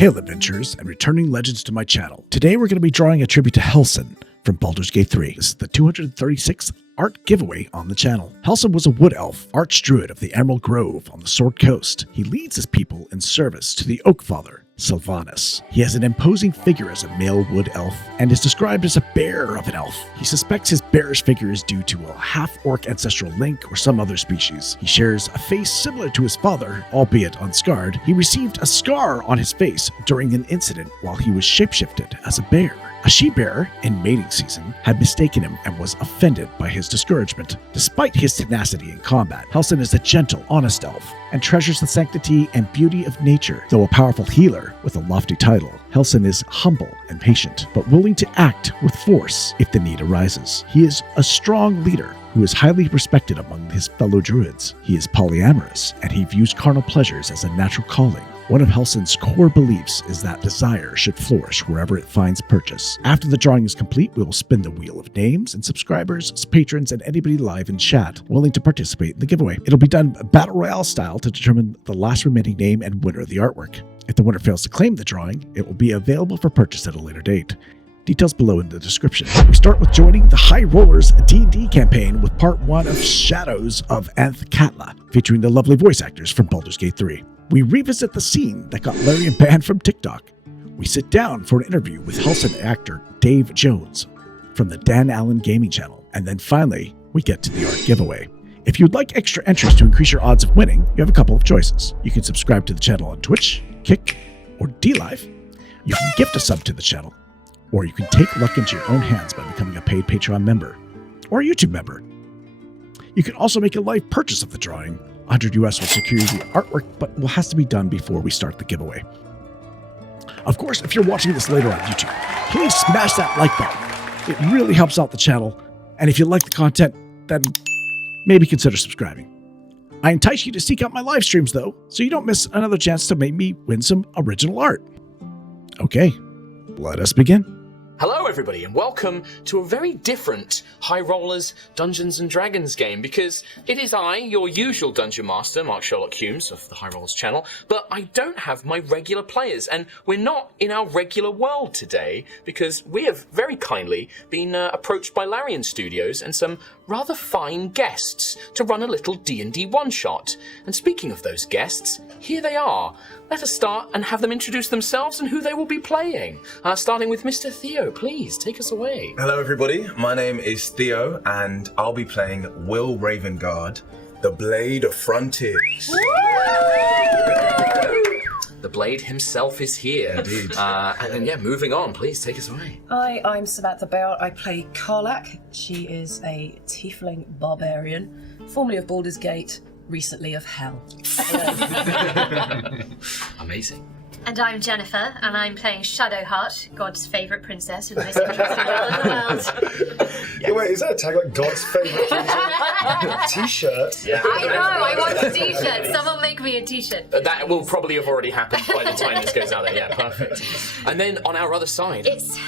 Hail adventurers and returning legends to my channel. Today we're going to be drawing a tribute to Halsin from Baldur's Gate 3. This is the 236th art giveaway on the channel. Halsin was a wood elf, archdruid of the Emerald Grove on the Sword Coast. He leads his people in service to the Oak Father, Sylvanas. He has an imposing figure as a male wood elf and is described as a bear of an elf. He suspects his bearish figure is due to a half-orc ancestral link or some other species. He shares a face similar to his father, albeit unscarred. He received a scar on his face during an incident while he was shapeshifted as a bear. A she-bear in mating season had mistaken him and was offended by his discouragement. Despite his tenacity in combat, Halsin is a gentle, honest elf and treasures the sanctity and beauty of nature. Though a powerful healer with a lofty title, Halsin is humble and patient, but willing to act with force if the need arises. He is a strong leader who is highly respected among his fellow druids. He is polyamorous, and he views carnal pleasures as a natural calling. One of Halsin's core beliefs is that desire should flourish wherever it finds purchase. After the drawing is complete, we will spin the wheel of names and subscribers, patrons, and anybody live in chat willing to participate in the giveaway. It'll be done Battle Royale style to determine the last remaining name and winner of the artwork. If the winner fails to claim the drawing, it will be available for purchase at a later date. Details below in the description. We start with joining the High Rollers D&D campaign with part 1 of Shadows of Athkatla, featuring the lovely voice actors from Baldur's Gate 3. We revisit the scene that got Larian banned from TikTok. We sit down for an interview with Halsin actor Dave Jones from the Dan Allen Gaming channel. And then finally, we get to the art giveaway. If you'd like extra entries to increase your odds of winning, you have a couple of choices. You can subscribe to the channel on Twitch, Kick, or DLive. You can gift a sub to the channel, or you can take luck into your own hands by becoming a paid Patreon member or a YouTube member. You can also make a live purchase of the drawing. 100 US will secure you the artwork, but will has to be done before we start the giveaway. Of course, if you're watching this later on YouTube, please smash that like button. It really helps out the channel, and if you like the content, then maybe consider subscribing. I entice you to seek out my live streams though, so you don't miss another chance to make me win some original art. Okay, let us begin. Hello everybody and welcome to a very different High Rollers Dungeons & Dragons game, because it is I, your usual Dungeon Master, Mark Sherlock Humes of the High Rollers channel, but I don't have my regular players, and we're not in our regular world today because we have very kindly been approached by Larian Studios and some rather fine guests to run a little D&D one-shot. And speaking of those guests, here they are. Let us start and have them introduce themselves and who they will be playing. Starting with Mr. Theo, please take us away. Hello everybody, my name is Theo and I'll be playing Will Ravengard, the Blade of Frontiers. The Blade himself is here. Indeed. And then, yeah, moving on, please take us away. Hi, I'm Samantha Bale. I play Karlak. She is a tiefling barbarian, formerly of Baldur's Gate, recently of Hell. Amazing. And I'm Jennifer, and I'm playing Shadowheart, God's favourite princess in the most interesting world in the world. Yeah. Wait, is that a tag like God's favourite T-shirt? Yeah. I know, I want a t-shirt. Someone make me a t-shirt. That will probably have already happened by the time this goes out there. Yeah, perfect. And then on our other side, it's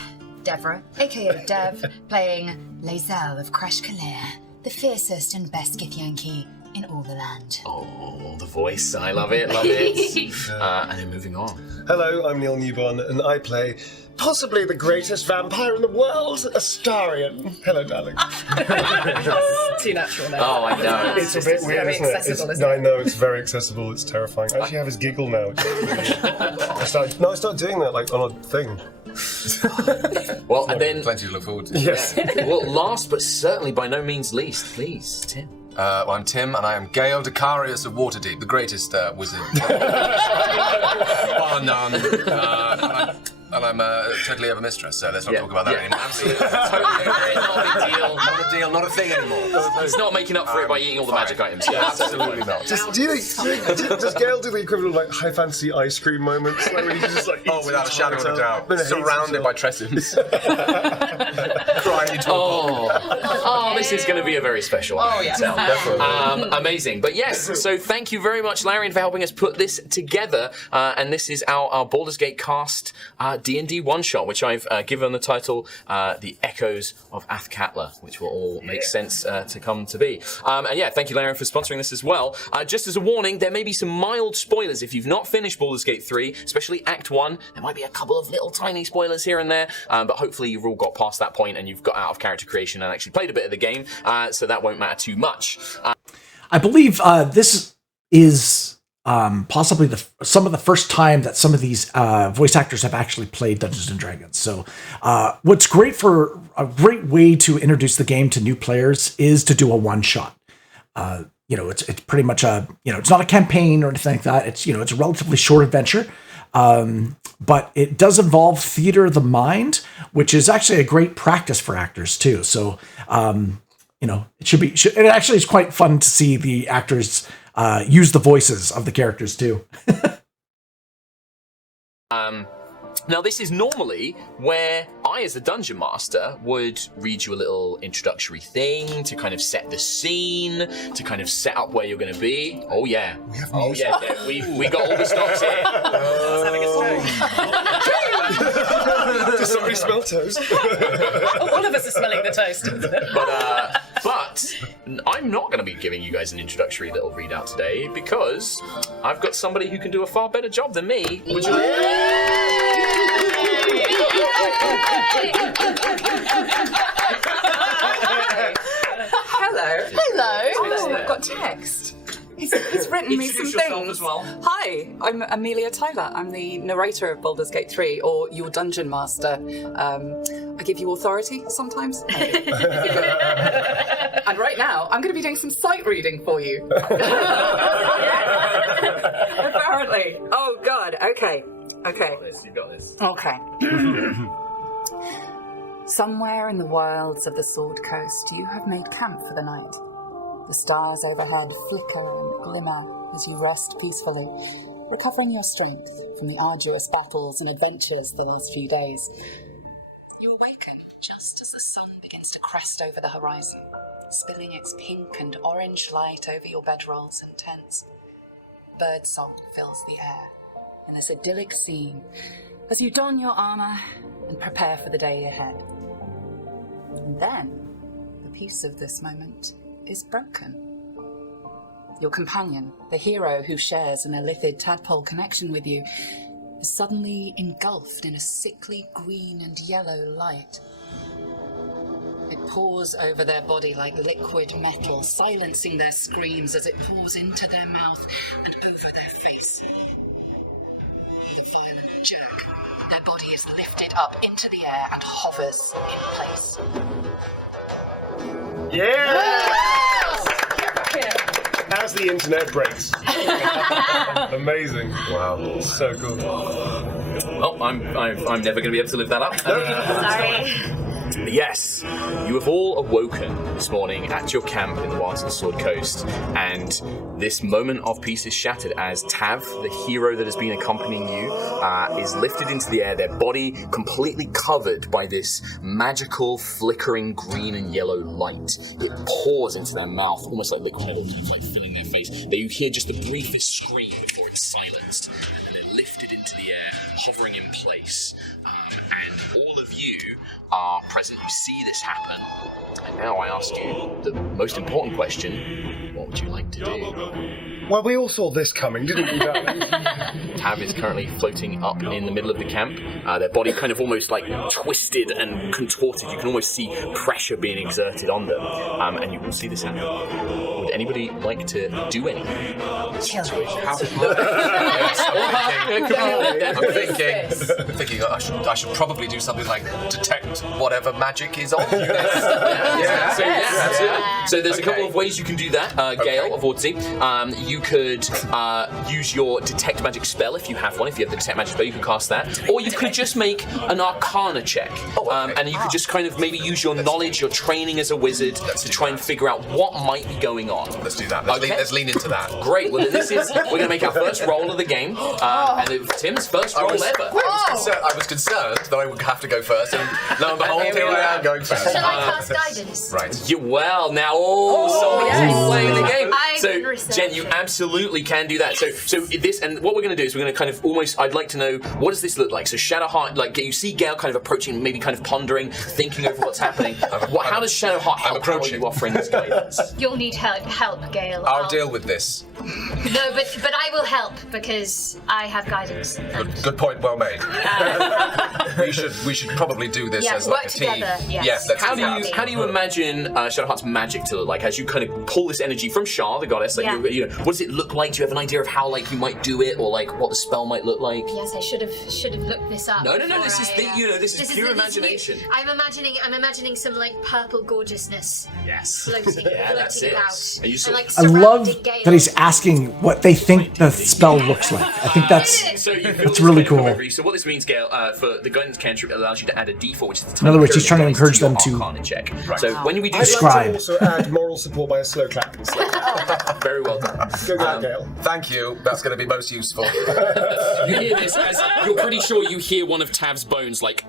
Deborah, aka Dev, playing Lae'zel of Crash Kalir, the fiercest and best Githyanki in all the land. oh, the voice, I love it, love it. And then moving on. Hello, I'm Neil Newborn, and I play possibly the greatest vampire in the world, Astarion. Hello, darling. It's too natural now. Oh, I know. It's a bit weird, very isn't it? accessible, It's, isn't I know, it's very accessible, it's terrifying. I actually have his giggle now. I started doing that like on a thing. Well, and then, Plenty to look forward to. Yes. well, last but certainly by no means least, please, Tim. Well, I'm Tim, and I am Gale Decarius of Waterdeep, the greatest wizard. Bar none. And I'm totally over mistress, so let's not talk about that anymore. Absolutely. Totally agree. Not a big deal. Not a deal, not a thing anymore. He's not making up for it by eating all the magic items. Yeah, absolutely not. Does Gale do the equivalent of like high fancy ice cream moments? Like when he just like Oh, without a shadow of a doubt. Surrounded by trestles. Crying into a book. This is going to be a very special one. Oh, yeah. Definitely. Amazing. But yes, so thank you very much, Larian, for helping us put this together. And this is our Baldur's Gate cast D&D one-shot, which I've given the title The Echoes of Athkatla, which will all make sense to come to be. And yeah, thank you, Larian, for sponsoring this as well. Just as a warning, there may be some mild spoilers if you've not finished Baldur's Gate 3, especially Act 1. There might be a couple of little tiny spoilers here and there, but hopefully you've all got past that point and you've got out of character creation and actually played a bit of the game, so that won't matter too much. I believe this is possibly some of the first time that some of these voice actors have actually played Dungeons and Dragons. So what's great for a great way to introduce the game to new players is to do a one-shot. It's pretty much it's not a campaign or anything like that. It's a relatively short adventure. But it does involve theater of the mind, which is actually a great practice for actors too. So, it actually is quite fun to see the actors use the voices of the characters too. Now, this is normally where I, as the Dungeon Master, would read you a little introductory thing to kind of set the scene, to kind of set up where you're going to be. Oh, yeah. We got all the stops here. Does somebody smell toast? All of us are smelling the toast. But I'm not going to be giving you guys an introductory little readout today because I've got somebody who can do a far better job than me. Would you? Hello. I've got text. He's written me some things. As well. Hi, I'm Amelia Tyler. I'm the narrator of Baldur's Gate 3, or your dungeon master. I give you authority sometimes. And right now, I'm going to be doing some sight reading for you. Apparently. Oh, God. Okay. You got this. Okay. Somewhere in the wilds of the Sword Coast, you have made camp for the night. The stars overhead flicker and glimmer as you rest peacefully, recovering your strength from the arduous battles and adventures the last few days. You awaken just as the sun begins to crest over the horizon, spilling its pink and orange light over your bedrolls and tents. Birdsong fills the air in this idyllic scene as you don your armor and prepare for the day ahead. And then, the peace of this moment is broken. Your companion, the hero who shares an elithid tadpole connection with you, is suddenly engulfed in a sickly green and yellow light. It pours over their body like liquid metal, silencing their screams as it pours into their mouth and over their face. With a violent jerk, their body is lifted up into the air and hovers in place. Yeah! As the internet breaks. Amazing. Wow. So cool. Well, I'm never going to be able to live that up. Sorry. Yes, you have all awoken this morning at your camp in the wilds of the Sword Coast, and this moment of peace is shattered as Tav, the hero that has been accompanying you, is lifted into the air, their body completely covered by this magical, flickering green and yellow light. It pours into their mouth, almost like liquid metal, kind of like filling their face. You hear just the briefest scream before it's silenced, and then they're lifted into the air, hovering in place. And all of you are present, you see this happen. And now I ask you the most important question: what would you like to do? Well, we all saw this coming, didn't we, darling? Tav is currently floating up in the middle of the camp. Their body kind of almost like twisted and contorted. You can almost see pressure being exerted on them. And you will see this happen. Would anybody like to do anything? Kill I'm thinking I should probably do something like detect whatever magic is on you. So there's a couple of ways you can do that. Gale of Ordsey, you could use your detect magic spell if you have one. If you have the detect magic spell, you can cast that. Or you could just make an Arcana check, and you could just kind of maybe use your knowledge, your training as a wizard, to try and figure out what might be going on. Let's do that. Let's lean into that. Great. Well, we're going to make our first roll of the game, and it's Tim's first roll ever. I was concerned that I would have to go first, and lo and behold, here I am going first. Shall I cast guidance? Right. Somebody's playing the game. I So, Jen, you absolutely can do that. So this, and what we're going to do is we're going to kind of almost, I'd like to know, what does this look like? So Shadowheart, like, you see Gale kind of approaching, maybe kind of pondering, thinking over what's happening. How does Shadowheart help? How are you offering this guidance? You'll need help, Gale. I'll deal with this. No, but I will help because I have guidance. Good point, well made. We should probably do this as like a team. Together, yes. How do you imagine Shadowheart's magic to look like as you kind of pull this energy from Shah, the goddess? Like, you know, what does it look like? Do you have an idea of how like you might do it, or like what the spell might look like? Yes, I should have looked this up. No. This is pure imagination. I'm imagining some like purple gorgeousness. Yes. Floating, that's it. about. Are you And, like, I love surrounding Gale. that he's asking what they think the spell looks like. I think that's really cool. So what this means, Gale, for the guidance cantrip, it allows you to add a D4, which is the In other words, he's trying to encourage them to to Arcana check. Right. So when we do I'd describe. like to also add moral support by a slow clap. very well done. Go get Gale. Thank you. That's going to be most useful. You hear this as you're pretty sure you hear one of Tav's bones like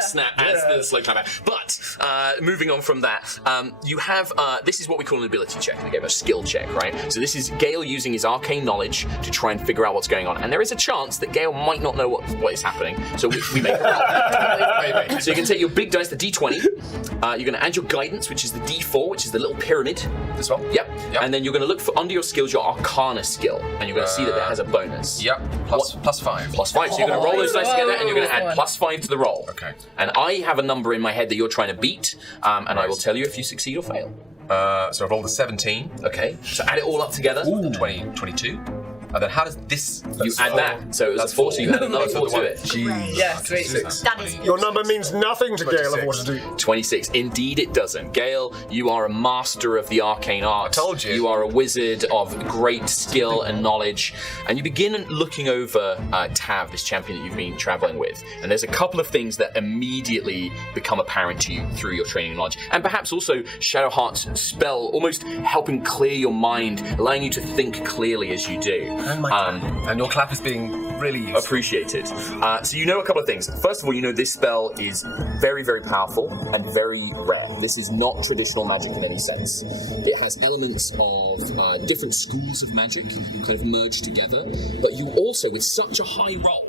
snap as the slow clap. But moving on from that, you have this is what we call an ability check. We gave a skill check, right? So this is Gale using his arcane knowledge to try and figure out what's going on, and there is a chance that Gale might not know what is happening. So we make a roll. So you can take your big dice, the D20. You're going to add your guidance, which is the D4, which is the little pyramid. This one? Yep. And then you're going to look for under your skills your Arcana skill, and you're going to see that it has a bonus. Yep. Plus 5. Plus 5. So you're going to roll those dice together, and you're going to add plus 5 to the roll. Okay. And I have a number in my head that you're trying to beat, and I will tell you if you succeed or fail. So I've rolled a 17. Okay. So add it all up together. 22. And then how does this... You add that. So it was a 4, so you add another 4 to it. Yeah, sweet. 6. That is Your number means nothing to Gale of what to do. 26. Indeed it doesn't. Gale, you are a master of the arcane arts. I told you. You are a wizard of great skill and knowledge. And you begin looking over Tav, this champion that you've been traveling with. And there's a couple of things that immediately become apparent to you through your training knowledge. And perhaps also Shadowheart's spell almost helping clear your mind, allowing you to think clearly as you do. And your clap is being really useful. Appreciated. So you know a couple of things. First of all, you know this spell is very, very powerful and very rare. This is not traditional magic in any sense. It has elements of different schools of magic kind of merged together, but you also, with such a high roll,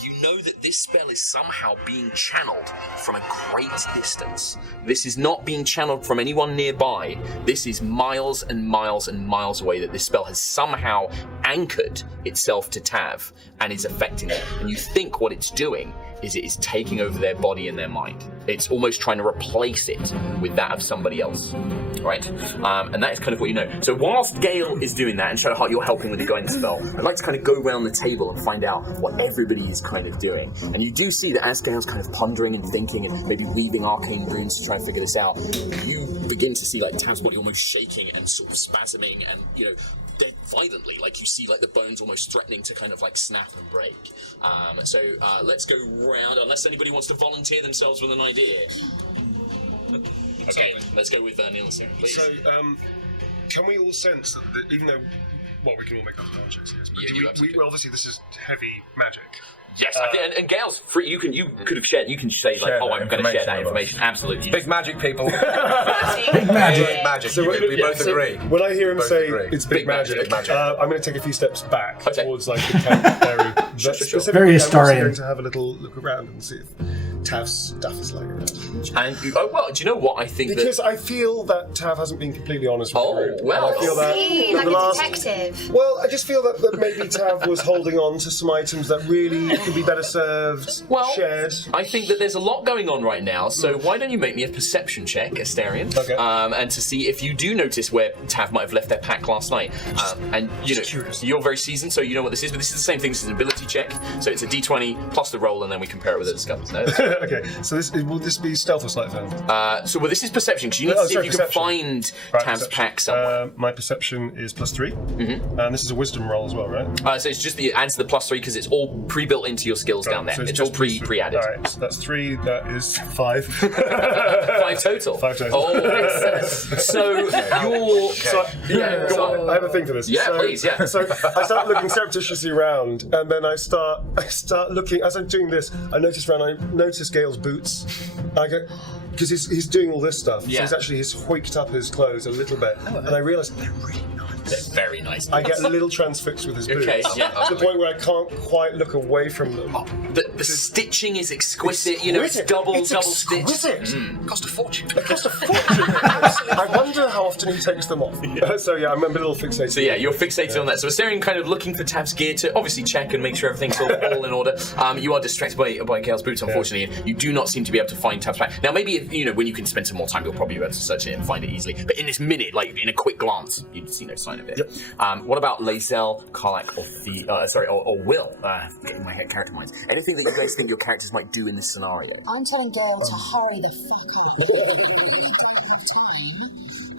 you know that this spell is somehow being channeled from a great distance. This is not being channeled from anyone nearby. This is miles and miles and miles away that this spell has somehow anchored itself to Tav and is affecting them. And you think what it's doing is it is taking over their body and their mind. It's almost trying to replace it with that of somebody else, right? And that is kind of what you know. So whilst Gale is doing that, and Shadowheart, you're helping with the guidance spell, I'd like to kind of go around the table and find out what everybody is kind of doing. And you do see that as Gale's kind of pondering and thinking and maybe weaving arcane runes to try and figure this out, you begin to see like Tav's body almost shaking and sort of spasming and, you know, dead violently, like you see like the bones almost threatening to kind of like snap and break. So let's go round, unless anybody wants to volunteer themselves with an idea. Okay, let's go with Niels here, please. So, can we all sense that even though, well, we can all make up our checks, but well, obviously this is heavy magic. Yes, I think, and Gale's free. You could have shared. You can say like, "Oh, I'm going to share that information." Absolutely, big magic, people. Big magic. Magic. So we both agree. When I hear him say agree. it's big magic, I'm going to take a few steps back towards like the camp area. Specifically, Very I'm also Astarian. going to have a little look around and see if Tav's stuff is lying around. And well, do you know what I think? Because I feel that Tav hasn't been completely honest with the group. Well, And I feel that like the a last. detective. Well, I just feel that maybe Tav was holding on to some items that really could be better served, shared. I think that there's a lot going on right now, so why don't you make me a perception check, Astarian, Okay. and to see if you do notice where Tav might have left their pack last night. And you know, you're very seasoned, so you know what this is, but this is the same thing as an ability check, so it's a d20 plus the roll, and then we compare it with the discoveries. No? Okay, so will this be stealth or sleight of hand? So this is perception, because you need to see if you can find Tav's pack somewhere. My perception is +3, and this is a wisdom roll as well, right? So it's just the adds the +3 because it's all pre-built into your skills down there. So it's all pre-added. All right, so that's 3. That is 5. 5 total. 5 total. Oh, so you're. So I have a thing for this. Yeah, so, please, yeah. So I start looking surreptitiously around, and then I start looking. As I'm doing this, I notice Gale's boots. I go, because he's doing all this stuff. Yeah. So he's hoiked up his clothes a little bit, and I realise they're really nice. They're very nice. I get a little transfixed with his boots. Okay, yeah. To the point where I can't quite look away from them. The stitching is exquisite. You know, it's double stitched. Cost a fortune. It cost a fortune. I wonder how often he takes them off. So yeah, I'm a little fixated. So yeah, you're fixated on that. So Astarion kind of looking for Tav's gear to obviously check and make sure everything's all in order. You are distracted by Gale's boots, unfortunately, and you do not seem to be able to find Tav's pack. Now maybe when you can spend some more time, you'll probably be able to search it and find it easily. But in this minute, like in a quick glance, you'd see no sign of it. Yep. What about Lae'zel, Karlach, or Will? Getting my character minds. Anything that you guys think your characters might do in this scenario? I'm telling Gale to hurry the fuck up.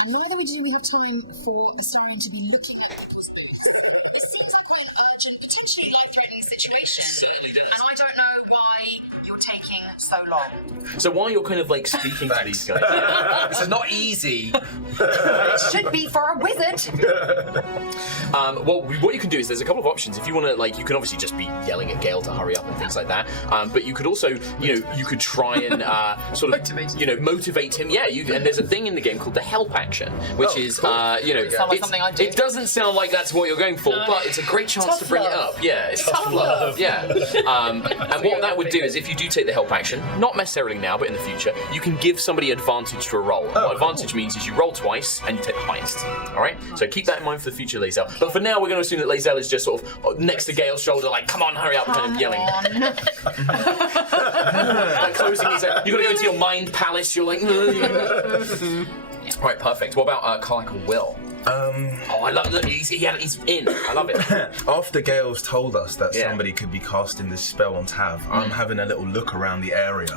And neither do we have time for Astarion to be looking at it. This seems like quite an urgent, potentially life-threatening situation. And I don't know why you're taking so long. So while you're kind of like speaking to these guys, This is not easy. It should be for a wizard. well, what you can do is there's a couple of options. If you want to, like, you can obviously just be yelling at Gale to hurry up and things like that. But you could also, you could try and sort of, motivate him. Yeah, and there's a thing in the game called the help action, which is, Sounds like something I do. it doesn't sound like that's what you're going for, but it's a great chance to bring it up. Yeah, it's tough love. Yeah. And what that would do is if you do take the help action, not necessarily now, but in the future, you can give somebody advantage to a roll. What advantage means is you roll twice and you take the highest. All right? So keep that in mind for the future, Lae'zel. But for now, we're going to assume that Lae'zel is just sort of next to Gale's shoulder, like, come on, hurry up, kind of yelling. Like closing his you've got to go into your mind palace, you're like, Right, perfect. What about Karlach or Will? I love that he's in. I love it. After Gale's told us that somebody could be casting this spell on Tav, I'm having a little look around the area.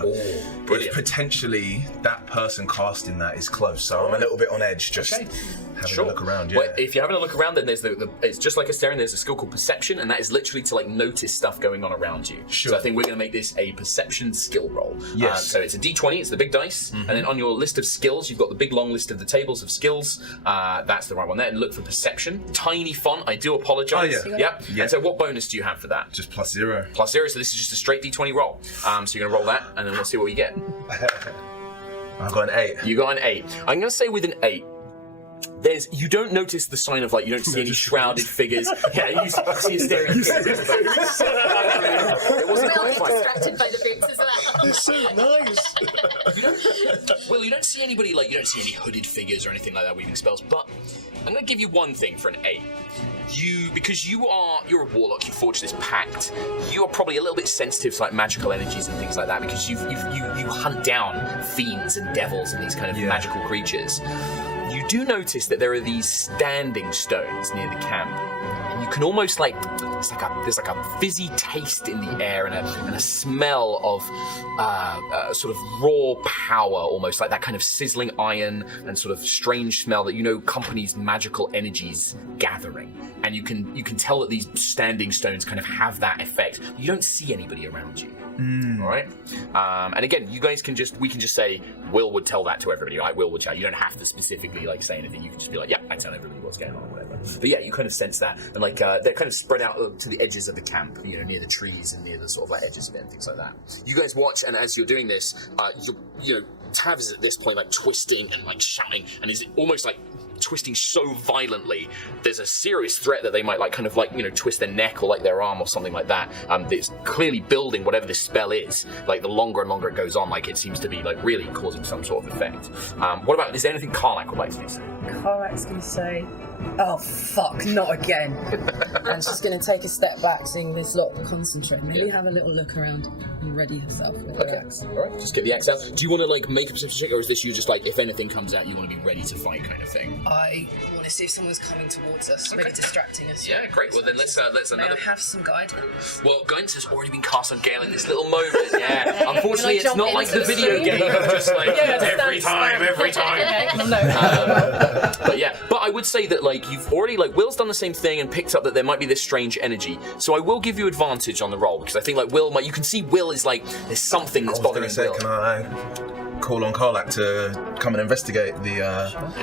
If potentially that person casting that is close, so I'm a little bit on edge just having a look around. Yeah. Well, if you're having a look around, then there's it's just like Astarion, there's a skill called Perception, and that is literally to like notice stuff going on around you. Sure. So I think we're going to make this a Perception skill roll. Yes. So it's a D20, it's the big dice, and then on your list of skills, you've got the big long list of the tables of skills. That's the right one there, and look for Perception. Tiny font, I do apologise. Oh, yeah. Yep. And so what bonus do you have for that? Just +0. +0, so this is just a straight D20 roll. So you're going to roll that, and then we'll see what you get. I've got an 8. You got an 8. I'm going to say with an 8, you don't notice the sign of like, you don't see any shrouded figures. Yeah, you see a staring. It wasn't quite right. Distracted by the boots as well. They're so nice. You don't see anybody like, you don't see any hooded figures or anything like that weaving spells, but I'm going to give you one thing for an 8. Because you're a warlock, you forged this pact, you are probably a little bit sensitive to like magical energies and things like that, because you hunt down fiends and devils and these kind of magical creatures. You do notice that there are these standing stones near the camp, and you can almost like there's like a fizzy taste in the air and a smell of sort of raw power, almost like that kind of sizzling iron and sort of strange smell that accompanies magical energies gathering. And you can tell that these standing stones kind of have that effect. You don't see anybody around you. All right. And again, we can just say Will would tell that to everybody, right? Will would tell. You don't have to specifically like say anything. You can just be like, yeah, I tell everybody what's going on or whatever. But yeah, you kind of sense that, and like they're kind of spread out to the edges of the camp, near the trees and near the sort of like edges of it and things like that. You guys watch, and as you're doing this, Tav is at this point like twisting and like shouting, and is almost like twisting so violently, there's a serious threat that they might like kind of like twist their neck or like their arm or something like that. It's clearly building whatever this spell is. Like the longer and longer it goes on, like it seems to be like really causing some sort of effect. Is there anything Karlach would like to do? Karlach's going to say, "Oh fuck, not again," and she's going to take a step back, seeing this lot, concentrate, maybe have a little look around and ready herself with her axe. All right, just get the axe out. Do you want to like make a perception check, or is this you just like if anything comes out, you want to be ready to fight kind of thing? I want to see if someone's coming towards us, maybe distracting us. Yeah, great. Well, then let's May I have some guidance? Well, guidance has already been cast on Gale in this little moment. Yeah, unfortunately, it's not like the video game of just like every time. But I would say that like you've already like Will's done the same thing and picked up that there might be this strange energy. So I will give you advantage on the roll because I think like Will, you can see Will is like there's something that's bothering Will. Can I call on Karlach to come and investigate the?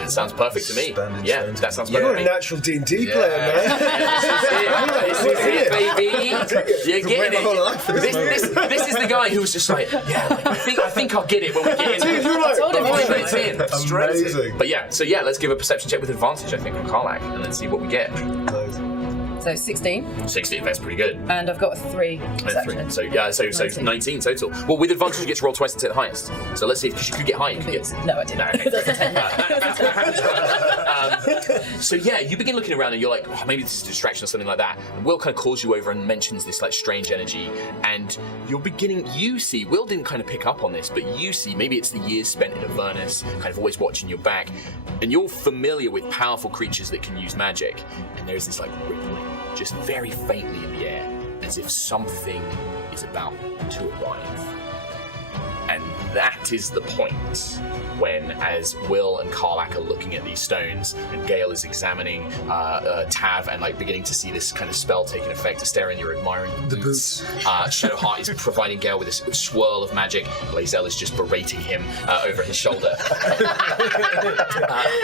It sounds perfect to me. Yeah, that sounds perfect. You're a natural D&D player, man. This is it, baby. You're getting it. This is the guy guy who was just like, yeah, like, I think I'll get it when we get in. Dude, you're right. Straight in. Amazing. But yeah, so let's give a perception check with advantage, I think, on Karlak, and let's see what we get. So 16. 16, that's pretty good. And I've got a 3. And 3. So 19 total. Well, with advantage, you get to roll twice to take the highest. So let's see, because you could get high. You could get... No, I didn't. So yeah, you begin looking around and you're like, oh, maybe this is a distraction or something like that. And Will kind of calls you over and mentions this like strange energy, and you're beginning. You see, Will didn't kind of pick up on this, but you see, maybe it's the years spent in Avernus, kind of always watching your back, and you're familiar with powerful creatures that can use magic. And there's this like rippling, just very faintly in the air, as if something is about to arrive. And that is the point when, as Will and Karlak are looking at these stones, and Gale is examining Tav and like beginning to see this kind of spell taking effect, Astera, you're admiring the boots. Shadowheart is providing Gale with this swirl of magic. Lae'zel is just berating him over his shoulder.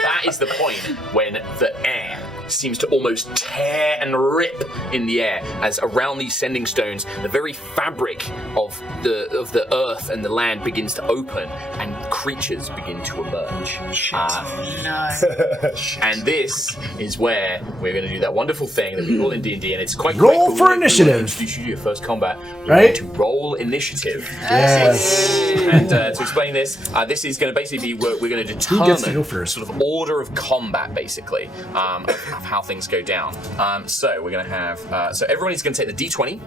That is the point when the air seems to almost tear and rip in the air as around these sending stones, the very fabric of the earth and the land begins to open and creatures begin to emerge. And this is where we're going to do that wonderful thing that we call in D&D, and it's quite roll cool. for initiative. Introduce you to your first combat. We're Right? going to roll initiative. Yes. And to explain this, this is going to basically be we're going to determine Who gets to go first? sort of order of combat, basically, of how things go down. So we're going to have so everyone is going to take the D20,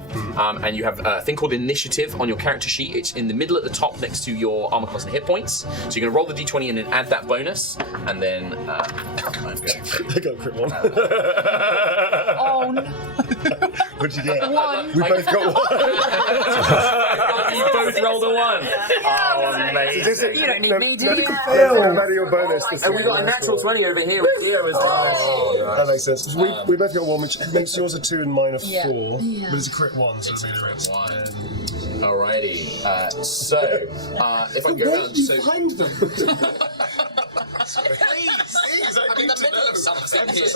and you have a thing called initiative on your character sheet. It's in the middle at the top next to your armor class and hit points. So you're going to roll the D20 and then add that bonus, and then I'm going to I got a crit one. Oh no. What'd you get? 1. We both got one. You both rolled a 1. Oh, amazing. You don't need me, do you? Matter your bonus. And we got a natural 20 over here with Theo as well. That makes sense. We both got 1, which makes yours a 2 and mine a 4. Yeah. But it's a crit 1, so it's a crit 1. Alrighty. So, if I can go around, so find them. Please, I'm in the middle of something here.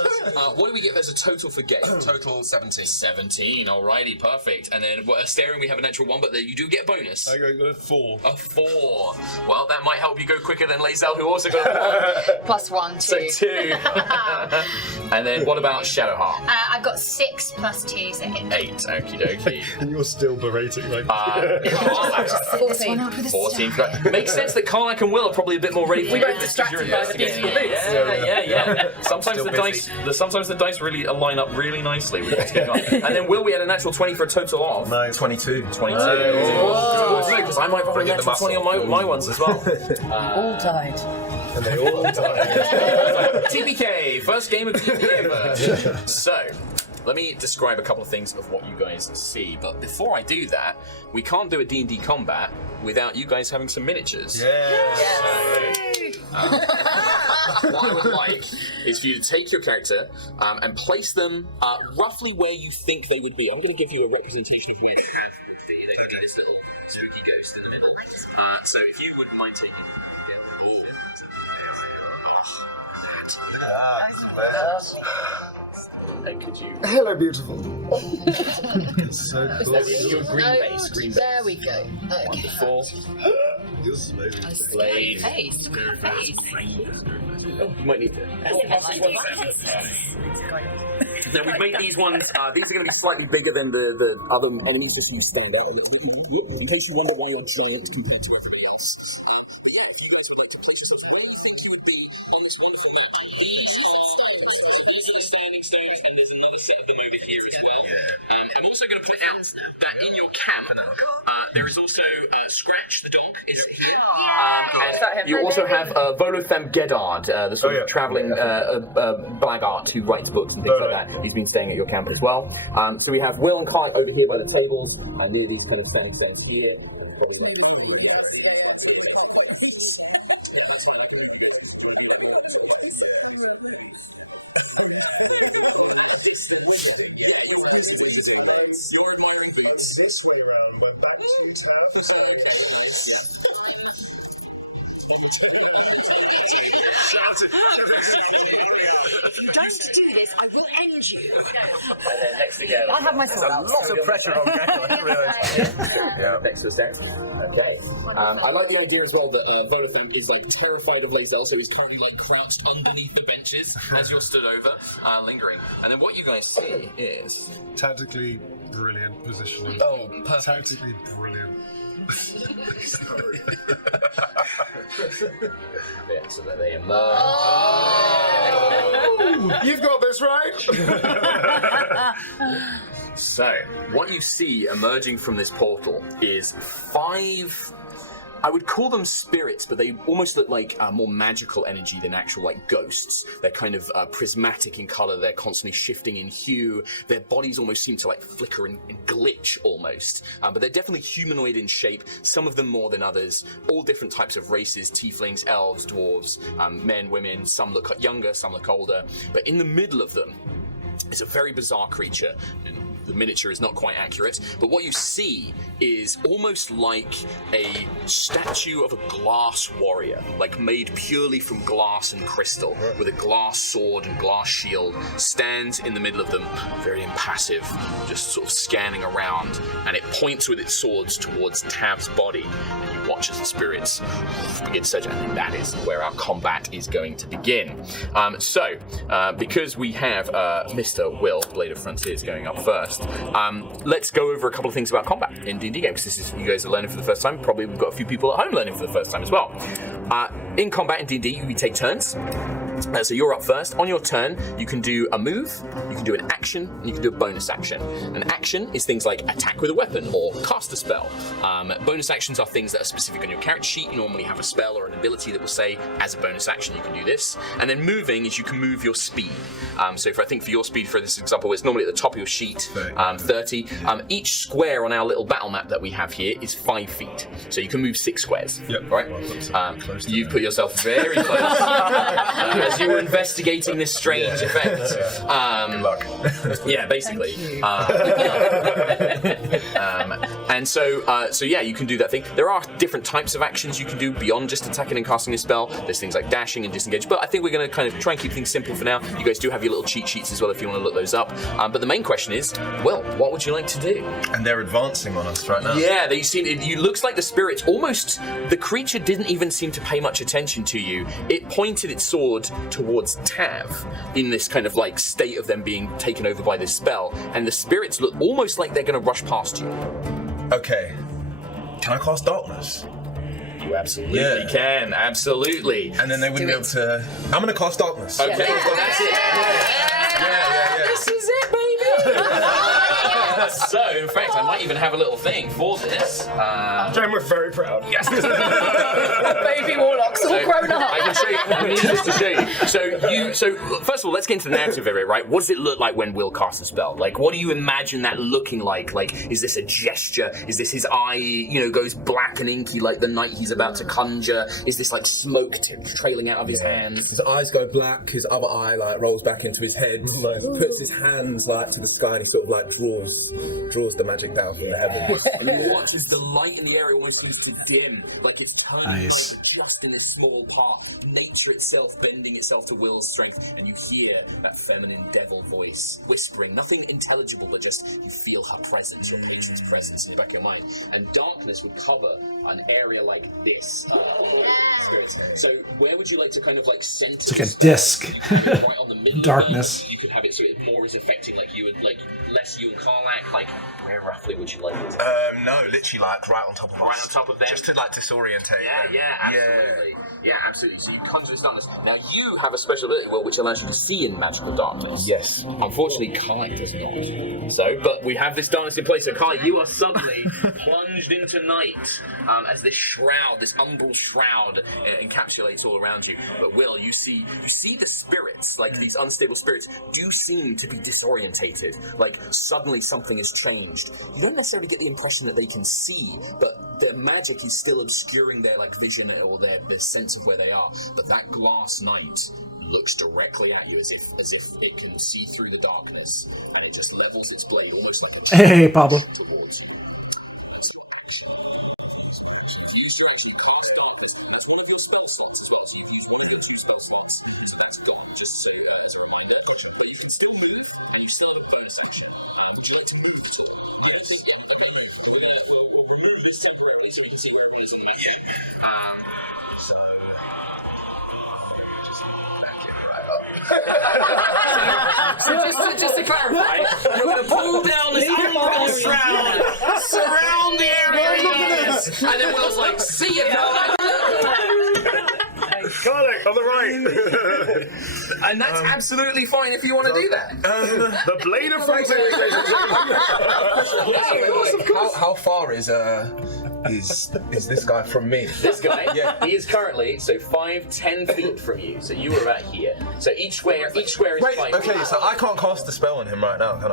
What do we get as a total for Gale? Total 17. 17. Alrighty, perfect. And then staring, we have a natural 1, but you do get a bonus. I got a 4. A 4. Well, that might help you go quicker than Lae'zel, who also got a 1. +1, 2. So 2. And then what about Shadowheart? I've got 6 plus 2, so 8. 8. Okie dokie. And you're still berating, right? 14. 14. Makes sense that Karlak and Will are probably a bit more ready for We both distracted by the beautiful boots. Yeah. Sometimes the dice really line up really nicely with what's going on. And then Will, we had a natural 20 for a total of 22. 22. Because I might roll a natural 20 on my ones as well. All died. And they all died. TPK, first game of TPK ever. So, let me describe a couple of things of what you guys see. But before I do that, we can't do a D&D combat without you guys having some miniatures. What I would like is for you to take your character and place them roughly where you think they would be. I'm going to give you a representation of where Tav would be. They could be this little spooky ghost in the middle. So if you wouldn't mind taking... And could you... Hello, beautiful. So cool. Your green base. There we go. Wonderful. Blade. Face. Oh, you might need to. Now we make these ones. These are going to be slightly bigger than the other enemies. This one stand out a little bit more. In case you wonder why you're giant compared to everybody else. But yeah, if you guys would like to place yourselves where you think you would be on this wonderful map. These are the standing stones, and there's another set of them over here as well. I'm also going to point out that in your camp, there is also Scratch the dog is here. And you also have Volothem Geddard, the sort of travelling blackguard who writes books and things like that. He's been staying at your camp as well. So we have Will and Kite over here by the tables, and near these kind of standing stones here. If you don't do this, I will end you. Next again. I have my sword out. Lots of pressure on Gecko, I didn't realise. Yeah. Next to the stairs. Okay. I like the idea as well that Volothamp is like terrified of Lazel, so he's currently like crouched underneath the benches as you're stood over, lingering. And then what you guys see is Tactically brilliant positioning. oh, perfect. Tactically brilliant. Yeah, so that they emerge. Oh! You've got this right. So, what you see emerging from this portal is 5. I would call them spirits, but they almost look like more magical energy than actual like ghosts. They're kind of prismatic in color. They're constantly shifting in hue. Their bodies almost seem to like flicker and glitch almost. But they're definitely humanoid in shape. Some of them more than others. All different types of races: tieflings, elves, dwarves, men, women. Some look younger, some look older. But in the middle of them is a very bizarre creature. The miniature is not quite accurate, but what you see is almost like a statue of a glass warrior, like made purely from glass and crystal, with a glass sword and glass shield, stands in the middle of them, very impassive, just sort of scanning around, and it points with its swords towards Tav's body, and you watch as the spirits begin to surge, and that is where our combat is going to begin. Because we have Mr. Will, Blade of Frontiers, going up first, let's go over a couple of things about combat in D&D games. This is, you guys are learning for the first time. Probably we've got a few people at home learning for the first time as well. In combat in D&D, we take turns. So you're up first. On your turn, you can do a move, you can do an action, and you can do a bonus action. An action is things like attack with a weapon or cast a spell. Bonus actions are things that are specific on your character sheet. You normally have a spell or an ability that will say, as a bonus action, you can do this. And then moving is you can move your speed. So if I think for your speed, for this example, it's normally at the top of your sheet, 30. Each square on our little battle map that we have here is 5 feet. So you can move 6 squares. Yep. Right? You've put yourself very close. As you were investigating this strange effect. Good luck. Yeah, basically. And so yeah, you can do that thing. There are different types of actions you can do beyond just attacking and casting a spell. There's things like dashing and disengage, but I think we're going to kind of try and keep things simple for now. You guys do have your little cheat sheets as well if you want to look those up. But the main question is, Will, what would you like to do? And they're advancing on us right now. Yeah, it looks like the spirits almost, the creature didn't even seem to pay much attention to you. It pointed its sword towards Tav in this kind of like state of them being taken over by this spell, and the spirits look almost like they're going to rush past you. Okay. Can I cast darkness? You absolutely can, absolutely. And then they wouldn't be able to... I'm going to cast darkness. Okay, that's it. Yeah. This is it, baby! So, in fact, I might even have a little thing for this. Jen, we're very proud. Yes. Baby warlocks all grown up. I can show you. I need this to show you. So first of all, let's get into the narrative of it, right? What does it look like when Will casts a spell? Like, what do you imagine that looking like? Like, is this a gesture? Is this his eye, goes black and inky like the night he's about to conjure? Is this like smoke trailing out of his hands? His eyes go black, his other eye like rolls back into his head, puts his hands like to the sky, and he sort of like draws the magic down from the heavens. And you watch as the light in the area almost seems to dim, like it's turning Nice. just in this small path. Nature itself bending itself to Will's strength, and you hear that feminine devil voice whispering, nothing intelligible, but just you feel her presence, your patron's presence in the back of your mind. And darkness would cover an area like this. So where would you like to kind of like center? It's like a disc. Right on the middle. Darkness. You could have it so it more is affecting like you would like less you and Karlak. Like where roughly would you like it? No, literally like right on top of us. Right on top of them. Just to like disorientate them. Absolutely. Yeah, absolutely. So you conjure this darkness. Now you have a special ability, Will, which allows you to see in magical darkness. Yes. Unfortunately, Karlak does not. So, but we have this darkness in place. So, Karlak, you are suddenly plunged into night as this shroud, this umbral shroud, encapsulates all around you. But Will, you see the spirits, like these unstable spirits, do seem to be disorientated. Like suddenly something has changed. You don't necessarily get the impression that they can see, but their magic is still obscuring their like vision or their sense of where they are. But that glass knight looks directly at you as if it can see through the darkness, and it just levels its blade almost like a Hey, Pablo. towards you. You should actually cast darkness. That's one of your spell 2 spell slots. So that's again, just so as a reminder, but you can still move, and you still have a bonus action. Would you like to move to? And I think, yeah, we'll remove this temporarily so you can see where it is in my head. So just back it right up. So just to clarify, you're going to pull down this armor shroud, surround the area, and then Will's like, see you, Got it, on the right. and that's absolutely fine if you want to do that. The blade of fate. How far is this guy from me? This guy, Yeah. he is currently 5-10 feet from you. So you were about here. So each square is 5 okay, feet. so I can't cast the spell on him right now, can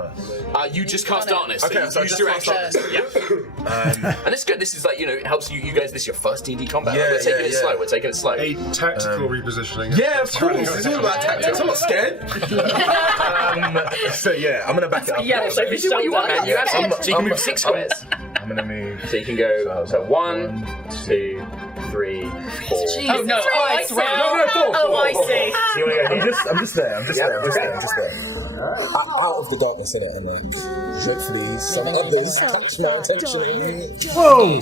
I? You just cast darkness. Okay, so I use just your cast action. Yeah. And it's good. This is like, it helps you guys. This is your first D&D combat. Yeah, We're taking it yeah. slow. We're taking it slow. A tactical repositioning. Yeah, of course. It's all about tactics. I'm not scared. So yeah, I'm gonna back it up. Yeah, so if you do what you want, man. You have some. So you can move 6 squares. I'm gonna move. So you can go. So 1, 2, 3, 4. Oh no! I see. Oh, I see. I'm just there. Out of the darkness, innit? And hopefully some others catch my attention. Whoa!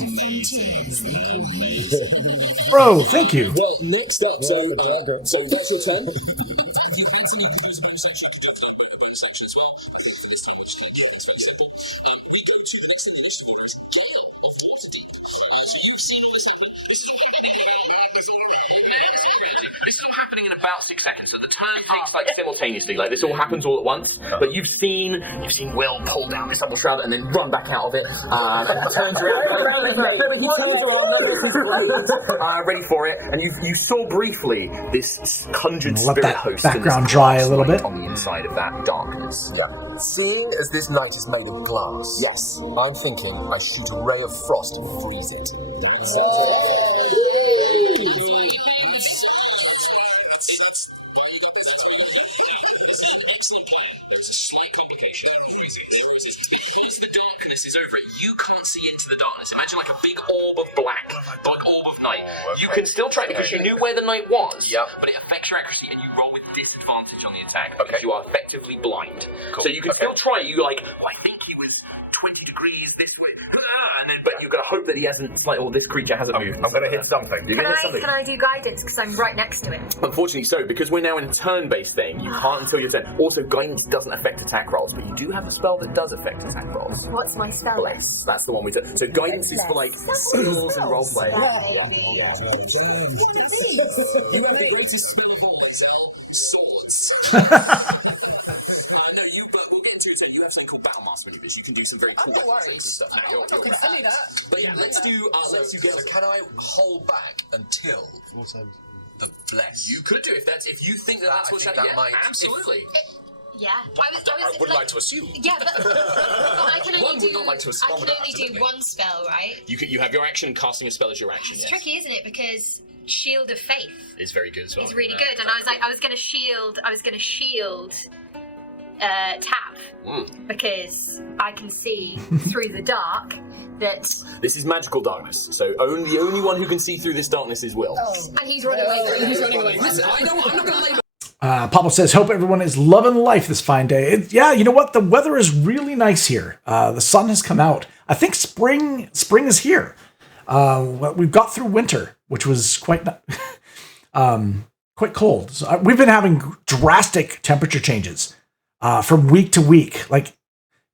Bro, thank you. Well, next up, so that's your turn. You can continue to use a bonus action to get a bonus action as well. This time we're just going to get it's very simple. We go to the next thing in this war is Gale of Waterdeep. So you've seen all this happen. This is all happening in about 6 seconds, so the turn takes simultaneously. Like this all happens all at once. But you've seen Will pull down this double shroud and then run back out of it. Turns around, ready for it. And you saw briefly this conjured Let spirit that host background dry a little bit. on the inside of that darkness. Yeah. Seeing as this knight is made of glass, yes, I'm thinking I shoot a ray of frost and freeze it. That sounds There's a slight complication. There was this once the darkness is over it, you can't see into the darkness. Imagine like a big orb of black, like orb of night. You can still try because you knew where the night was, but it affects your accuracy and you roll with disadvantage on the attack because you are effectively blind. Cool. So you can still try, I think he was 20 degrees this way, but you've got to hope that he hasn't, this creature hasn't moved. I'm going to hit something. Can I do guidance because I'm right next to it? Unfortunately so, because we're now in a turn-based thing, you can't until your turn. Also, guidance doesn't affect attack rolls, but you do have a spell that does affect attack rolls. What's my spell? Bless. That's the one we took. So guidance is for skills and roleplay. You have the greatest spell of all, Denzel. Swords. We'll get into it. You have something called Battle Master maneuvers. You can do some very cool stuff. But yeah, let's do get. So can I hold back until the bless? You could do if you think that's what's happening. Might absolutely. Yeah, I would like to assume. Yeah, but I can only One would not like to assume. I can only do one spell, right? You have your action, and casting a spell as your action. It's tricky, isn't it? Because Shield of Faith is very good as well. It's really good, and I was going to shield Tap because I can see through the dark that this is magical darkness. So the only one who can see through this darkness is Will. And he's running away. He's running away. Listen, I'm not going to label. Pablo says, hope everyone is loving life this fine day. Yeah, you know what? The weather is really nice here. The sun has come out. I think spring is here. We've got through winter, which was quite cold. So we've been having drastic temperature changes from week to week. Like,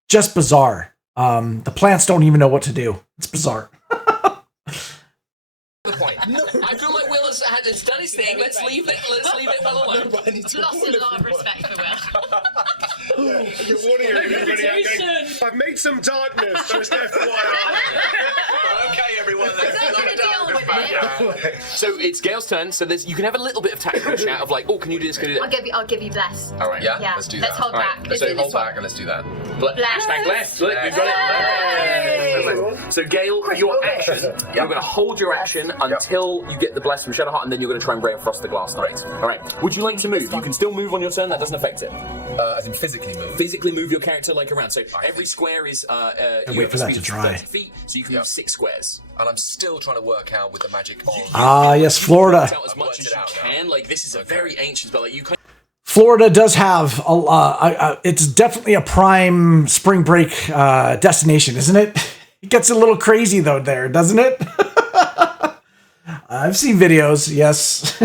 just bizarre. The plants don't even know what to do. It's bizarre. The point. I feel like Will has done his thing. Let's leave it well alone. I've lost a lot of respect for Will. You're warning everybody. I've made some darkness. Just FYI. Okay, everyone. So it's Gale's turn. So you can have a little bit of tactical chat of can you do this? Can you do that? I'll give you bless. All right. Yeah. Let's do that. Let's hold back. So hold back and let's do that. Bless. Look, we've got it. So Gale, for your action, you're going to hold your action until you get the blast from Shadowheart, and then you're going to try and Ray of Frost the Glass Knight. All right. Would you like to move? You can still move on your turn. That doesn't affect it. As in physically move. Physically move your character like around. So every square is wait for that to dry. 30 feet, so you can move 6 squares. And I'm still trying to work out with the magic on. Yes, Florida. As much as you can. Like this is a very ancient spell. Like you can. Florida does have it's definitely a prime spring break destination, isn't it? It gets a little crazy though there, doesn't it? I've seen videos, yes.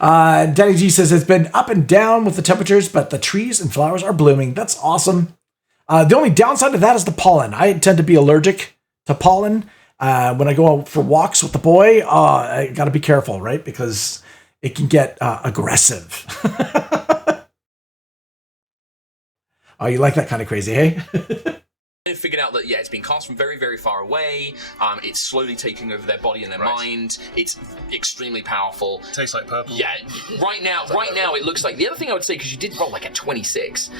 Danny G says it's been up and down with the temperatures, but the trees and flowers are blooming. That's awesome. The only downside of that is the pollen. I tend to be allergic to pollen. When I go out for walks with the boy, I got to be careful, right? Because it can get aggressive. Oh, you like that kind of crazy, hey? I figured out that it's been cast from very, very far away. It's slowly taking over their body and their mind. It's extremely powerful. Tastes like purple. Yeah, right now it looks like. The other thing I would say, because you did roll like a 26,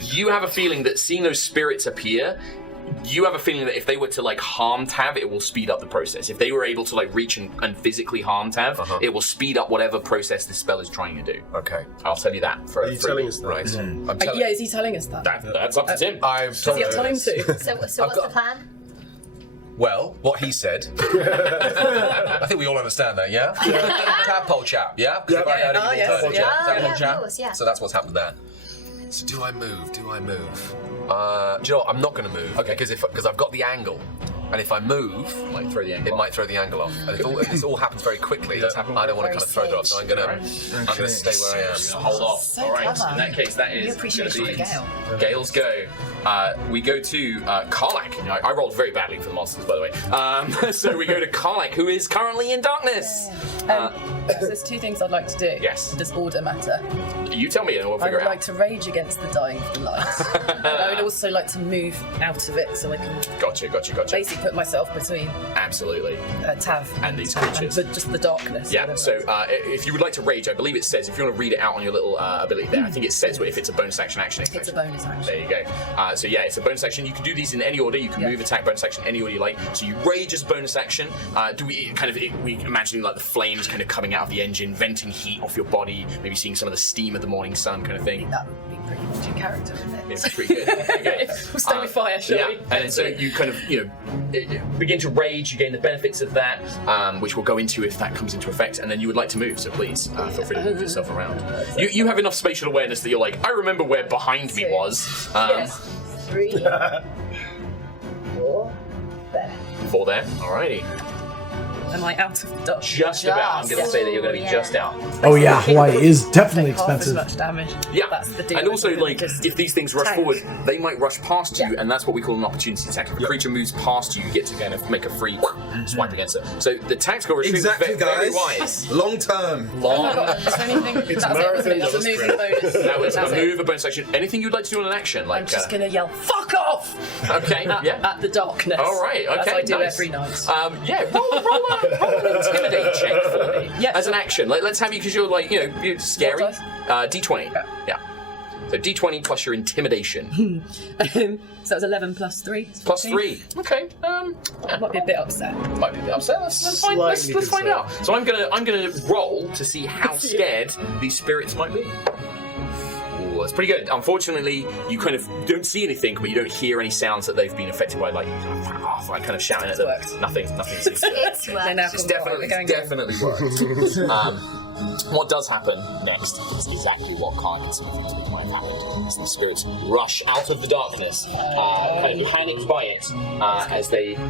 you have a feeling that seeing those spirits appear, you have a feeling that if they were to like harm Tav, it will speed up the process. If they were able to like reach and physically harm Tav, it will speed up whatever process this spell is trying to do. Okay. I'll tell you that. Are you telling us that? Right. Is he telling us that? That's up to Tim. Does he have time to? So what's the plan? Well, what he said. I think we all understand that, yeah? Tadpole chap, yeah? Tadpole chap. So that's what's happened there. So do I move? Do you know what? I'm not going to move. Okay. Because I've got the angle. And if I move, it might throw the angle off. And if this all happens very quickly, I don't want to kind of throw it off. So I'm going to stay where I am. Hold off. So all right. clever. In that case, that is Gale. Gale's go. We go to Karlak. I rolled very badly for the monsters, by the way. So we go to Karlak, who is currently in darkness. There's 2 things I'd like to do. Yes. Does order matter? You tell me, and we'll I figure would it out. like to rage against the dying of the light. And I would also like to move out of it so I can Gotcha. basically put myself between Absolutely. Tav And these creatures. and just the darkness. Yeah, so if you would like to rage, I believe it says, if you want to read it out on your little ability there, I think it says if it's a bonus action. It's a bonus action. There you go. So yeah, it's a bonus action. You can do these in any order. You can move, attack, bonus action, any order you like. So you rage as bonus action. We imagining like the flames kind of coming out of the engine, venting heat off your body, maybe seeing some of the steam of the morning sun kind of thing. That would be pretty much your character, isn't it? It's pretty good. We'll stay with fire, shall we? And then so you kind of, begin to rage. You gain the benefits of that, which we'll go into if that comes into effect. And then you would like to move, so please feel free to move yourself around. You have enough spatial awareness that you're like, I remember where behind me was. Yes. 3, 4, there. 4 there. Alrighty. Am I out of the dark? Just about. I'm going to say that you're going to be just out. Oh yeah, Hawaii is definitely Half as expensive. much damage. Yeah, That's the deal. and also like if these things rush Tank. forward, they might rush past you, Yeah. and that's what we call an opportunity attack. If a creature moves past you, you get to kind of make a free swipe against it. So the tactical retreat Exactly, is very guys. wise. Long term. Long. That's anything. That's everything. That's a moving bonus. That was a That's move, a bonus action. Anything you'd like to do in an action, like I'm just gonna yell, "Fuck off!" Okay, at the darkness. All right, okay, As I do nice. every night. Roll an intimidate check for me. Yeah, as an action. Let's have you because you're like you're scary. What D20. Yeah. So D20 plus your intimidation. So that's 11 plus 3. Plus 3. Okay. I might be a bit upset. Might be a bit upset. Let's find out. So I'm gonna roll to see how scared these spirits might be. Ooh, that's pretty good. Unfortunately, you kind of don't see anything, but you don't hear any sounds that they've been affected by, like kind of shouting at them. Nothing seems to It's worked. It's definitely worked. What does happen next is exactly what Karlak and some of you think might have happened. As these spirits rush out of the darkness, kind of panicked by it,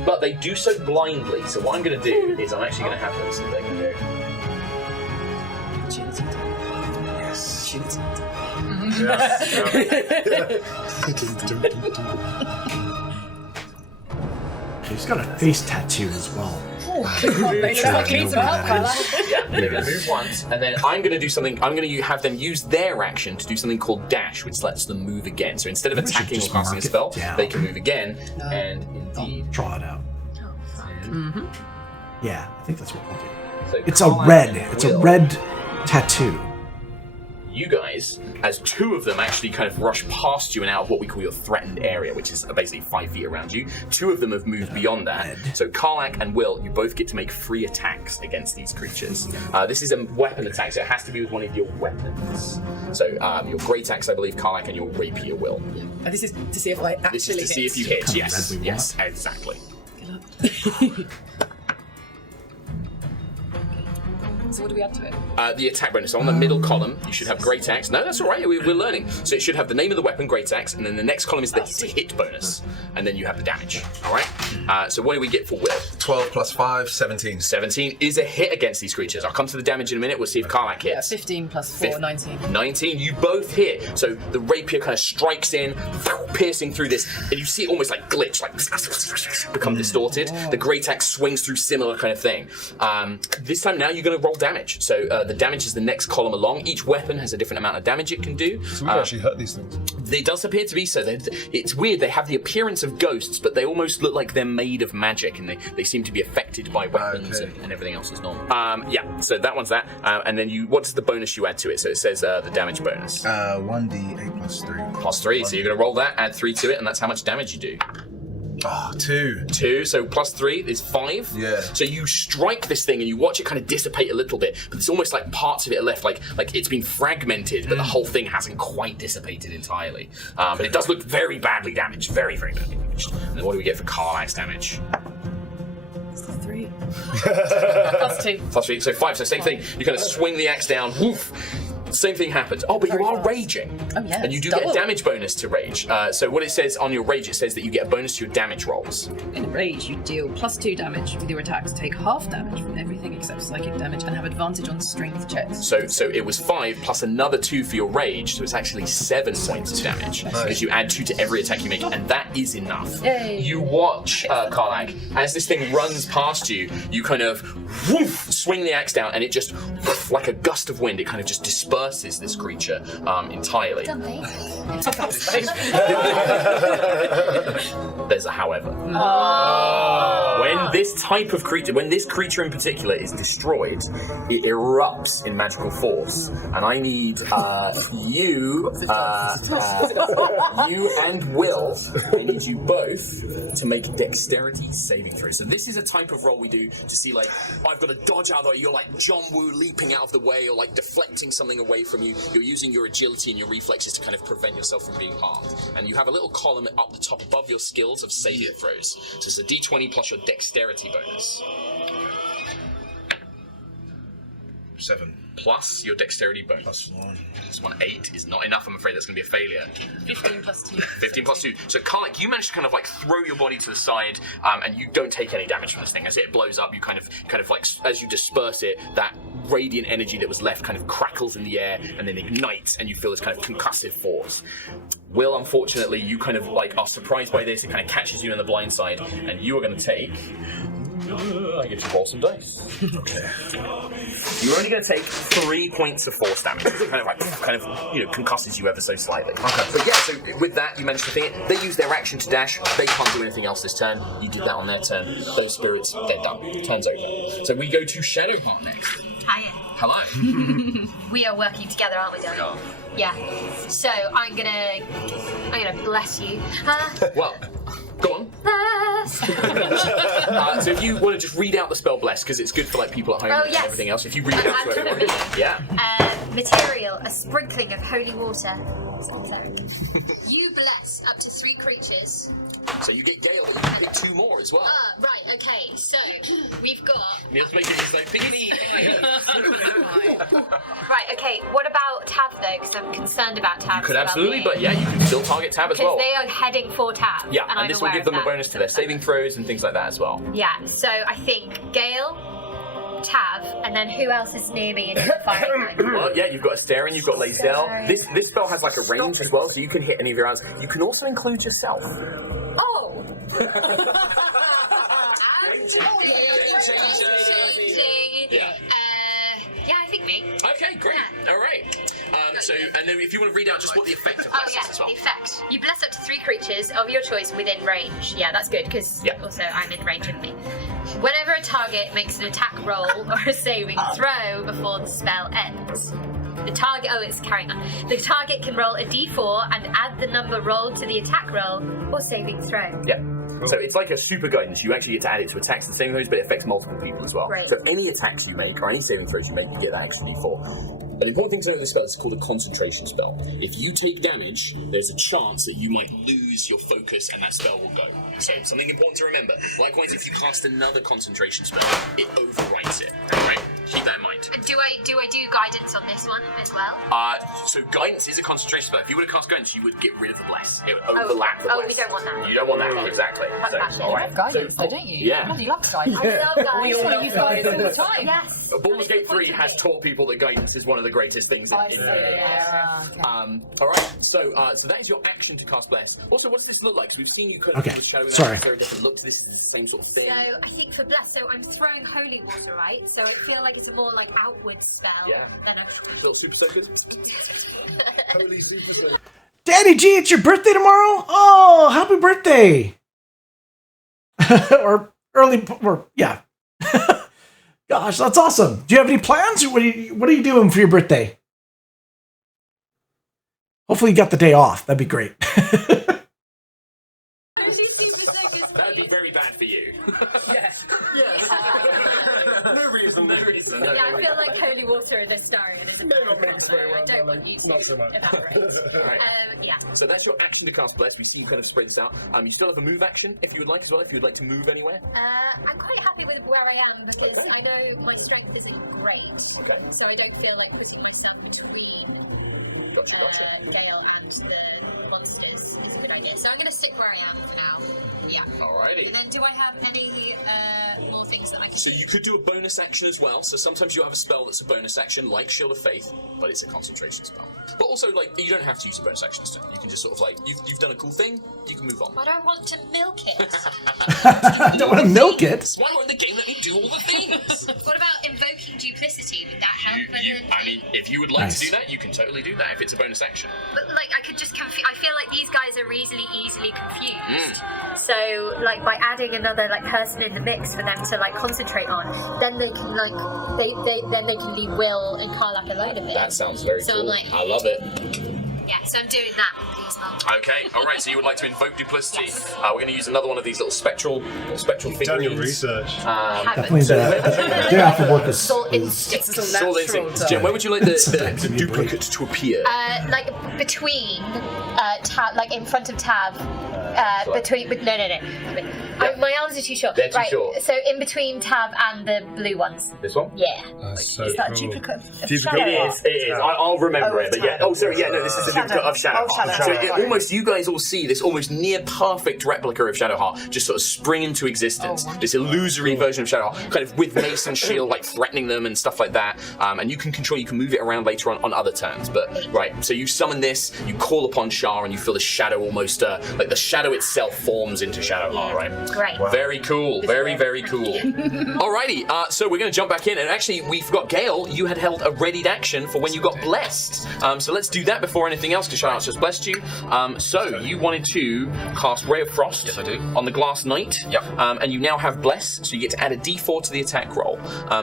but they do so blindly. So what I'm going to do is I'm actually going to have them see what they can do. She's got a face tattoo as well. They're going to move once, and then I'm going to do something. I'm going to have them use their action to do something called dash, which lets them move again. So instead of attacking or casting a spell, they can move again, and indeed draw it out. Mm-hmm. Yeah, I think that's what we'll do. So It's a red tattoo. you guys, as two of them actually kind of rush past you and out of what we call your threatened area, which is basically 5 feet around you. Two of them have moved beyond that. So Karlak and Will, you both get to make free attacks against these creatures. This is a weapon attack, so it has to be with one of your weapons. So your great axe, I believe, Karlak, and your rapier, Will. And this is to see if I actually This is to see if you hit. Yes, yes, exactly. So what do we add to it? The attack bonus. So on the middle column, you should have great axe. No, that's all right. We're learning. So it should have the name of the weapon, great axe, and then the next column is the hit bonus, and then you have the damage. All right. So what do we get for Will? 12 plus 5, 17. 17 is a hit against these creatures. I'll come to the damage in a minute. We'll see if Karlak hits. 15 plus 4, 19. 19. You both hit. So the rapier kind of strikes in, piercing through this, and you see it almost like glitch, like become distorted. The great axe swings through similar kind of thing. This time now you're going to roll damage. So the damage is the next column along. Each weapon has a different amount of damage it can do. So we can actually hurt these things. It does appear to be so. It's weird. They have the appearance of ghosts, but they almost look like they're made of magic, and they seem to be affected by weapons and everything else is normal. Yeah, so that one's that. And then what does the bonus you add to it? So it says the damage bonus. 1d8 plus 3. Plus 3, so you're going to roll that, add 3 to it, and that's how much damage you do. 2. 2, so plus 3 is 5. Yeah. So you strike this thing and you watch it kind of dissipate a little bit, but it's almost like parts of it are left, like it's been fragmented, but the whole thing hasn't quite dissipated entirely. But it does look very badly damaged, very, very badly damaged. And then what do we get for Karlak's damage? 3. Plus 2. Plus 3, so 5. So same thing. You kind of swing the axe down. Woof. Same thing happens. Oh, but you are raging. Oh, yeah. And you do get a damage bonus to rage. So what it says on your rage, it says that you get a bonus to your damage rolls. In rage, you deal plus 2 damage with your attacks, take half damage from everything except psychic damage, and have advantage on strength checks. So it was 5 plus another 2 for your rage, so it's actually 7 points of damage. Because you add 2 to every attack you make, and that is enough. Yay. You watch, Karlak, as this thing runs past you, you kind of woof, swing the axe down, and it just, woof, like a gust of wind, it kind of just disperses this creature entirely. There's a however. When this type of creature, when this creature in particular is destroyed, it erupts in magical force, and I need you and Will. I need you both to make dexterity saving throws. So this is a type of roll we do to see, like, I've got to dodge out of the way. You're like John Woo leaping out of the way, or like deflecting something away from you. You're using your agility and your reflexes to kind of prevent yourself from being harmed. And you have a little column up the top above your skills of saving throws. So it's a d20 plus your dexterity bonus. 7. Plus your dexterity bonus. Plus 1. This one, 8 is not enough. I'm afraid that's going to be a failure. 15 plus 2. 15 plus 2. So, Karlak, you manage to kind of like throw your body to the side, and you don't take any damage from this thing. As it blows up, you kind of like, as you disperse it, that radiant energy that was left kind of crackles in the air and then ignites, and you feel this kind of concussive force. Will, unfortunately, you kind of like are surprised by this. It kind of catches you in the blind side, and you are going to take. I get to roll some dice. Okay. You're only going to take 3 points of force damage. It kind of concusses you ever so slightly. Okay. But yeah, so with that, you managed to think it. They use their action to dash. They can't do anything else this turn. You did that on their turn. Those spirits, they're done. Turn's over. So we go to Shadowheart next. Hiya. Hello. We are working together, aren't we, darling? We are. Yeah. So I'm gonna bless you. Well, go on. Bless. So if you want to just read out the spell bless, because it's good for like people at home and everything else. If you read it out to everyone. Yeah. Material, a sprinkling of holy water. You bless up to 3 creatures. So you get Gale, but you can pick 2 more as well. Right, okay, so we've got... Neil's making it so piggy. Right, okay, what about Tab though? Because I'm concerned about Tab. You could absolutely, but yeah, you can still target Tab as well. Because they are heading for Tab. Yeah, and this will give them a bonus to their saving throws and things like that as well. Yeah, so I think Gale, Tav, and then who else is near me in the firing line? Well, yeah, you've got Astarion, you've got Lae'zel. This spell has like a range as well, so you can hit any of your allies. You can also include yourself. Oh! Yeah, I think me. Okay, great. Yeah. All right. So, and then if you want to read out just what the effect of bless is as well. The effect. You bless up to 3 creatures of your choice within range. Yeah, that's good, because also I'm in range of me. Whenever a target makes an attack roll or a saving throw before the spell ends, The target, it's carrying on. The target can roll a d4 and add the number rolled to the attack roll or saving throw. Yeah. So it's like a super guidance. You actually get to add it to attacks and saving throws, but it affects multiple people as well. Right. So any attacks you make or any saving throws you make, you get that extra d4. An important thing to know with this spell is it's called a concentration spell. If you take damage, there's a chance that you might lose your focus and that spell will go. So something important to remember. Likewise, if you cast another concentration spell, it overwrites it. Right? Keep that in mind. Do I do guidance on this one as well? So guidance is a concentration spell. If you would have cast guidance, you would get rid of the bless. It would overlap the bless. Oh, we don't want that. You don't want that, exactly. So, all right. Guidance, though, don't you? Yeah. You love guidance. I love guidance. We all use guidance all the time. Yes. Baldur's Gate 3 has taught people that guidance is one of the greatest things. Yeah. All right. So that is your action to cast bless. Also, what does this look like? So we've seen you kind of with shadowing. Sorry. Very different looks. This is the same sort of thing. So I think for bless, so I'm throwing holy water, right? So I feel like it's a more like outward spell than a little super soakers. Holy super soaker. Daddy G, it's your birthday tomorrow? Oh, happy birthday! Yeah. Gosh, that's awesome. Do you have any plans? What are you doing for your birthday? Hopefully you got the day off. That'd be great. That would be very bad for you. Yes. No reason. Yeah, I feel like holy water in this scenario is not mixed very well, darling. Not so much. Right. Yeah. So that's your action to cast bless. We see you kind of spread this out. You still have a move action if you would like as well. If you would like to move anywhere. I'm quite happy with where I am because I know my strength isn't great, so I don't feel like putting myself between Gale and the monsters is a good idea. So I'm going to stick where I am for now. Yeah. Alrighty. And then do I have any more things that I can So you could do a bonus action as well. So sometimes you have a spell that's a bonus action, like Shield of Faith, but it's a concentration spell. But also, like, you don't have to use a bonus action. You can just sort of like, you've done a cool thing, you can move on. I don't want to milk it. I don't want to milk it. Why won't the game let me do all the things? What about invoking duplicity? Would that help? I mean, if you would like to do that, you can totally do that if it's a bonus action. But like, I could just I feel like these guys are easily confused. So like, by adding another like person in the mix for them to like concentrate on, then they can like then they can leave Will and Karlak alone a bit. That sounds very so cool. I'm like, I love it. Yeah, so I'm doing that as well. Okay, all right. So you would like to invoke duplicity? Yes. We're going to use another one of these little spectral figurines. Done your research. Definitely the day off of work is Soul instinct. Soul instinct. Jen, where would you like the duplicate to appear? Like between Tab, like in front of Tab. Between, no. My arms are too short. They're too short. So in between Tab and the blue ones. This one? Yeah. So is that a duplicate of It is. I'll remember it. But yeah. Oh, sorry. Yeah. No, this is a duplicate of Shadowheart. So almost, you guys all see this almost near perfect replica of Shadowheart just sort of spring into existence. This illusory version of Shadowheart, kind of with mace and shield, like threatening them and stuff like that. And you can move it around later on other turns. But right. So you summon this, you call upon Shar, and you feel the shadow almost like the shadow itself forms into Shadowheart. Right. Great. Wow. Very cool. Very cool. Alrighty. So we're going to jump back in, and actually we forgot, Gale, you had held a readied action for when you got blessed. So let's do that before anything else, because Shadowheart's just blessed you. So you wanted to cast Ray of Frost. Yes, I do. On the Glass Knight. Yep. And you now have bless, so you get to add a d4 to the attack roll.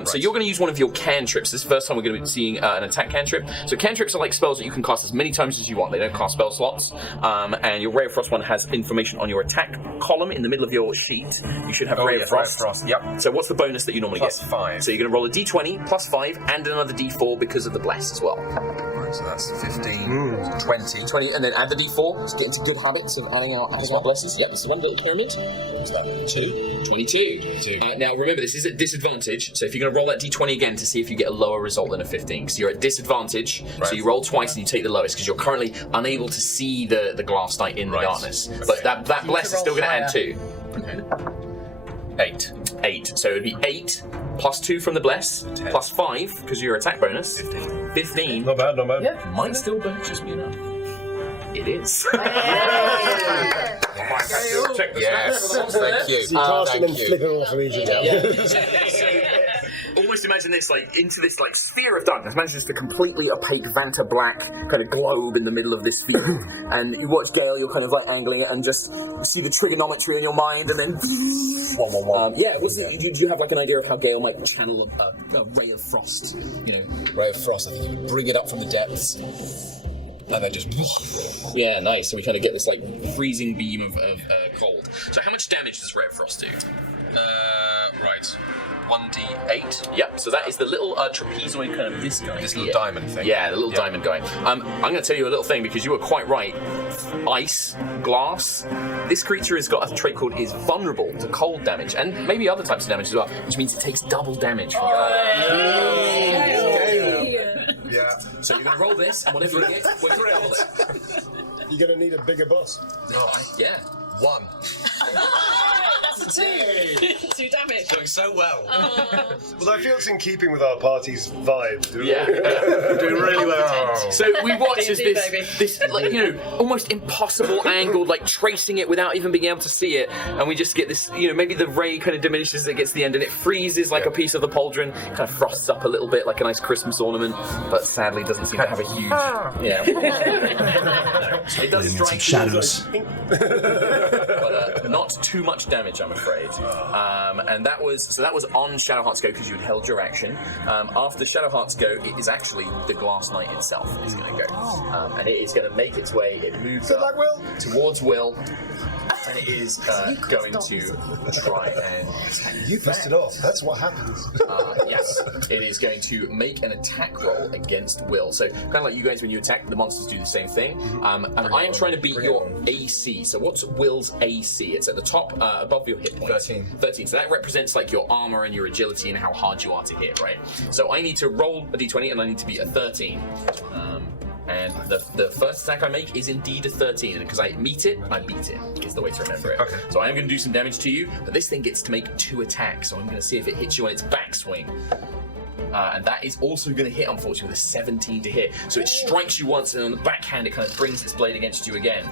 So you're going to use one of your cantrips. This is the first time we're going to be seeing an attack cantrip. So cantrips are like spells that you can cast as many times as you want. They don't cast spell slots. And your Ray of Frost one has information on your attack column in the middle of your sheet. You should have Ray of Frost. Yep. So what's the bonus that you normally Plus get? 5. So you're going to roll a d20 plus 5 and another d4 because of the bless as well. Right, so that's 15, 20. 20, and then add the d4 to get into good habits of adding our blesses. Yep, this is one little pyramid. What's that? 2. 22. Now remember, this is at disadvantage, so if you're going to roll that d20 again to see if you get a lower result than a 15, because you're at disadvantage, so you roll twice and you take the lowest, because you're currently unable to see the Glass Knight in the darkness. But that bless is still going to add 2. Okay. 8. So it would be 8 plus 2 from the bless, 10. Plus 5, because your attack bonus. 15. Not bad. Yeah, might still just be enough. It is. Check the stats. Thank you. So you cast and then flip it off immediately. Almost imagine this into this sphere of darkness. Imagine just a completely opaque Vanta black kind of globe in the middle of this field, and you watch Gale. You're kind of angling it, and just see the trigonometry in your mind, and then Yeah, do you have like an idea of how Gale might channel a ray of frost? You know, Ray of frost. I think you would bring it up from the depths, and then just. Yeah, nice. So we kind of get this like freezing beam of cold. So how much damage does ray of frost do? Right. 1d8. Yep, so that is the little trapezoid kind of this guy. This little diamond thing. Yeah, the little diamond guy. I'm going to tell you a little thing because you were quite right. Ice, glass. This creature has got a trait called is vulnerable to cold damage and maybe other types of damage as well, which means it takes double damage from Yeah. So you're going to roll this, and whatever you get, we're going to double it. You're going to need a bigger boss. Yeah. 1. That's 2. 2 damage. Going so well. Well, I feel it's in keeping with our party's vibe. Yeah. Doing really well. So we watch as this like, you know, almost impossible angle, like tracing it without even being able to see it, and we just get this, you know, maybe the ray kind of diminishes as it gets to the end, and it freezes like a piece of the pauldron, kind of frosts up a little bit like a nice Christmas ornament, but sadly doesn't seem to have a huge. Yeah. It does strike shadows. But not too much damage, I'm afraid. And that was on Shadowheart's go because you had held your action. After Shadowheart's go, it is actually the Glass Knight itself is going to go, and it is going to make its way. It moves up towards Will, and it is going to try and attack. You pissed it off. That's what happens. Yes, it is going to make an attack roll against Will. So kind of like you guys when you attack, the monsters do the same thing. And I am trying to beat your AC. So what's Will's AC? It's at the top above your hit points. 13. So that represents like your armor and your agility and how hard you are to hit, right? So I need to roll a d20 and I need to beat a 13. And the first attack I make is indeed a 13, and because I meet it, I beat it, is the way to remember it. Okay. So I am going to do some damage to you, but this thing gets to make 2 attacks, so I'm going to see if it hits you on its backswing. And that is also going to hit, unfortunately, with a 17 to hit. So it strikes you once, and on the backhand, it kind of brings its blade against you again.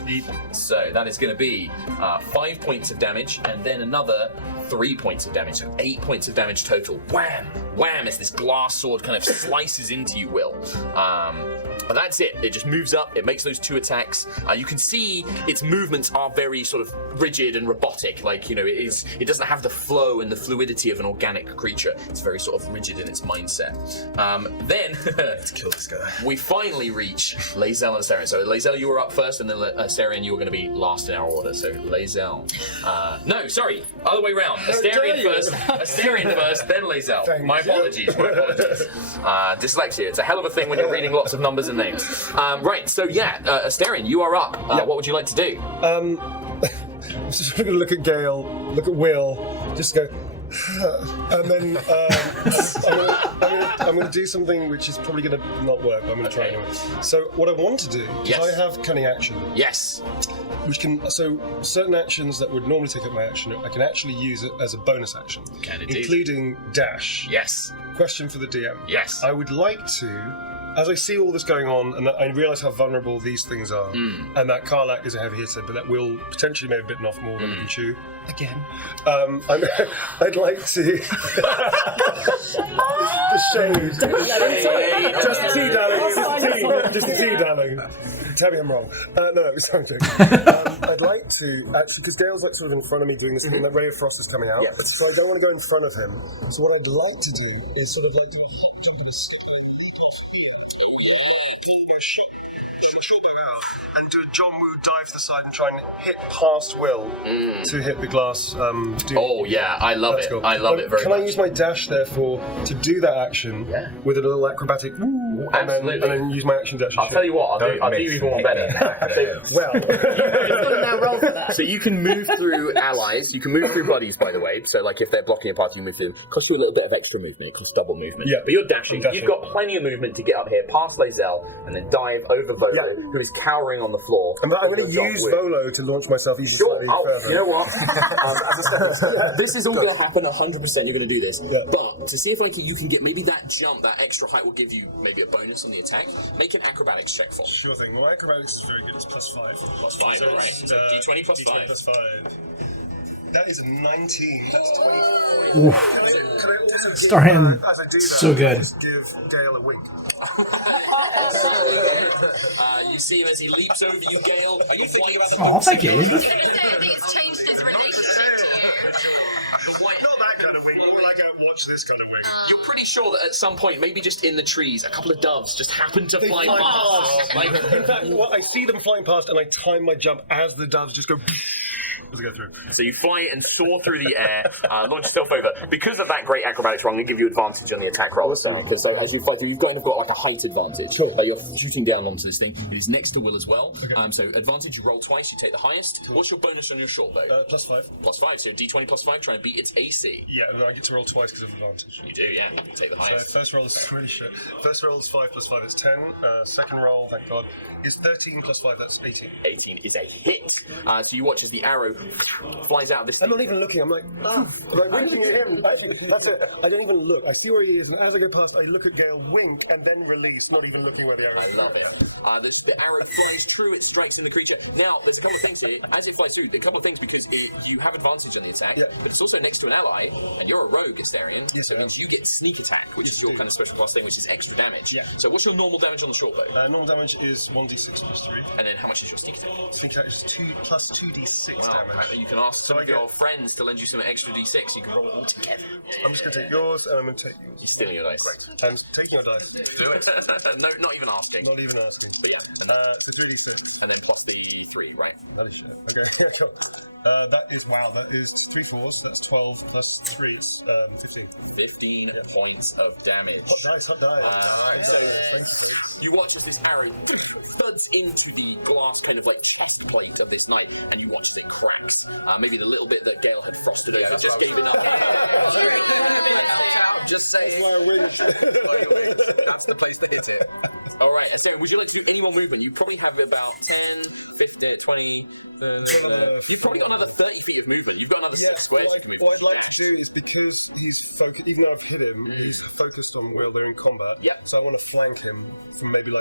So that is going to be 5 points of damage, and then another 3 points of damage. So 8 points of damage total. Wham! Wham! As this glass sword kind of slices into you, Will. And that's it. It just moves up. It makes those 2 attacks. You can see its movements are very sort of rigid and robotic. Like, you know, it doesn't have the flow and the fluidity of an organic creature. It's very sort of rigid in its mindset. Then let's kill this guy. We finally reach Lae'zel and Astarion. So Lae'zel, you were up first, and then Astarion, you were going to be last in our order. So Lae'zel. No, sorry, other way round. Astarion first, then Lae'zel. My apologies. Dyslexia. It's a hell of a thing when you're reading lots of numbers and names. Right. So yeah, Astarion, you are up. What would you like to do? I'm just going to look at Gale, look at Will, just go. And then I'm going to do something which is probably going to not work, but I'm going to try anyway. So what I want to do is I have cunning action. Yes. Which can, so certain actions that would normally take up my action, I can actually use it as a bonus action. Can indeed. Including dash. Yes. Question for the DM. Yes. I would like to, as I see all this going on, and I realise how vulnerable these things are, and that Karlak is a heavy hitter, but that will potentially may have bitten off more than it can chew. Again. I'd like to... the shade. Just a tea, darling. Just a tea, darling. Tell me I'm wrong. No, it's something. I'd like to, actually, because Dale's like sort of in front of me doing this, and that ray of frost is coming out, so I don't want to go in front of him. So what I'd like to do is sort of like do a hop jump and a step across here. And do a John Woo dive to the side and try and hit past Will to hit the glass. Oh yeah, I love it. Cool. I love it very much. Can I use my dash therefore to do that action with a little acrobatic and then use my action dash? I'll tell you what, I'll do even one better. Well, roll for that. So you can move through allies, you can move through buddies, by the way. So like if they're blocking a party, you move through them. It costs you a little bit of extra movement. It costs double movement. Yeah. But you're dashing. You've got plenty of movement to get up here, past Lae'zel, and then dive over Volo, who is cowering on the floor. And I'm going to use Volo to launch myself even slightly further. You know what? This is all going to happen 100%. You're going to do this. Yeah. But to see if you can get maybe that jump, that extra height will give you maybe a bonus on the attack. Make an acrobatics check for. Sure thing. My acrobatics is very good. It's +5. +5, so right. So D20 +5. D20 +5. That is a 19. That's 24. Oof. Astarion, as I do that, so good. Just give Gale a wink. You see him as he leaps over you, Gale. Are you thinking about the... Oh, thank you, Elizabeth. He's changed his relationship to you. I Not that kind of wing, more like a watch this kind of wing. You're pretty sure that at some point, maybe just in the trees, a couple of doves just happen to fly past. In fact, I see them flying past and I time my jump as the doves just go as they go through. So you fly and soar through the air, launch yourself over. Because of that great acrobatics roll, I'm going to give you advantage on the attack roll. Because so as you fly through, you've kind of got like a height advantage. Sure. You're shooting down onto this thing. It is next to Will as well. Okay. So advantage, you roll twice, you take the highest. What's your bonus on your short bow? +5. +5, so D20 +5, trying to beat its AC. Yeah, and then I get to roll twice because of advantage. You do, yeah. Take the highest. So first roll is really shit. First roll is 5 +5 is 10. Second roll, thank God, is 13 +5, that's 18. 18 is a hit. So you watch as the arrow flies out of this. I'm not even looking, I'm like, winking at him. That's it. I don't even look. I see where he is, and as I go past, I look at Gale, wink, and then release, not even looking where the arrow is. I love it. The arrow flies true, it strikes in the creature. Now, there's a couple of things here. As it flies through, a couple of things because you have advantage on the attack, but it's also next to an ally, and you're a rogue, Astarion, so it means you get sneak attack, which is your kind of special class thing, which is extra damage. Yeah. So what's your normal damage on the short bow? Normal damage is 1d6 +3. And then how much is your sneak attack? Sneak attack is 2 + 2d6 damage. You can ask some of your friends to lend you some extra d6, you can roll all together. I'm just going to take yours, and I'm going to take yours. You're stealing your dice. Great. I'm taking your dice. Do it. No, not even asking. Not even asking. But yeah. So 3d6. And then plus the 3, right? Okay, cool. That is 3 4s, that's 12 plus 3, it's 15. 15 points of damage. Hot dice. So you watch as this arrow thuds into the glass kind of like chest plate of this knight, and you watch as it cracks. Maybe the little bit that Gale had frosted over. Just saying where I win. That's the place to hit it. Alright, so would you like to do any more movement? You probably have about 10, 15, 20... You've probably got another 30 feet of movement. You've got another 6 squares. What I'd like to do is, because he's focused, even though I've hit him, he's focused on Will, they're in combat. Yeah. So I want to flank him from maybe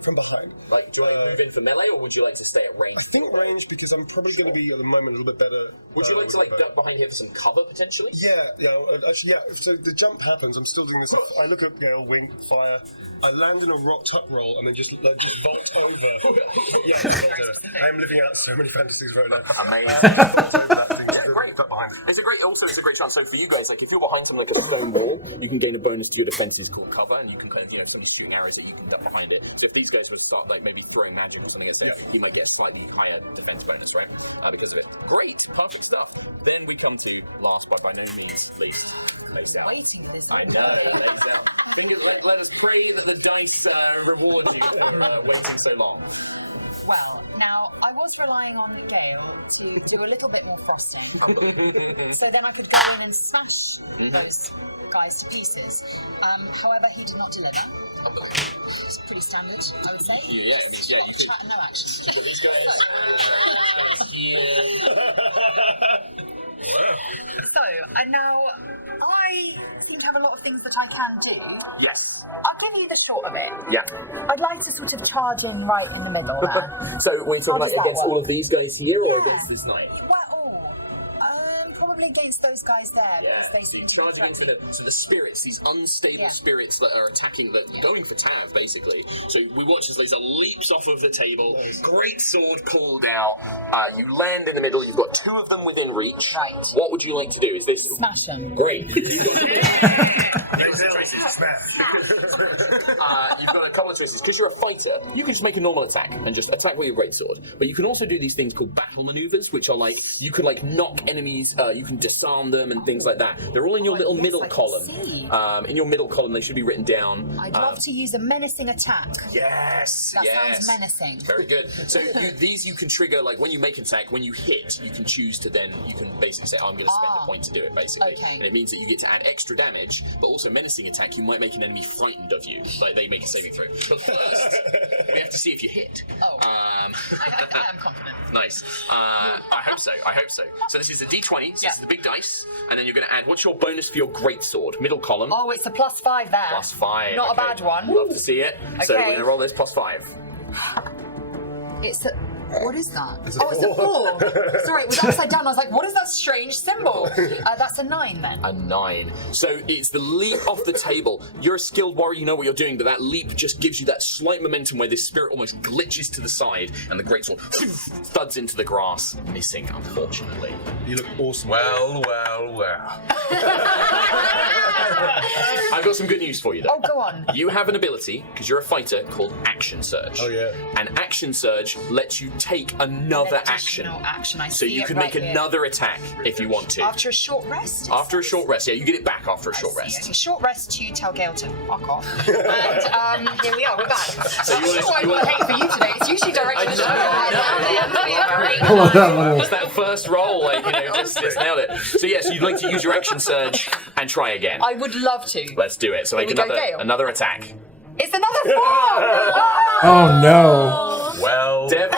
from behind. Like, do you want to move in for melee, or would you like to stay at range? I think range, because I'm probably going to be at the moment a little bit better. Would you like to duck behind here for some cover potentially? Yeah. Actually, yeah. So the jump happens. I'm still doing this. I look at Gale, wink, fire. I land in a tuck roll and then just vault over. Yeah, I'm living out so many fantasies right now. Amazing. Great. It's a great chance. So for you guys, like if you're behind something like a stone wall, you can gain a bonus to your defenses called cover, and you can kind of somebody's shooting arrows that you can duck behind it. So if these guys would start like maybe throwing magic or something against it, we might get a slightly higher defense bonus, right? Because of it. Great, perfect stuff. Then we come to last, but by no means least. I know. Let us pray that the dice reward you for waiting so long. Well, now, I was relying on Gale to do a little bit more frosting. So then I could go in and smash those guys to pieces. However, he did not deliver. Okay. It's pretty standard, I would say. Yeah, you could. No action. But these guys... So, and now, I seem to have a lot of things that I can do. Yes. I'll give you the short of it. Yeah. I'd like to sort of charge in right in the middle there. So we're talking like against all of these guys here, or against this knight? Probably against those guys there. Yeah, because they so you're charging into the spirits, these unstable spirits that are attacking, going for Tav, basically. So we watch as Laser leaps off of the table, great sword called out, you land in the middle, you've got 2 of them within reach. Right. What would you like to do? Is this... Smash them. Great. You've got a couple of choices. Because you're a fighter, you can just make a normal attack and just attack with your greatsword. But you can also do these things called battle maneuvers, which are like, you could like knock enemies, you can disarm them and things like that. They're all in your little middle column. In your middle column, they should be written down. I'd love to use a menacing attack. Yes. That sounds menacing. Very good. So these you can trigger, like when you make an attack, when you hit, you can choose to then, you can basically say, I'm going to spend a point to do it, basically. Okay. And it means that you get to add extra damage, but also menacing attack, you might make an enemy frightened of you. Like they make a saving throw. But first, we have to see if you hit. I am confident. Nice. I hope so. So this is a d20, so this is the big dice, and then you're going to add, what's your bonus for your greatsword? Middle column. Oh, it's a +5 there. +5. Not a bad one. Love to see it. Okay. So we're going to roll this +5. It's a What is that? It's a Oh, it's a 4. Sorry, it was upside down. I was like, what is that strange symbol? That's a 9 then. A 9. So it's the leap off the table. You're a skilled warrior, you know what you're doing, but that leap just gives you that slight momentum where this spirit almost glitches to the side and the greatsword thuds into the grass, missing, unfortunately. You look awesome. Well. I've got some good news for you, though. Oh, go on. You have an ability, because you're a fighter, called Action Surge. Oh, yeah. And Action Surge lets you take another action. I So see you it can right make here. another attack if you want to. After a short rest? After a short rest, yeah, you get it back after a short rest. Okay, short rest to tell Gale to fuck off. And here we are, we're back. So you That's why I hate for you today. It's usually directed at the It's that first roll, like, you know, just nailed it. So yes, you'd like to use your Action Surge and try again. I would love to. Let's do it. So Here make we go, Gale. another attack. It's another 4! Oh no. Well. Deb,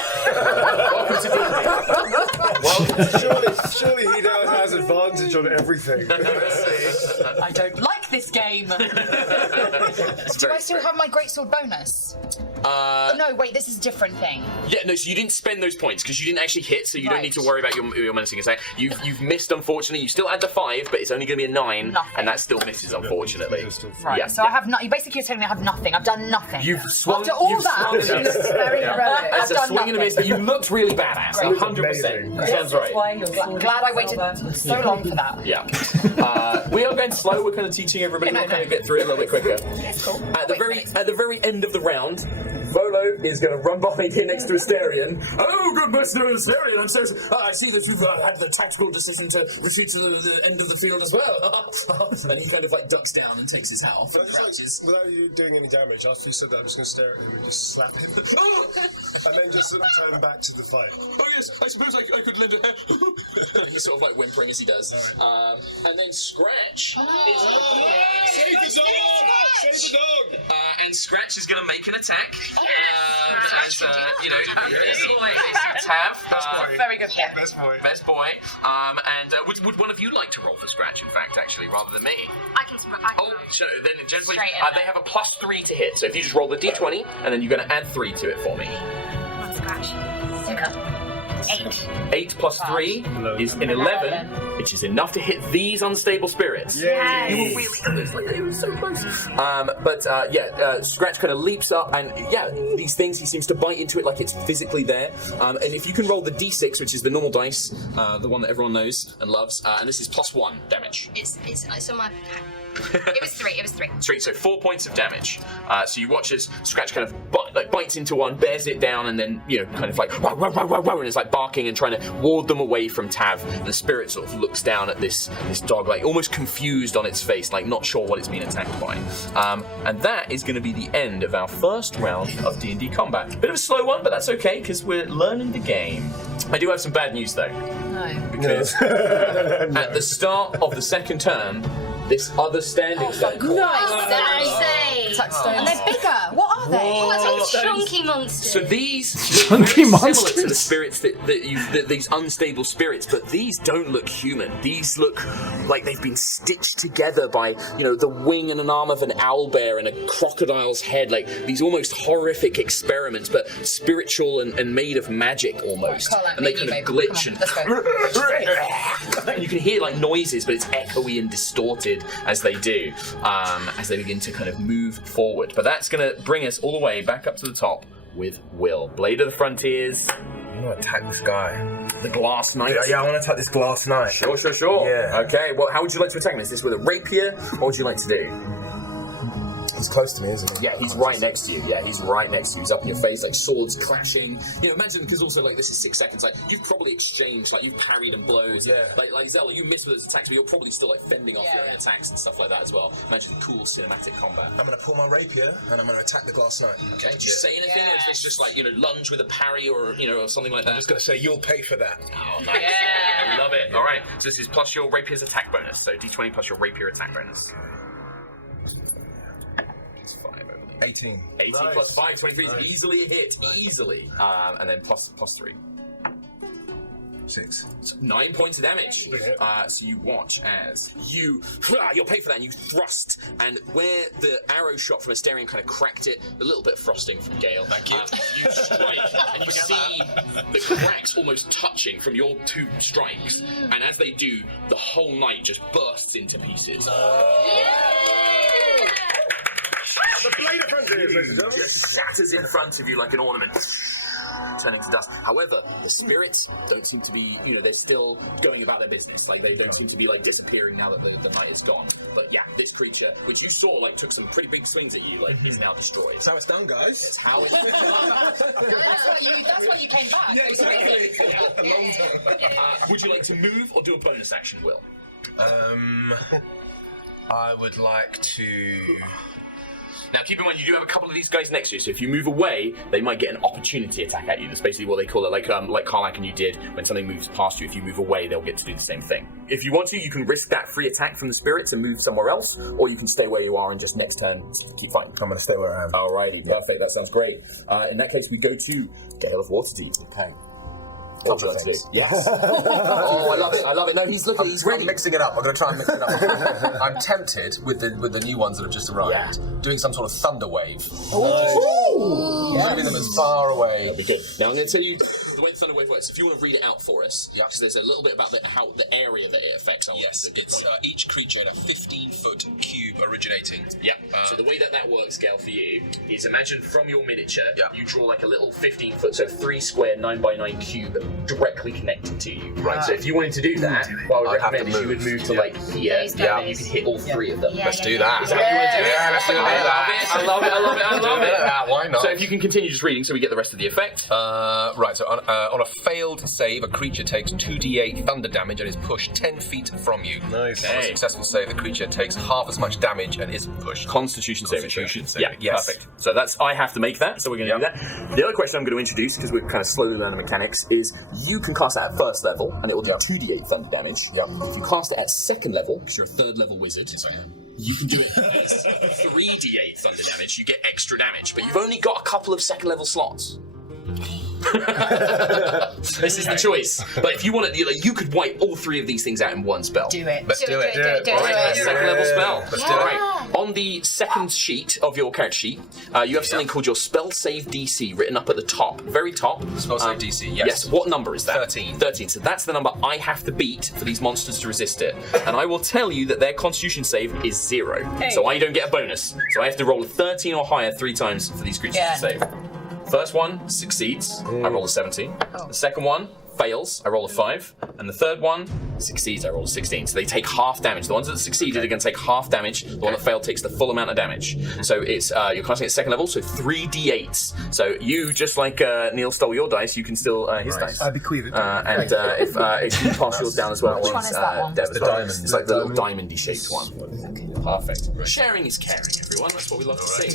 welcome to Surely he now has advantage on everything. I don't like this game. Do I still have my greatsword bonus? No, wait, this is a different thing. Yeah, no, so you didn't spend those points because you didn't actually hit, so you don't Right. need to worry about your menacing attack. You've missed, unfortunately. You still had the 5, but it's only going to be a 9, and that still misses, unfortunately. Right, Yeah, so I have you basically telling me I have nothing. I've done nothing. You've swung. After all you've that, swung it and looks very heroic. It's I've a done swing and a nothing. miss, but you looked really badass. 100%. Sounds right. Glad I waited so long for that. Yeah. We are going slow. We're kind of teaching everybody. We'll kind of get through it a little bit quicker. It's cool. At the very end of the round, Volo is going to run behind here next to Asterion. Oh, good Mr. Asterion, I'm so I see that you've had the tactical decision to retreat to the end of the field as well. And he kind of like ducks down and takes his hat off. But without you doing any damage, after you said that, I'm just going to stare at him and just slap him. And then just sort of turn back to the fight. Oh yes, I suppose I could lend a hand. He's sort of like whimpering as he does. And then Scratch is Save the dog! Save the dog! And Scratch is going to make an attack. As you know, Tav, Very good. Best boy. best boy. And would one of you like to roll for Scratch? In fact, actually, rather than me. I can. Oh, so then gently. Straight in They have a +3 to hit. So if you just roll the d20, and then you're going to add 3 to it for me. One scratch. 8. 8 plus 3 is an 11, which is enough to hit these unstable spirits. Yes. You were really close, like it was so close. Scratch kind of leaps up, and these things, he seems to bite into it like it's physically there. And if you can roll the d6, which is the normal dice, the one that everyone knows and loves, and this is +1 damage. It's on my. It was 3. It was 3. Straight, so 4 points of damage. So you watch as Scratch kind of bites into one, bears it down, and then kind of like wow, wow, wow, wow, wow, and it's like barking and trying to ward them away from Tav. And the spirit sort of looks down at this dog, like almost confused on its face, like not sure what it's been attacked by. And that is going to be the end of our first round of D&D combat. Bit of a slow one, but that's okay because we're learning the game. I do have some bad news though. No. Because at the start of the second turn, this other standing stone. And they're bigger. What are they? Oh, it's like chunky monsters. So these Chunky look very similar to monsters? the spirits that these unstable spirits, but these don't look human. These look like they've been stitched together by the wing and an arm of an owlbear and a crocodile's head, like these almost horrific experiments, but spiritual and made of magic almost. Right, and they kind of glitch and you can hear like noises, but it's echoey and distorted as they do, as they begin to kind of move forward. But that's going to bring us all the way back up to the top with Will. Blade of the Frontiers. I'm going to attack this guy. The Glass Knight. Yeah, I want to attack this Glass Knight. Sure. Yeah. Okay, well, how would you like to attack him? Is this with a rapier? What would you like to do? He's close to me, isn't he? Yeah, he's right next to you. Yeah, he's right next to you. He's up in your face, like swords clashing. Imagine, because also, like, this is 6 seconds. Like, you've probably exchanged, like, you've parried and blows. Yeah. Like Zella, you miss with those attacks, but you're probably still, like, fending off your own attacks and stuff like that as well. Imagine cool cinematic combat. I'm going to pull my rapier and I'm going to attack the Glass Knight. Okay, do you say anything, or is this just like, lunge with a parry or, or something like that? I'm just going to say, you'll pay for that. Oh, nice. Yeah. I love it. All right, so this is plus your rapier's attack bonus. So d20 plus your rapier attack bonus. 18. 18 Nice. plus 5, 23 is easily a hit. Easily. And then plus 3. 6. So 9 points of damage. So you watch as you'll pay for that, and you thrust, and where the arrow shot from Asterion kind of cracked it, a little bit of frosting from Gale. Thank you. You strike, and you see the cracks almost touching from your 2 strikes, and as they do, the whole knight just bursts into pieces. The blade of frenzy, ladies and gentlemen. Just shatters in front of you like an ornament, turning to dust. However, the spirits don't seem to be, they're still going about their business. Like, they don't seem to be, like, disappearing now that the night is gone. But yeah, this creature, which you saw, like, took some pretty big swings at you, like, is now destroyed. That's how it's done, guys. That's how it's done. That's what you came back. Yeah, exactly. A long time. Would you like to move or do a bonus action, Will? I would like to... Now, keep in mind, you do have a couple of these guys next to you, so if you move away, they might get an opportunity attack at you. That's basically what they call it, like Karlak and you did. When something moves past you, if you move away, they'll get to do the same thing. If you want to, you can risk that free attack from the spirits and move somewhere else, or you can stay where you are and just next turn keep fighting. I'm going to stay where I am. Alrighty, perfect. That sounds great. In that case, we go to Gale of Waterdeep. Okay. What would you like to do? Yes. Oh, I love it. I love it. No, he's looking. He's really mixing it up. I'm going to try and mix it up. I'm tempted with the new ones that have just arrived, doing some sort of thunder wave. Moving them as far away. That'd be good. Now I'm going to tell you the way the thunder wave works. If you want to read it out for us, because there's a little bit about how the area that it affects. Yes, it's each creature in a 15-foot cube originating. Yeah. So the way that works, Gale, for you is imagine from your miniature, you draw like a little 15-foot, so 3 square 9x9 cube directly connected to you. Right. So if you wanted to do that, what I would recommend is you would move to like here, and then you can hit all 3 of them. Let's do that. Is that what you want to do? Yeah, let's do that. I love it. Why not? So if you can continue just reading, so we get the rest of the effect. Right. So on a failed save, a creature takes 2d8 thunder damage and is pushed 10 feet from you. Nice. On a successful save, the creature takes half as much damage and isn't pushed. Constitution saving. Yeah. Yes. Perfect. So I have to make that. So we're going to do that. The other question I'm going to introduce, because we're kind of slowly learning mechanics, is you can cast that at first level, and it will do 2d8 thunder damage. If you cast it at second level, because you're a 3rd level wizard, yes I am, you can do it as 3d8 thunder damage. You get extra damage, but you've only got a couple of second level slots. This is the choice. But if you want it, you could wipe all 3 of these things out in one spell. Do it. Let's do it. Alright, second level spell. Let's do it. On the second sheet of your character sheet, you have something called your spell save DC written up at the top, very top. Spell save DC, yes. Yes, what number is that? 13. 13, so that's the number I have to beat for these monsters to resist it. And I will tell you that their constitution save is 0. So I don't get a bonus. So I have to roll a 13 or higher 3 times for these creatures to save. First one succeeds, I roll a 17. The second one fails, I roll a 5. And the third one succeeds, I roll a 16. So they take half damage. The ones that succeeded are going to take half damage. The one that failed takes the full amount of damage. So it's you're casting at second level, so 3d8s. So you, just like Neil stole your dice, you can steal his dice. I bequeath it. And if you pass yours down as well, Which one is that one? Deb as well. diamond. It's like the little diamondy shaped one. Perfect. Sharing is caring, everyone. That's what we love to see.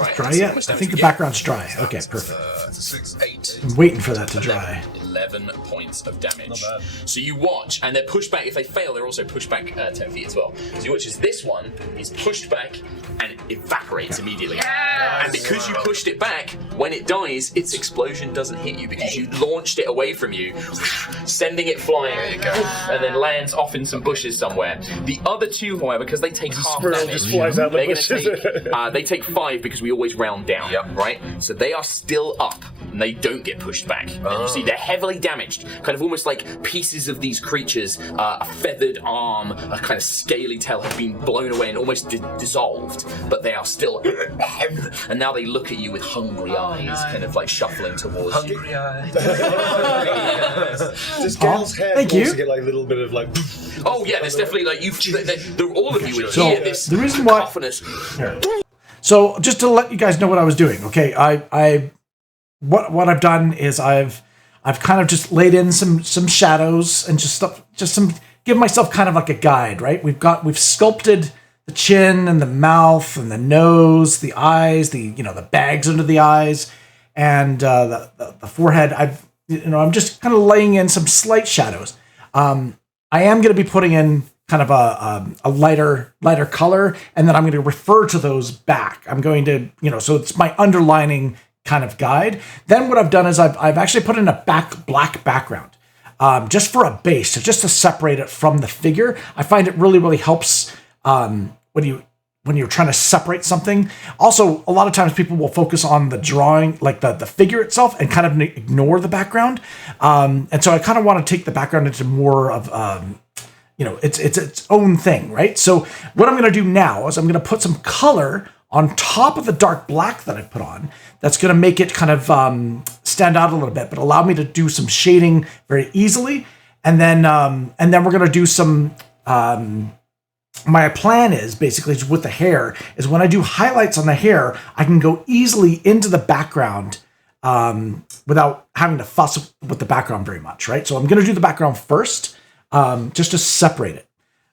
Right. Dry yet? I think the background's dry. Okay, perfect. 6, 8. I'm waiting for that to dry. 11 points of damage. So you watch, and they're pushed back. If they fail, they're also pushed back 10 feet as well. So you watch as this one is pushed back and evaporates immediately. And because you pushed it back, when it dies, its explosion doesn't hit you because you launched it away from you, sending it flying, and then lands off in some bushes somewhere. The other 2, however, because they take half damage, just flies out the bushes. they take 5 because we always round down, right? So they are still up, and they don't get pushed back. And you see they're heavily damaged, kind of almost like pieces of these creatures, a feathered arm, a kind of scaly tail have been blown away and almost dissolved, but they are still and now they look at you with hungry eyes, kind of like shuffling towards you. Hungry eyes. Does Gale's hair also get like a little bit of like... Oh yeah, there's definitely like all of you would So, hear this the reason why- cacophonous. So just to let you guys know what I was doing, okay? What I've done is I've kind of just laid in some shadows and give myself kind of like a guide, right? We've sculpted the chin and the mouth and the nose, the eyes, the bags under the eyes, and the forehead. I'm just kind of laying in some slight shadows. I am going to be putting in kind of a lighter color, and then I'm going to refer to those back. I'm going to, so it's my underlining kind of guide. Then what I've done is I've actually put in a black background. just for a base, so just to separate it from the figure. I find it really, really helps when you're trying to separate something. Also, a lot of times people will focus on the drawing, like the figure itself, and kind of ignore the background. And so I kind of want to take the background into more of, it's its own thing, right? So what I'm going to do now is I'm going to put some color on top of the dark black that I put on. That's going to make it kind of stand out a little bit, but allow me to do some shading very easily. And then we're going to do some... my plan is basically with the hair is when I do highlights on the hair, I can go easily into the background without having to fuss with the background very much, right? So I'm going to do the background first, just to separate it.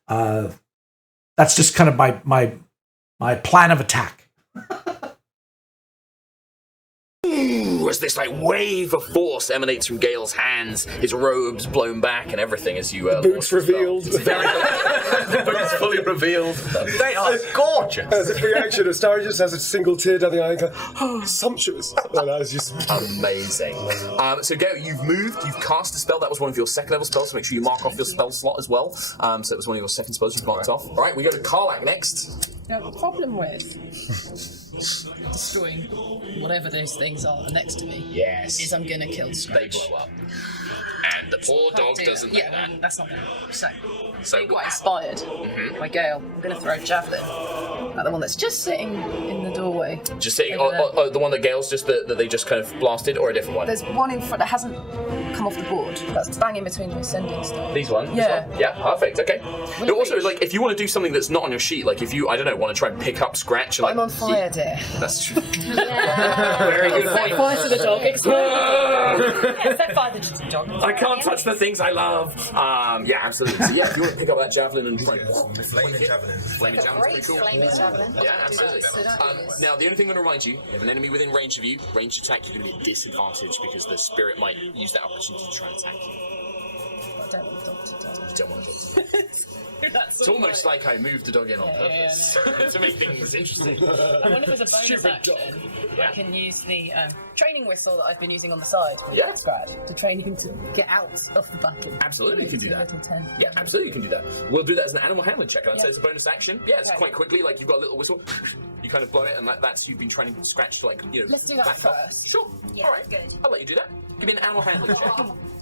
That's just kind of my plan of attack. As this like wave of force emanates from Gale's hands, his robes blown back and everything as you boots revealed. The boots fully revealed. They are gorgeous. As a reaction, Starry just has a single tear down the eye and goes, oh, sumptuous. Well, that is just amazing. So Gale, you've moved, you've cast a spell. That was one of your second level spells, so make sure you mark off your spell slot as well. So it was one of your second spells you've marked off. All right, we go to Karlach next. Now, the problem with destroying whatever those things are next to me is I'm going to kill Scratch. They blow up. And the poor dog doesn't know that. That's not going to work. So quite inspired by Gale. I'm going to throw a javelin at the one that's just sitting in the doorway. Just sitting, the one that Gale's just, that they just kind of blasted, or a different one? There's one in front that hasn't come off the board. That's banging between the ascending stuff. These ones? Yeah. Yeah, perfect, okay. But also, like, if you want to do something that's not on your sheet, like if you, I don't know, want to try and pick up Scratch, like... I'm on fire, dear. That's true. Very good point. Set fire to the dog. Set fire to the dog. I can't touch the things I love. Yeah, absolutely. So yeah, if you want to pick up that javelin and try and... Flaming javelin. Flaming javelin's pretty cool. Flaming javelin. Yeah, absolutely. Now, the only thing I'm going to remind you, if you have an enemy within range of you, ranged attack, you're going to be at disadvantage because the spirit might use that opportunity to try and attack you. I don't want the dog to die. You don't want to. It's almost like I moved the dog in on purpose to make things interesting. I wonder if there's a bonus action. I can use the training whistle that I've been using on the side. Yeah. Scratch to train him to get out of the battle. Absolutely, you can do that. Little 10. Yeah, absolutely, you can do that. We'll do that as an animal handling check. I'd say it's a bonus action. Yeah, it's Okay. quite quickly. Like you've got a little whistle, you kind of blow it, and that's you've been training Scratch to Let's do that first. Sure. Yeah, all right. good. I'll let you do that. Give me an animal handling check.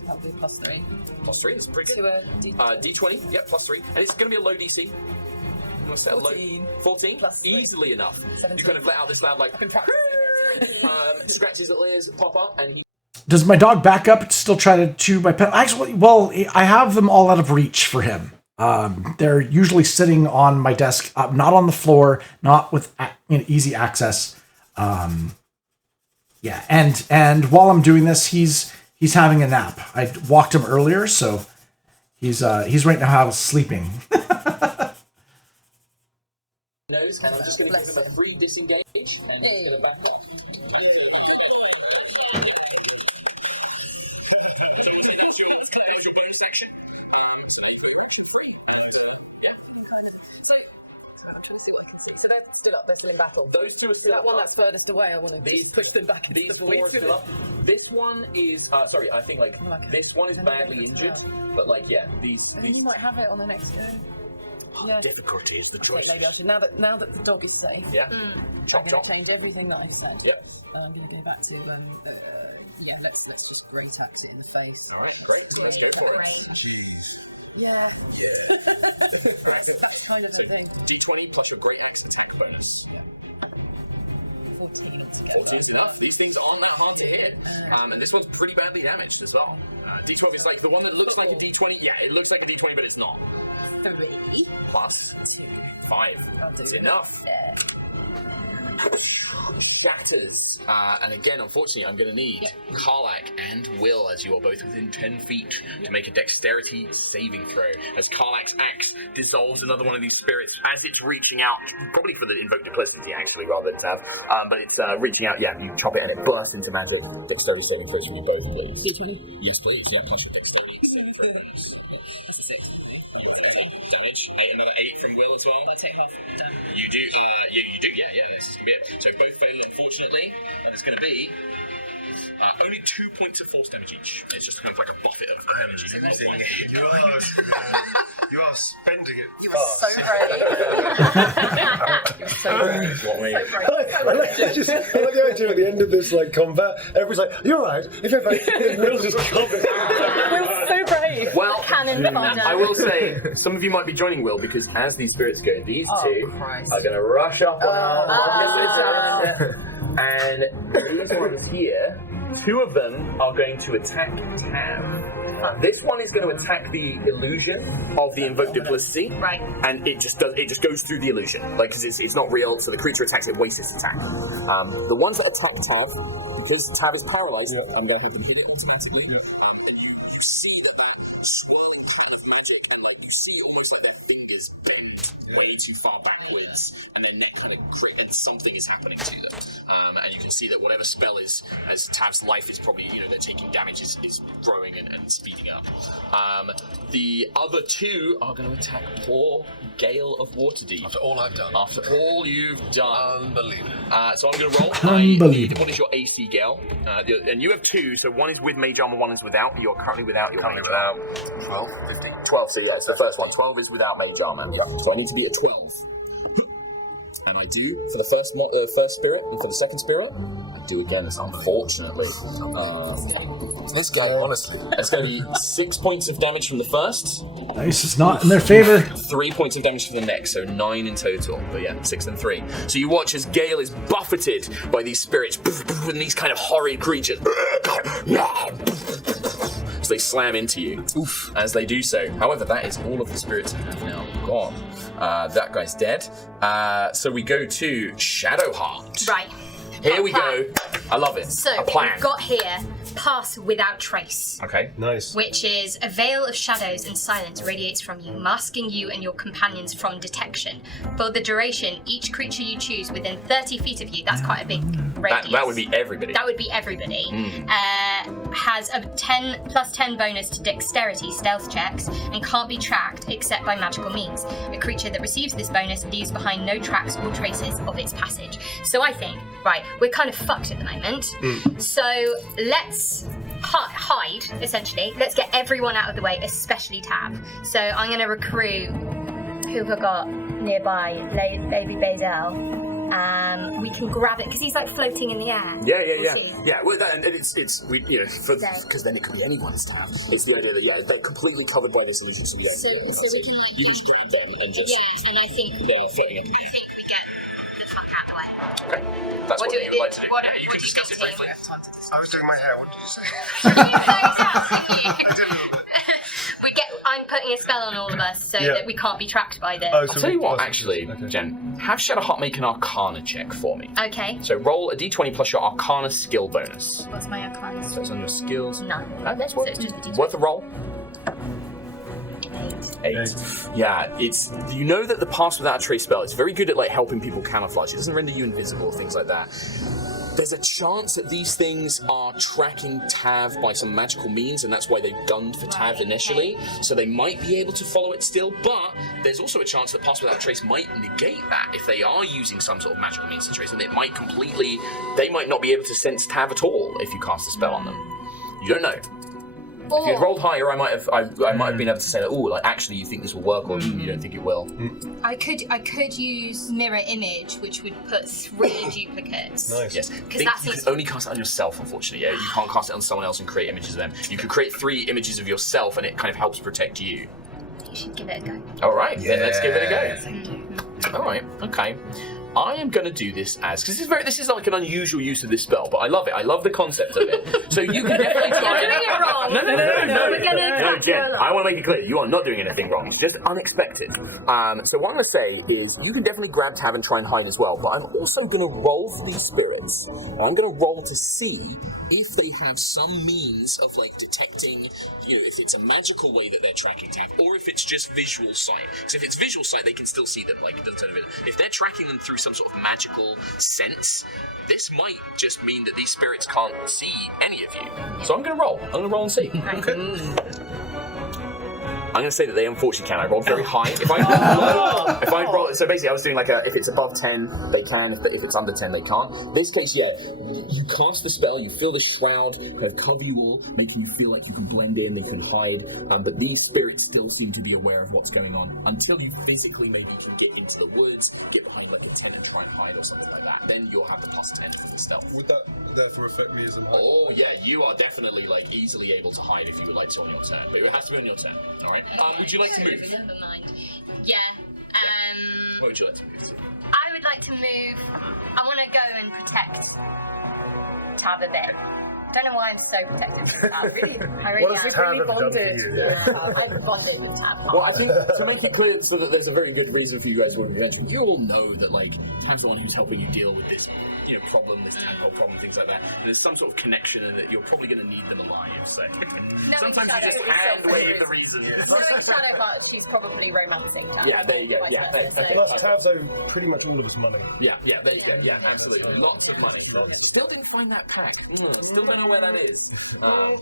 That'll be +3. +3. That's pretty good. To a D20. Yep, +3, and it's going to be a low DC. You want to say 14 +3. Easily enough. 17. You kind of let out this loud like. Scratches little ears pop up and Does my dog back up to still try to chew my pet? Actually, well, I have them all out of reach for him. They're usually sitting on my desk, not on the floor, not with easy access. Yeah, and while I'm doing this, he's having a nap. I walked him earlier, so he's right now sleeping. and I'm just going to give him a free disengage and he's going to back up. So they're still up, they're still in battle. Those two are still that up. one that's furthest away, I want to push them back into the void. This one is sorry, I think this one is badly injured, but these. You might have it on the next turn. Yeah. Difficulty is the choice. Maybe I should now that the dog is safe. Yeah. I'm going to change everything that I've said. Yep. I'm going to go back to let's just great axe it in the face. All right, great. Let's go for it. Jeez. Yeah. That's kind of the thing. D20 plus your great axe attack bonus. Yeah. 14 14's enough. These things aren't that hard to hit. And this one's pretty badly damaged as well. D12 is like the one that looks like a D20. Yeah, it looks like a D20, but it's not. 3 plus 2 5. That's enough. Shatters. And again, unfortunately, I'm going to need Karlach and Will, as you are both within 10 feet, to make a dexterity saving throw. As Karlach's axe dissolves another one of these spirits as it's reaching out, probably for the invoke duplicity, actually, rather than Tav. But it's reaching out, you chop it and it bursts into magic. Dexterity saving throws from you both, please. D20? Yes, please. Yeah, plus your dexterity saving throw. Damage. Another 8 from Will as well. I'll take half of the damage. You do, yeah. This is gonna be it. So both fail, unfortunately, and it's gonna be Only 2 points of force damage each. It's just kind of like a buffet of energy. You are spending it. You are so brave. I like the idea at the end of this combat. Everybody's like, "You're right." If Will just covered. Will's so brave. Well, cannon I will say, some of you might be joining Will because as these spirits go, these two are going to rush up on our and these ones here, 2 of them are going to attack Tav. This one is going to attack the illusion of the invoked duplicity, right? And it just goes through the illusion, because it's not real. So the creature attacks, it wastes its attack. The ones that attack Tav, because Tav is paralyzed, I'm going to have them hit it automatically, and you see that swirling kind of magic, and you see almost like their fingers bend way too far backwards, and their neck kind of and something is happening to them. And you can see that whatever spell is, as Tav's life is probably, they're taking damage, is growing and speeding up. The other 2 are going to attack poor Gale of Waterdeep. After all I've done. After all you've done. Unbelievable. So I'm going to roll. Unbelievable. What is your AC, Gale? And you have 2, so one is with mage armor, one is without. You're currently without your mage armor. 12, 15. 12, so yeah, it's the first one. 12 is without mage armor. Yeah. So I need to be at 12. And I do for the first spirit, and for the second spirit, I do again, unfortunately. This guy, honestly. It's going to be 6 points of damage from the first. Nice, it's not in their favor. 3 points of damage from the next, so 9 in total. But yeah, 6 and 3. So you watch as Gale is buffeted by these spirits, and these kind of horrid creatures. As they slam into you. Oof. As they do so. However, that is all of the spirits have now gone. That guy's dead. So we go to Shadowheart. Right. Here we go. I love it. So a plan. we've got here Pass Without Trace. Okay. Nice. Which is a veil of shadows and silence radiates from you, masking you and your companions from detection. For the duration, each creature you choose within 30 feet of you, that's quite a big radius. That would be everybody. That would be everybody. Has a 10+10 bonus to dexterity stealth checks and can't be tracked except by magical means. A creature that receives this bonus leaves behind no tracks or traces of its passage. So I think, right, we're kind of fucked at the moment. So let's hide, essentially. Let's get everyone out of the way, especially Tav. So I'm going to recruit who have got nearby, Baby Bazel. We can grab it because he's like floating in the air. Yeah. Well, because then it could be anyone's Tav. It's the idea that they're completely covered by this illusion. So we can you just grab them and just and I think they're floating up. we get the fuck out of the way. Okay, that's what you would like to do. You can discuss it briefly. I was doing my hair. What did you say? I'm putting a spell on all of us so that we can't be tracked by this. I'll tell you what, actually, Jen, have Shadowheart make an Arcana check for me. Okay. So roll a d20 plus your Arcana skill bonus. What's my Arcana? So it's on your skills. None. That's so it's just the d20. worth a roll. 8. Yeah, it's that the Pass Without a Trace spell is very good at helping people camouflage. It doesn't render you invisible, things like that. There's a chance that these things are tracking Tav by some magical means, and that's why they've gunned for Tav initially. So they might be able to follow it still, but there's also a chance that Pass Without a Trace might negate that if they are using some sort of magical means to trace, and they might not be able to sense Tav at all if you cast a spell on them. You don't know. If you'd rolled higher, I might have been able to say that. Actually, you think this will work, or you don't think it will. I could use mirror image, which would put 3 duplicates. Nice. Yes, because you can only cast it on yourself. Unfortunately, you can't cast it on someone else and create images of them. You could create 3 images of yourself, and it kind of helps protect you. You should give it a go. All right, then let's give it a go. Thank you. All right, okay. I am going to do this because this is like an unusual use of this spell, but I love it. I love the concept of it. So you can definitely try it. You're doing it wrong. No, Jen, I want to make it clear. You are not doing anything wrong. It's just unexpected. So what I'm going to say is you can definitely grab Tav and try and hide as well, but I'm also going to roll for these spirits. I'm going to roll to see if they have some means of detecting, if it's a magical way that they're tracking Tav, or if it's just visual sight. Because if it's visual sight, they can still see them. It doesn't turn a bit. If they're tracking them through some sort of magical sense, this might just mean that these spirits can't see any of you. So I'm going to roll. I'm going to roll and see. Okay. I'm going to say that they unfortunately can. I rolled very high. If I roll, So basically, I was doing like if it's above 10, they can. If it's under 10, they can't. This case, yeah, you cast the spell, you feel the shroud kind of cover you all, making you feel like you can blend in, they can hide. But these spirits still seem to be aware of what's going on until you physically maybe can get into the woods, get behind like a tent and try and hide or something like that. Then you'll have the +10 for the stealth. Would that therefore affect me as I'm hiding? Oh yeah, you are definitely like easily able to hide if you would like to on your turn, but it has to be on your turn. All right. Would you like to move? Never mind. Yeah. Where would you like to move to? I would like to move. I want to go and protect Tab a bit. Don't know why I'm so protective of Tab. I really am. Tab have done for you? I'm bonded with Tab. Well, I think to make it clear so that there's a very good reason for you guys to adventure, you all know that like Tab's the one who's helping you deal with this, problem, this tadpole problem, things like that. There's some sort of connection, and that you're probably going to need them alive. So sometimes you just hand wave the reason. Knowing Shadow, but she's probably romancing Tab. Yeah, there you go. Yeah, Tabs owe pretty much all of us money. Yeah, there you go. Yeah, absolutely. Lots of money. Still didn't find that pack. Still don't know where that is.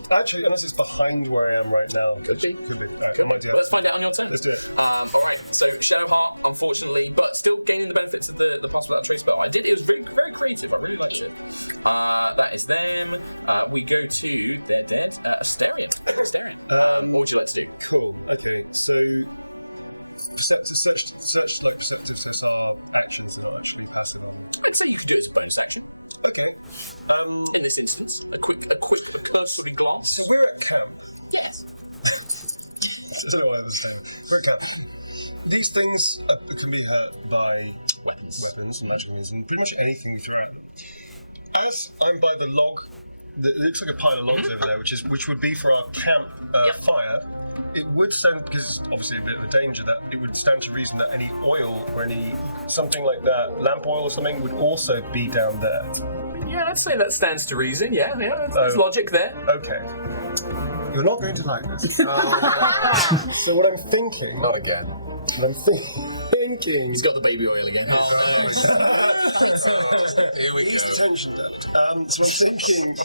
Actually, unless it's behind where I am right now, I think it could be. Let's find out how much it is. So Shadowheart, unfortunately, still gaining the benefits of the prospect trace, but I think it's been very creative. I really like it. That is them. We go to the dead. Sterling. What would you like to see? Cool. Okay. So such actions not actually passive on. I'd say you could do it as a bonus action. Okay. In this instance, a quick cursory glance. So we're at camp. Yes. I don't know what I understand. We're at camp. These things can be hurt by weapons and magic and pretty much anything with you. As I'm by the log, it looks like a pile of logs over there, which would be for our camp fire. It would stand, because it's obviously a bit of a danger, that it would stand to reason that any oil or any something like that, lamp oil or something, would also be down there. Yeah, I'd say that stands to reason. Yeah, there's logic there. Okay. You're not going to like this. So what I'm thinking... Not again. What I'm thinking... He's got the baby oil again. Here we go. Ease the tension down. So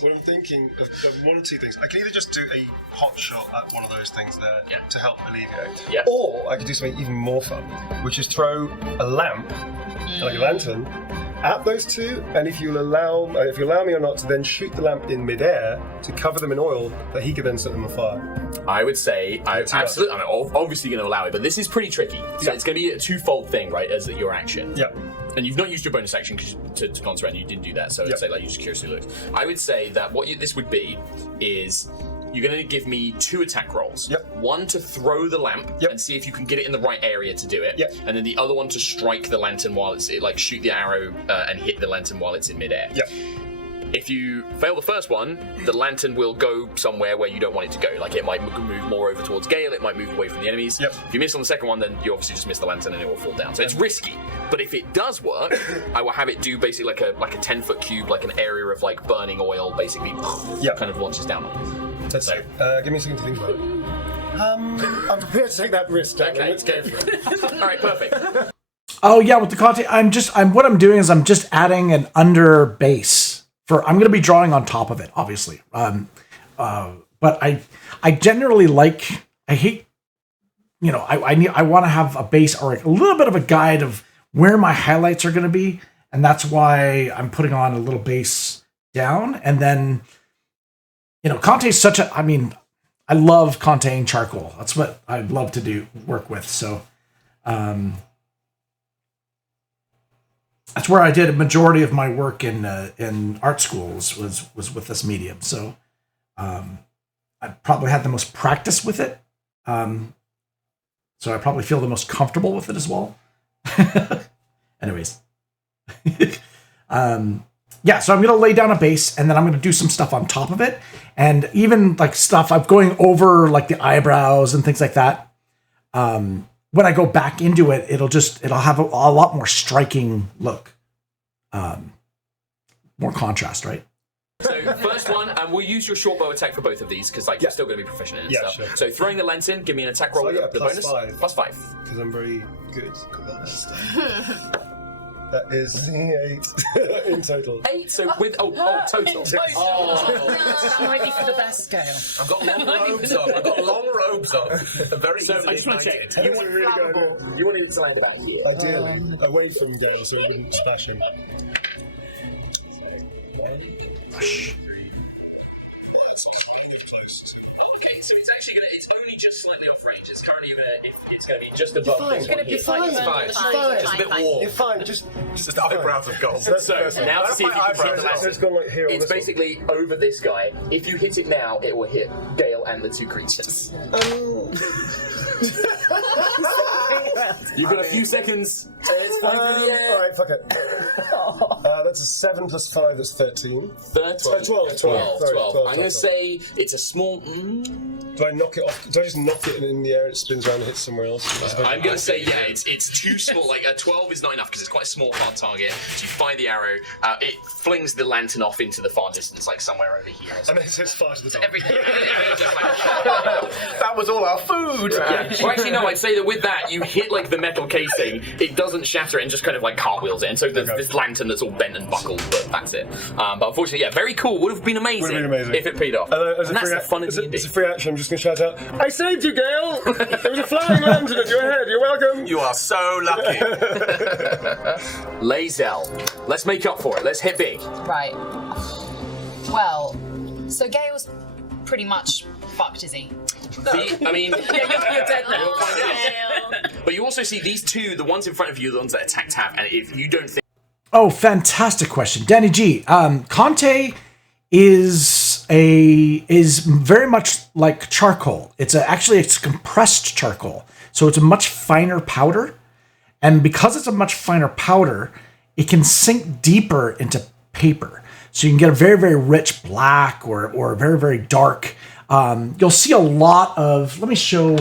what I'm thinking of one or two things. I can either just do a hot shot at one of those things there to help alleviate, or I could do something even more fun, which is throw a lamp, like a lantern, at those two, and if you allow me or not to then shoot the lamp in midair to cover them in oil, that he could then set them on fire. I would say, I'm obviously going to allow it, but this is pretty tricky. So it's going to be a twofold thing, right, as your action. Yeah. And you've not used your bonus action to concentrate, and you didn't do that, so I'd say like you just curiously looked. I would say that this would be is you're going to give me 2 attack rolls. One to throw the lamp and see if you can get it in the right area to do it. And then the other one to strike the lantern while shoot the arrow and hit the lantern while it's in midair. If you fail the first one, the lantern will go somewhere where you don't want it to go. Like it might move more over towards Gale, it might move away from the enemies. If you miss on the second one, then you obviously just miss the lantern and it will fall down. So it's risky. But if it does work, I will have it do basically like a 10-foot cube, like an area of like burning oil, basically kind of launches down on it. That's so. Give me a second to think about it. I'm prepared to take that risk. Okay, let's go for it. All right, perfect. Oh yeah, with the content, what I'm doing is I'm just adding an under base. I'm going to be drawing on top of it, obviously. But I generally I want to have a base or a little bit of a guide of where my highlights are going to be. And that's why I'm putting on a little base down. And then, Conte is I love Conte and charcoal. That's what I love to work with. So, that's where I did a majority of my work in art schools was with this medium. So I probably had the most practice with it. So I probably feel the most comfortable with it as well. Anyways. So I'm going to lay down a base and then I'm going to do some stuff on top of it. And even like stuff, I'm going over like the eyebrows and things like that. When I go back into it, it'll have a lot more striking look. More contrast, right? So first one, we'll use your short bow attack for both of these because you're still going to be proficient in it and stuff. Sure. So throwing the lantern, give me an attack roll with the bonus. +5. +5. Because I'm very good. That is 8 in total. 8? So with total. That might be for the best Gale. I've got long robes on. I've got long robes on. Very So easily I just want to say, ignited. you want really going you want to get something about you. Ideally, away from Dan, so it wouldn't splash him. Okay, so it's actually it's only just slightly off range. It's currently it's going to be just above. It's going to be fine. It's a bit warm. You're fine. Just the eyebrows have gone. So now to see if you can hit the last. It's gone like here. It's basically over this guy. If you hit it now, it will hit Gale and the 2 creatures. You've got a few seconds. It's fine. Alright, fuck it. That's a 7 plus 5, that's 13. 12. I'm going to say it's a small. Do I knock it off? Do I just knock it in the air and it spins around and hits somewhere else? I'm going to say, it's too small. Like, a 12 is not enough because it's quite a small, hard target. So you fire the arrow, it flings the lantern off into the far distance, like somewhere over here. And then it says fire to the top. That was all our food! Yeah. Well, actually, no, I'd say that with that, you hit, like, the metal casing, it doesn't shatter it and just kind of, like, cartwheels it. And so there's this lantern that's all bent and buckled, but that's it. But unfortunately, very cool. Would have been amazing if it paid off. And that's the fun of D&D. It's a free action, I'm just going to shout out, I saved you, Gale! There was a flying lantern at your head, you're welcome! You are so lucky. Lazel, let's make up for it. Let's hit big. Right. Well, so Gale's pretty much fucked, is he? I mean, you're dead now. We'll find out. But you also see these two, the ones in front of you, the ones that attacked Tav, and if you don't think. Oh, fantastic question, Danny G. Conte is very much like charcoal. Actually it's compressed charcoal, so it's a much finer powder, and because it's a much finer powder, it can sink deeper into paper. So you can get a very, very rich black or very, very dark. You'll see a lot of. Let me show.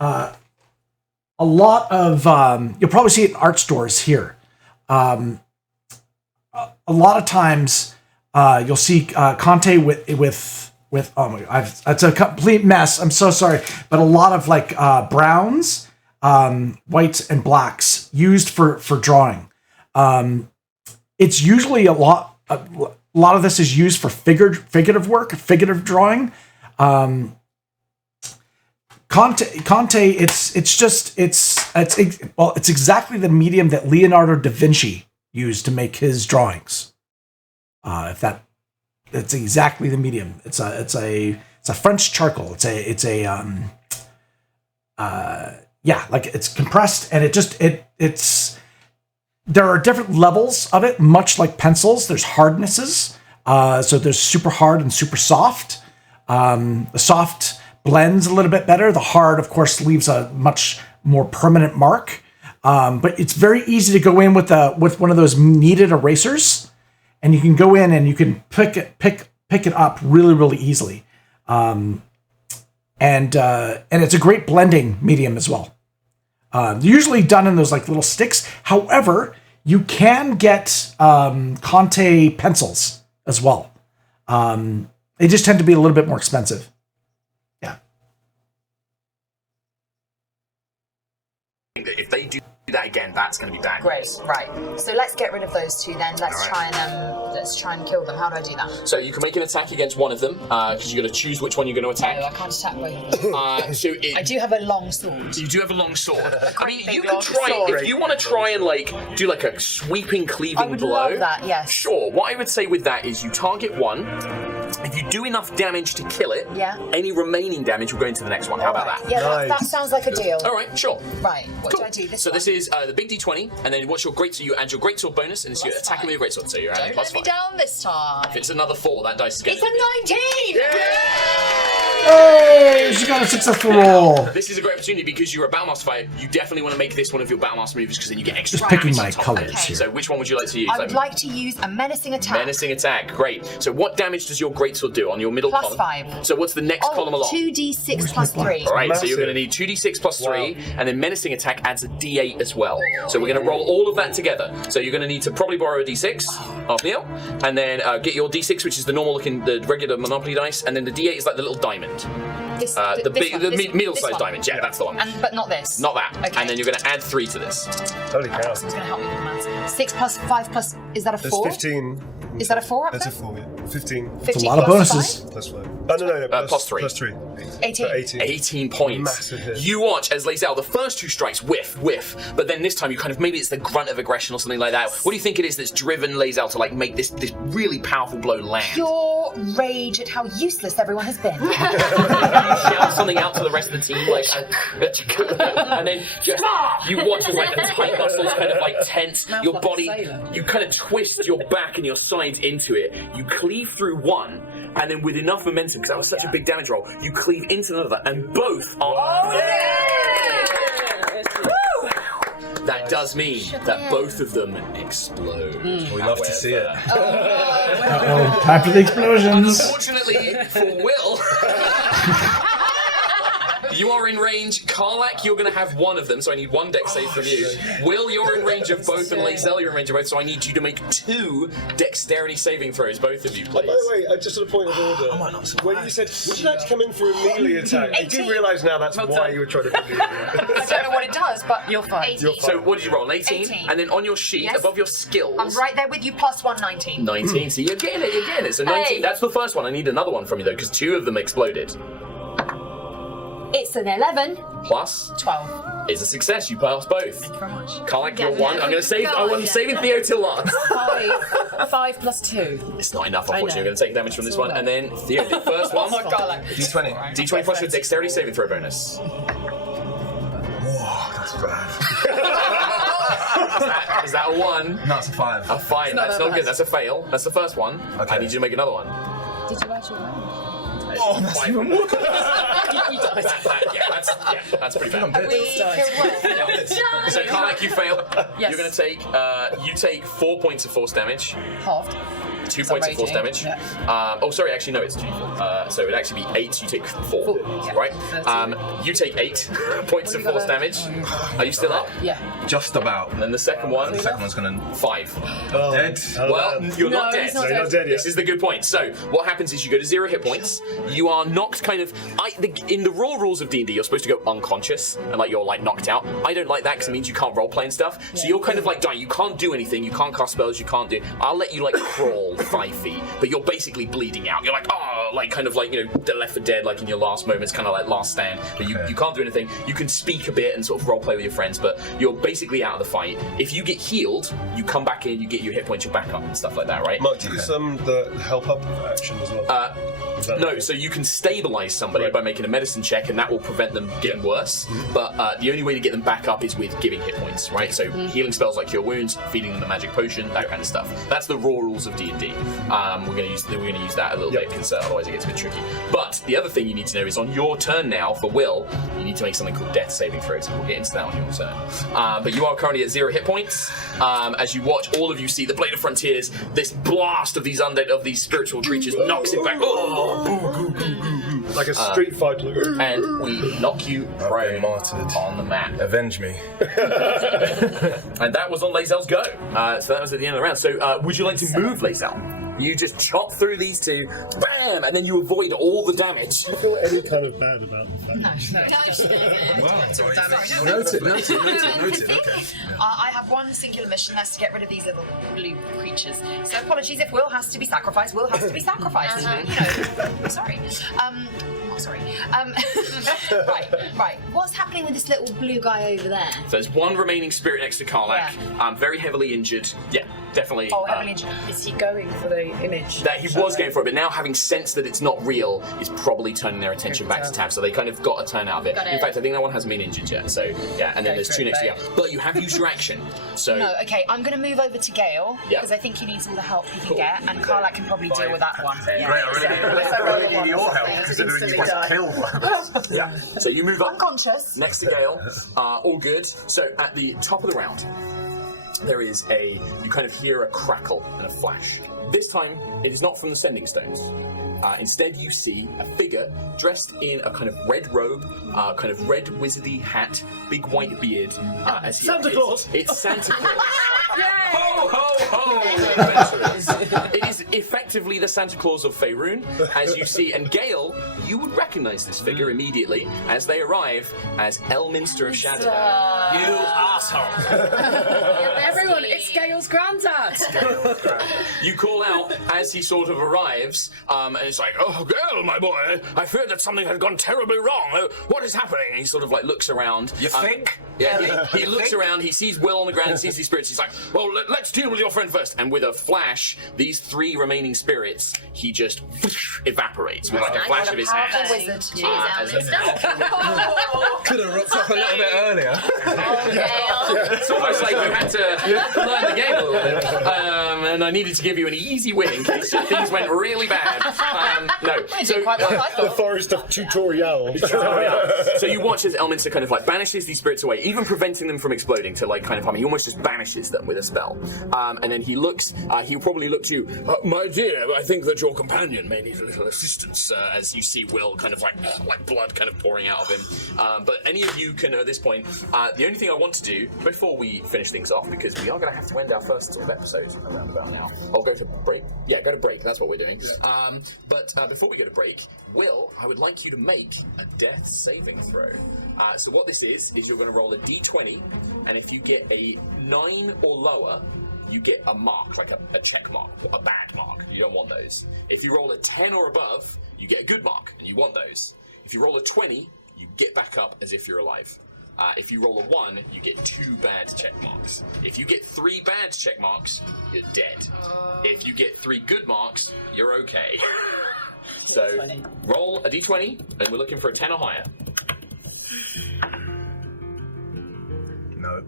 A lot of. You'll probably see it in art stores here. A lot of times. You'll see Conte with oh my god, it's a complete mess. I'm so sorry, but a lot of like browns, whites, and blacks used for drawing. It's usually a lot of this is used for figurative work, figurative drawing. Conte, it's exactly the medium that Leonardo da Vinci used to make his drawings. It's exactly the medium. It's a French charcoal. It's compressed, and it's there are different levels of it, much like pencils. There's hardnesses. So there's super hard and super soft. The soft blends a little bit better. The hard, of course, leaves a much more permanent mark. But it's very easy to go in with one of those kneaded erasers. And you can go in and you can pick it up really, really easily, and it's a great blending medium as well. Usually done in those like little sticks. However, you can get Conte pencils as well. They just tend to be a little bit more expensive. Yeah. If they do that again, that's going to be bad. Great, right. So let's get rid of those two then. Let's try and kill them. How do I do that? So you can make an attack against one of them because you're going to choose which one you're going to attack. No, I can't attack both. I do have a long sword. You do have a long sword. I mean, you can try if you want to try and like do like a sweeping, cleaving blow. I would love that. Yes. Sure. What I would say with that is you target one. If you do enough damage to kill it, any remaining damage will go into the next one. How about that? Yeah, that sounds like a deal. All right, sure. Right. What do I do? This is the big D20, and then what's your greatsword? You add your greatsword bonus, and it's your attacking with your greatsword. So you're adding Don't let me down this time. If it's another 4, that dice is going to It's a 19! Hey, she got a successful roll. This is a great opportunity because you're a Battlemaster fighter. You definitely want to make this one of your Battlemaster moves because then you get extra. Just picking my colors here. So which one would you like to use? I would like to use a menacing attack. Menacing attack, great. So what damage does your greatsword do on your middle column? +5. So what's the next column along? 2d6 plus 3. All right, so you're going to need 2d6 plus 3, and then menacing attack adds a d8 as well. So we're going to roll all of that together. So you're going to need to probably borrow a d6 off Neil, and then get your d6, which is the normal looking, the regular Monopoly dice, and then the d8 is like the little diamond. The middle-sized diamond, yeah, that's the one. But not this. Not that. Okay. And then you're going to add 3 to this. Holy cow. Someone's going to help me with maths. 6 plus 5 plus, is that a 4? That's 15. Is that a 4 up That's there? a 4, yeah. 15. It's a lot of bonuses. Plus 5. Oh, no. Plus 3. Plus 3. 18. 18 points. Massive hit. You watch as Lae'zel, the first 2 strikes, whiff, but then this time you kind of, maybe it's the grunt of aggression or something like that. What do you think it is that's driven Lae'zel to like make this really powerful blow land? Pure rage at how useless everyone has been. You shout something out to the rest of the team, like, and then you watch as like the tight muscles kind of like tense, your like body, a sailor. you kind of twist your back and your sides into it, you cleave through one, and then with enough momentum, because that was such a big damage roll, you cleave into another, and both are... That does mean that both of them explode. We love to see it. Time for the explosions. Unfortunately for Will, you are in range. Karlak, you're going to have one of them, so I need 1 dex save from you. Will, you're in range of both, and Lae'zel, you're in range of both, so I need you to make 2 dexterity saving throws, both of you, please. By the way, just on a point of order, when you said, would you like to come in for a melee attack? I do realise now that's why you were trying to do it. I don't know what it does, but you're fine. So what did you roll, an 18? And then on your sheet, above your skills... I'm right there with you, plus 1, 19. 19, so you're getting it. So 19, that's the first one. I need another one from you, though, because 2 of them exploded. It's an 11. Plus 12. Is a success. You pass both. Thank you very much. Karlak, you're 1. I'm going to save. I'm saving Theo till last. 5 plus 2. It's not enough, unfortunately. You're going to take damage from this one, and then Theo, the first one. D20. D20 plus your dexterity saving throw bonus. Whoa, that's bad. Is that a 1? No, it's a 5. A 5. That's not good. That's a fail. That's the first one. Okay. I need you to make another one. Did you actually range? Oh, that's even worse. That's pretty bad. So Karlak, you fail. Yes. You're going to take 4 points of force damage. Halved. 2 points of force damage. Yeah. Sorry, actually no, it's 2. So it'd actually be 8. You take 4, right? You take 8 points of force damage. Are you still up? Yeah. Just about. And then the second one. The second one's gonna 5. Dead. Well, you're not dead. No, you're not dead yet. This is the good point. So what happens is you go to 0 hit points. You are knocked kind of. In the raw rules of D&D, you're supposed to go unconscious and like you're like knocked out. I don't like that because it means you can't roleplay and stuff. So you're kind of like dying. You can't do anything. You can't cast spells. You can't do. I'll let you like crawl 5 feet, but you're basically bleeding out. You're like kind of like Left 4 Dead, like in your last moments, kind of like last stand. But you can't do anything. You can speak a bit and sort of roleplay with your friends, but you're basically out of the fight. If you get healed, you come back in, you get your hit points, you're back up and stuff like that, right? Might do the help up action as well. No, so you can stabilize somebody by making a medicine check, and that will prevent them getting worse. But the only way to get them back up is with giving hit points, right? So healing spells like Cure Wounds, feeding them the magic potion, that kind of stuff. That's the raw rules of D&D. We're going to use that a little bit because otherwise it gets a bit tricky. But the other thing you need to know is on your turn now for Will, you need to make something called Death Saving Throws. We'll get into that on your turn. But you are currently at 0 hit points. As you watch, all of you see the Blade of Frontiers. This blast of these undead, of these spiritual creatures knocks it back. Like a street fighter. And we knock you prone on the mat. Avenge me. And that was on Lae'zel's go. So that was at the end of the round. So would you like to move, Lae'zel? You just chop through these 2, bam, and then you avoid all the damage. I feel any kind of bad about the fact. Noted. Okay. I have one singular mission, that's to get rid of these little blue creatures. So apologies if Will has to be sacrificed. Will has to be sacrificed. Sorry. Not sorry. Right. What's happening with this little blue guy over there? So there's one remaining spirit next to Karlak. Very heavily injured. Yeah, definitely. Oh, heavily injured. Is he going for the image? That he was going for it, but now having sensed that it's not real, is probably turning their attention back to Tav. So they kind of got a turn out of it. In fact, I think that one hasn't been injured yet. So yeah, and then there's 2 next to you. But you have used your action. So no, okay. I'm going to move over to Gale because I think he needs all the help he can get, and Karlak can probably deal with that one. Great, I really need your help considering you just killed one. Yeah. So you move up. Unconscious. Next to Gale. All good. So at the top of the round, there is you kind of hear a crackle and a flash. This time, it is not from the sending stones. Instead, you see a figure dressed in a kind of red robe, kind of red wizardy hat, big white beard. Santa Claus! It's Santa Claus. Ho, ho, ho! Adventurers. It is effectively the Santa Claus of Faerun, as you see. And Gale, you would recognize this figure immediately as they arrive as Elminster of Shadowdale. You asshole! Everyone, it's Gale's granddad! You call out as he sort of arrives, and it's like, "Oh, Gale, my boy, I feared that something had gone terribly wrong. What is happening?" And he sort of like looks around. You think? Yeah, he looks around, he sees Will on the ground, he sees these spirits, he's like, "Well, let's deal with your friend first." And with a flash, these 3 remaining spirits, he just evaporates with like a flash of his hand. Could have rocked up a little bit earlier. It's almost like you had to learn the game a little bit. And I needed to give you an easy win in case things went really bad. No. So, the forest of tutorial. So you watch as Elminster kind of like banishes these spirits away, even preventing them from exploding to like kind of harm. He almost just banishes them with a spell. And then he looks, he'll probably look to you, "My dear, I think that your companion may need a little assistance," as you see Will kind of like blood kind of pouring out of him. But any of you can, at this point, the only thing I want to do before we finish things off, because we are going to have to end our first sort of episode around about now. I'll go to break. Yeah, go to break. That's what we're doing. But before we go to break, Will, I would like you to make a death saving throw. So what this is you're going to roll a d20, and if you get a 9 or lower, you get a mark, like a check mark, a bad mark. You don't want those. If you roll a 10 or above, you get a good mark, and you want those. If you roll a 20, you get back up as if you're alive. If you roll a 1, you get 2 bad check marks. If you get 3 bad check marks, you're dead. If you get 3 good marks, you're okay. So roll a d20, and we're looking for a 10 or higher. Nope.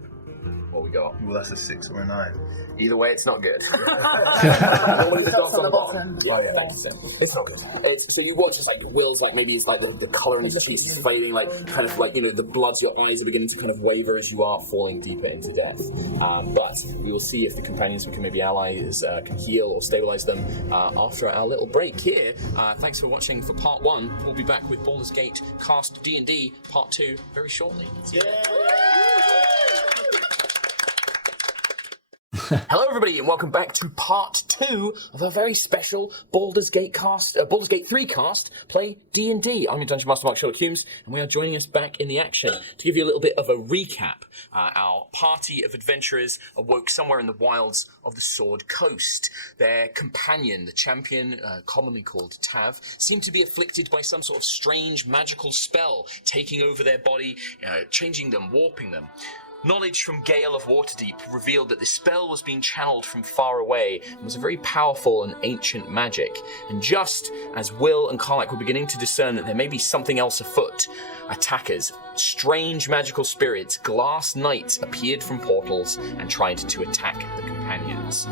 What we got? Well, that's a 6 or a 9. Either way, it's not good. Dots on the bottom. Oh yeah, thanks. It's not good. So you watch, it's like Will's like maybe it's like the colour in his cheeks is fading, like kind of like the bloods. Your eyes are beginning to kind of waver as you are falling deeper into death. But we will see if the companions we can maybe allies can heal or stabilise them after our little break here. Thanks for watching for part 1. We'll be back with Baldur's Gate Cast D&D part 2 very shortly. Hello, everybody, and welcome back to part 2 of a very special Baldur's Gate 3 cast, play D&D. I'm your Dungeon Master, Mark Sherlock Holmes, and we are joining us back in the action. To give you a little bit of a recap, our party of adventurers awoke somewhere in the wilds of the Sword Coast. Their companion, the champion, commonly called Tav, seemed to be afflicted by some sort of strange magical spell, taking over their body, changing them, warping them. Knowledge from Gale of Waterdeep revealed that the spell was being channeled from far away and was a very powerful and ancient magic. And just as Will and Karlach were beginning to discern that there may be something else afoot, attackers, strange magical spirits, glass knights appeared from portals and tried to attack the companions.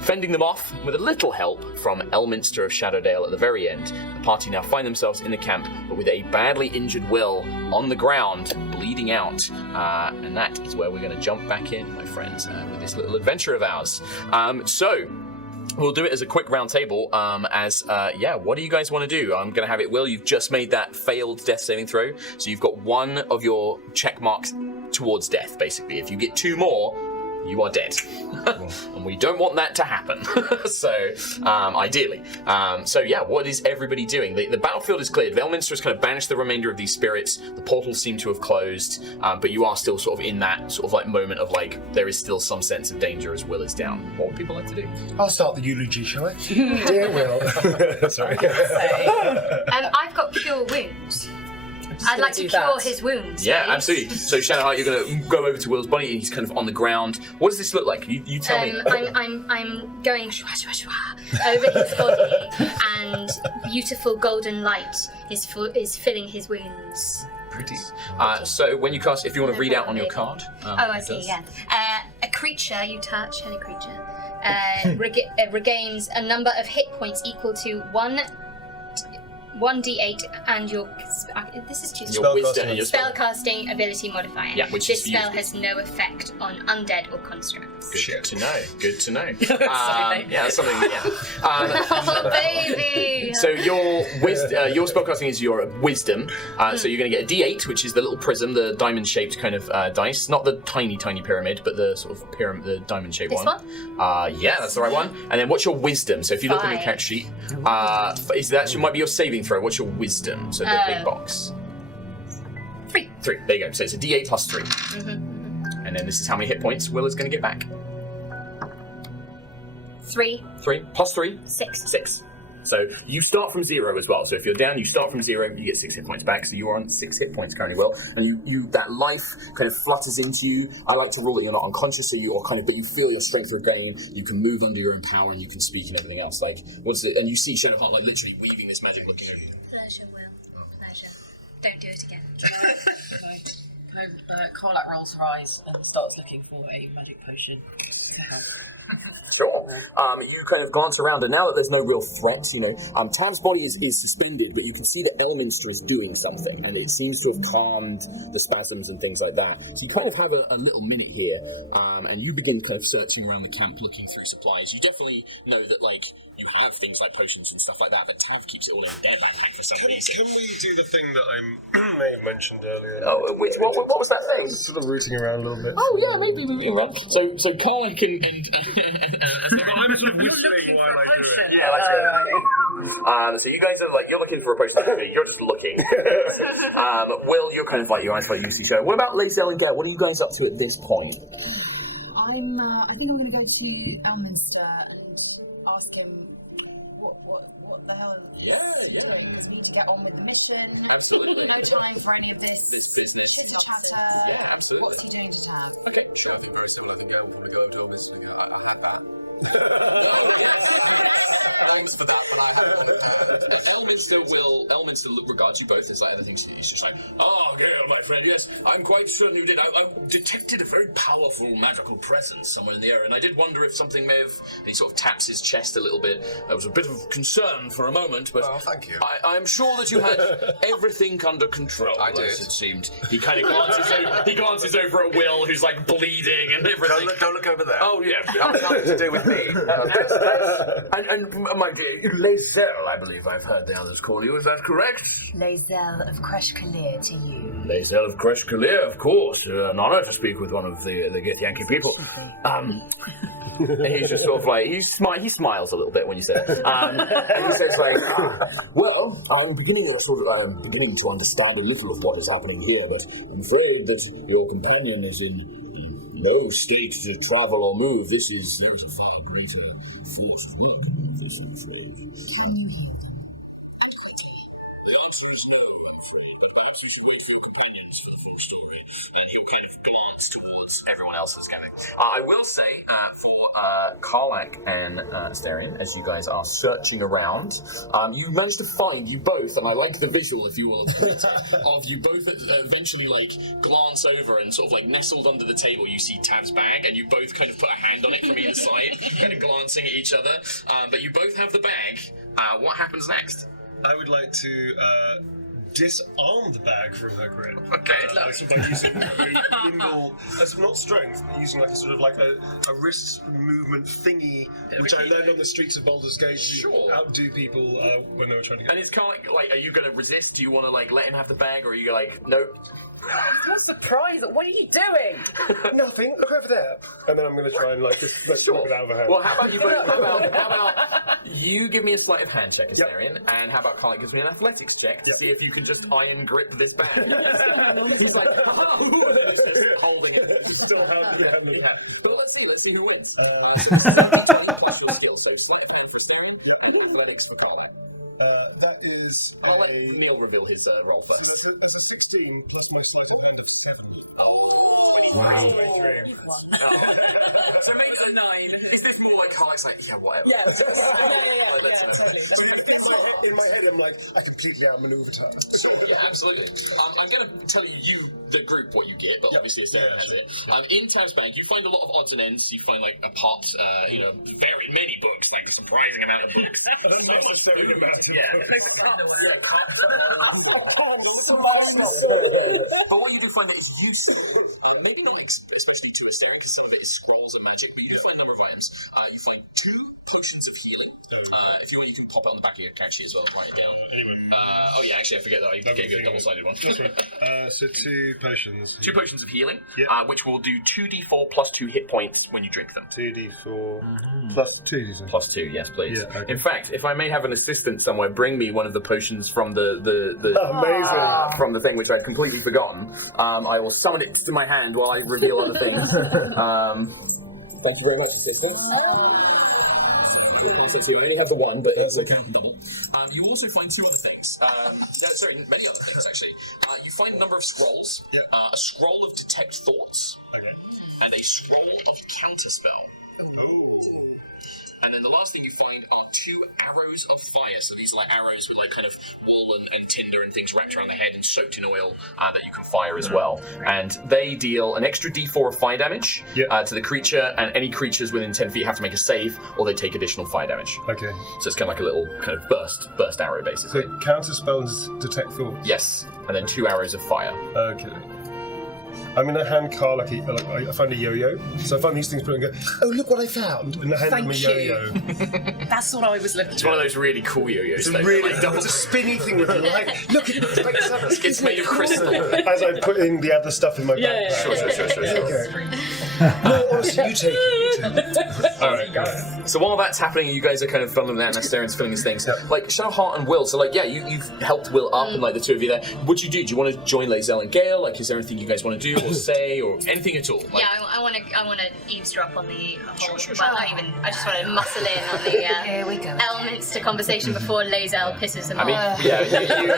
Fending them off, with a little help from Elminster of Shadowdale at the very end, the party now find themselves in the camp, but with a badly injured Will on the ground, bleeding out. And that is where we're going to jump back in, my friends, with this little adventure of ours. So, we'll do it as a quick round table. What do you guys want to do? I'm going to have it, Will, you've just made that failed death saving throw, so you've got 1 of your check marks towards death, basically. If you get 2 more, you are dead. And we don't want that to happen. Ideally. What is everybody doing? The battlefield is cleared. Elminster has kind of banished the remainder of these spirits. The portals seem to have closed, but you are still sort of in that sort of like moment of like, there is still some sense of danger as Will is down. What would people like to do? I'll start the eulogy, shall I? Dear Will. Sorry. I've got cure wounds. I'd like to cure his wounds. Yeah, absolutely. So, Shadowheart, you're going to go over to Will's body, and he's kind of on the ground. What does this look like? You tell me. I'm going shwa shwa shwa over his body, and beautiful golden light is filling his wounds. Pretty. So, when you cast, if you want to read out on your card. I see. Yeah. A creature you touch, any creature, regains a number of hit points equal to 1 1d8 and your this is too Your wisdom and your spellcasting ability modifier. Yeah, which this is spell has no effect on undead or constructs. Good to know. Good to know. Sorry, yeah, that's something. Yeah. Oh, baby. So your spellcasting is your wisdom. So you're going to get a D8, which is the little prism, the diamond-shaped kind of dice, not the tiny pyramid, but the sort of pyramid, the diamond-shaped This one. Yeah, that's the right one. And then what's your wisdom? So if you look on your 5. character sheet, is that might be your saving throw? What's your wisdom? So the big box. 3. 3. There you go. So it's a D8 plus 3. And then this is how many hit points Will is going to get back. 3. 3 plus 3. 6. 6. So you start from 0 as well. So if you're down, you start from 0, you get 6 hit points back. So you are on 6 hit points currently, Will. And you that life kind of flutters into you. I like to rule that you're not unconscious, so you are kind of, but you feel your strength regain. You can move under your own power, and you can speak and everything else. Like, what's it? And you see Shadowheart like literally weaving this magic, looking over you. Pleasure, Will. Pleasure. Don't do it again. Corlac rolls her eyes and starts looking for a magic potion to help. Sure. You kind of glance around, and now that there's no real threat, Tav's body is suspended, but you can see that Elminster is doing something, and it seems to have calmed the spasms and things like that. So you kind of have a little minute here, and you begin kind of searching around the camp, looking through supplies. You definitely know that, you have things like potions and stuff like that, but Tav keeps it all in their backpack for some reason. Can we do the thing that I may have mentioned earlier? Oh, what was that thing? Sort of rooting around a little bit. Oh yeah, maybe moving around. So Carl can I'm sort of whistling while I do it. Yeah, so you guys are you're looking for a potion. You're just looking. Will, you're kind of your eyes like you see. So what about Lazel and Gare? What are you guys up to at this point? I think I'm going to go to Elminster and ask him what the hell. Yeah. We need to get on with the mission. Absolutely. No time for any of this business. Chitter chatter. Yeah, absolutely. What's he doing to Tav? Okay. Sure, I think very similar to go. We're going to go over all this. I like that. Thanks for that. Elminster regards you both as anything sweet. He's just like, my friend, yes, I'm quite certain you did. I detected a very powerful magical presence somewhere in the area, and I did wonder if something may have... And he sort of taps his chest a little bit. There was a bit of concern for a moment, but... Oh, thank you. I'm sure that you had everything under control. I did. As it seemed. He kind of glances over at Will, who's bleeding and everything. Don't look over there. Oh, yeah. That's nothing to do with me. And my dear, Lazel, I believe I've heard the others call you. Is that correct? Lazel of Creshkalir to you. Lazel of Creshkalir, of course. An honor to speak with one of the Githyanki people. And he's just sort of he smiles a little bit when you say it. And he says Well, I'm beginning to understand a little of what is happening here, but I'm afraid that your companion is in no state to travel or move. This is a everyone else is going. I will say for Karlak and Asterion, as you guys are searching around, you managed to find you both, and I like the visual, if you will, of you both eventually glance over and sort of nestled under the table. You see Tav's bag, and you both kind of put a hand on it from either side, kind of glancing at each other. But you both have the bag. What happens next? I would like to disarm the bag from her grip. Okay. By using a nimble, not strength, but using a sort of a wrist movement thingy, which I learned on the streets of Baldur's Gate to outdo people when they were trying to get. And it's kind of are you going to resist? Do you want to let him have the bag, or are you nope? What a surprise! What are you doing? Nothing. Look over there. And then I'm going to try and just knock it out of her hand. Well, how about you both? How about you give me a sleight of hand check, Asterion, and how about Carl gives me an athletics check to see if you can just iron grip this bag. He's holding it. Still holding it in his hand. Let's see who wins. So sleight of hand for Stan, and athletics for Carl. That is. I'll let Neil reveal his roll first. It's a 16 plus my sleight of hand of 7. Wow. So makes a 9. Is this more like Carl's whatever? Yeah. In my head, I'm like, I completely outmaneuvered her. Absolutely. I'm going to tell you, the group, what you get, but obviously it's there has it. In Taz Bank, you find a lot of odds and ends. You find like a pot, very many books, like a surprising amount of books. But what you do find that is useful, maybe not especially to a stand, because some of it is scrolls and magic, but you do find a number of items. You find 2 potions of healing. If you want, you can pop it on the back of your character sheet as well, write it down. Actually, I forget that. I gave you a double-sided one. So 2 potions. 2 potions of healing, which will do 2d4 plus 2 hit points when you drink them. 2d4 plus 2, you say? Plus 2, yes, please. Yeah, okay. In fact, if I may have an assistant somewhere, bring me one of the potions from the amazing from the thing which I'd completely forgotten. I will summon it to my hand while I reveal other things. Thank you very much, assistant. So you only have the one, but it's okay. Double. You also find 2 other things. Many other things actually. You find a number of scrolls. A scroll of detect thoughts. Okay. And a scroll of counterspell. And then the last thing you find are 2 arrows of fire. So these are like arrows with like kind of wool and tinder and things wrapped around the head and soaked in oil that you can fire as well. And they deal an extra d4 of fire damage to the creature, and any creatures within 10 feet have to make a save, or they take additional fire damage. Okay. So it's kind of like a little kind of burst arrow, basically. So counter spells detect thoughts? Yes, and then 2 arrows of fire. Okay. I'm in a hand car, I found a yo-yo, so I find these things put and go, oh, look what I found, and I hand them a yo-yo. That's what I was looking for. It's one of those really cool yo-yos. It's a spinny thing with look at it. It's made of crystal. As I put in the other stuff in my backpack. Sure. No, honestly, you take it. Alright. So while that's happening, you guys are kind of funneling that and filling his things. Like, Shadowheart and Will, so you've helped Will up, and like the 2 of you there. What'd you do? Do you want to join Lae'zel and Gale? Like, is there anything you guys want to do or say or anything at all? Like, I want to eavesdrop on the whole. Not even. I just want to muscle in on the elements to conversation before Lae'zel pisses them off.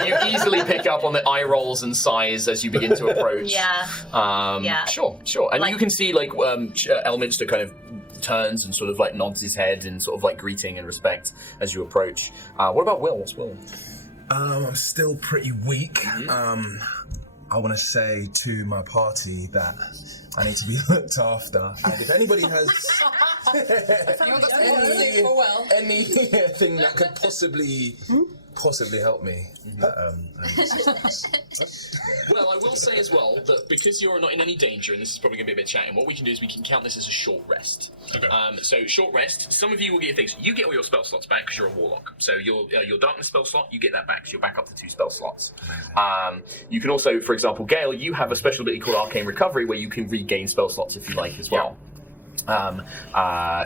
You easily pick up on the eye rolls and sighs as you begin to approach. Sure. And you can see elements to kind of turns and sort of like nods his head and sort of like greeting and respect as you approach. What about Will? What's Will? I'm still pretty weak. I want to say to my party that I need to be looked after. And if anybody has anything that could possibly help me. Well, I will say as well that because you're not in any danger, and this is probably going to be a bit chatting, what we can do is we can count this as a short rest. Okay. So short rest, some of you will get things. You get all your spell slots back because you're a warlock. So your darkness spell slot, you get that back, so you're back up to 2 spell slots. You can also, for example, Gale, you have a special ability called Arcane Recovery where you can regain spell slots if you like as well.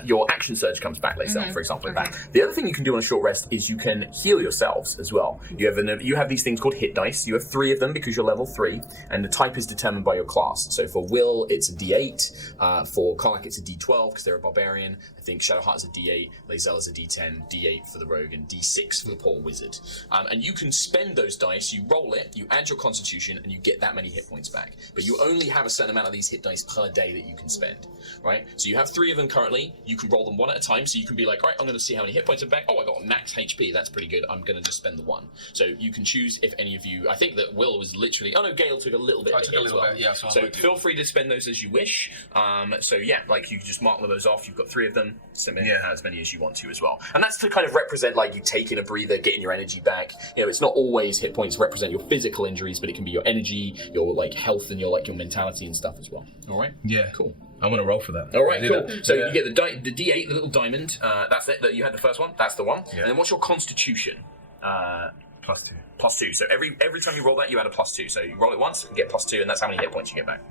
Your action surge comes back, for example. The other thing you can do on a short rest is you can heal yourselves as well. You have these things called hit dice. You have 3 of them because you're level 3, and the type is determined by your class. So for Will, it's a D8. For Karlach, it's a D12 because they're a barbarian. I think Shadowheart is a D8, Lae'zel is a D10, D8 for the rogue, and D6 for the poor wizard. And you can spend those dice. You roll it, you add your constitution, and you get that many hit points back. But you only have a certain amount of these hit dice per day that you can spend, right? So you have 3 of them currently. You can roll them 1 at a time, so you can be like, all right, I'm going to see how many hit points I'm back. Oh, I got max HP. That's pretty good. I'm going to just spend the 1. So you can choose if any of you. I think that Will was literally. Oh no, Gale took a little bit. I took a little bit. Yeah. So feel free to spend those as you wish. You can just mark those off. You've got 3 of them. Spend as many as you want to as well. And that's to kind of represent you taking a breather, getting your energy back. It's not always hit points represent your physical injuries, but it can be your energy, your health, and your mentality and stuff as well. All right. Yeah. Cool. I'm going to roll for that. All right, cool. So you get the D8, the little diamond. That's it. You had the first one. That's the one. Yeah. And then what's your constitution? +2. +2. So every time you roll that, you add a +2. So you roll it once and get +2, and that's how many hit points you get back.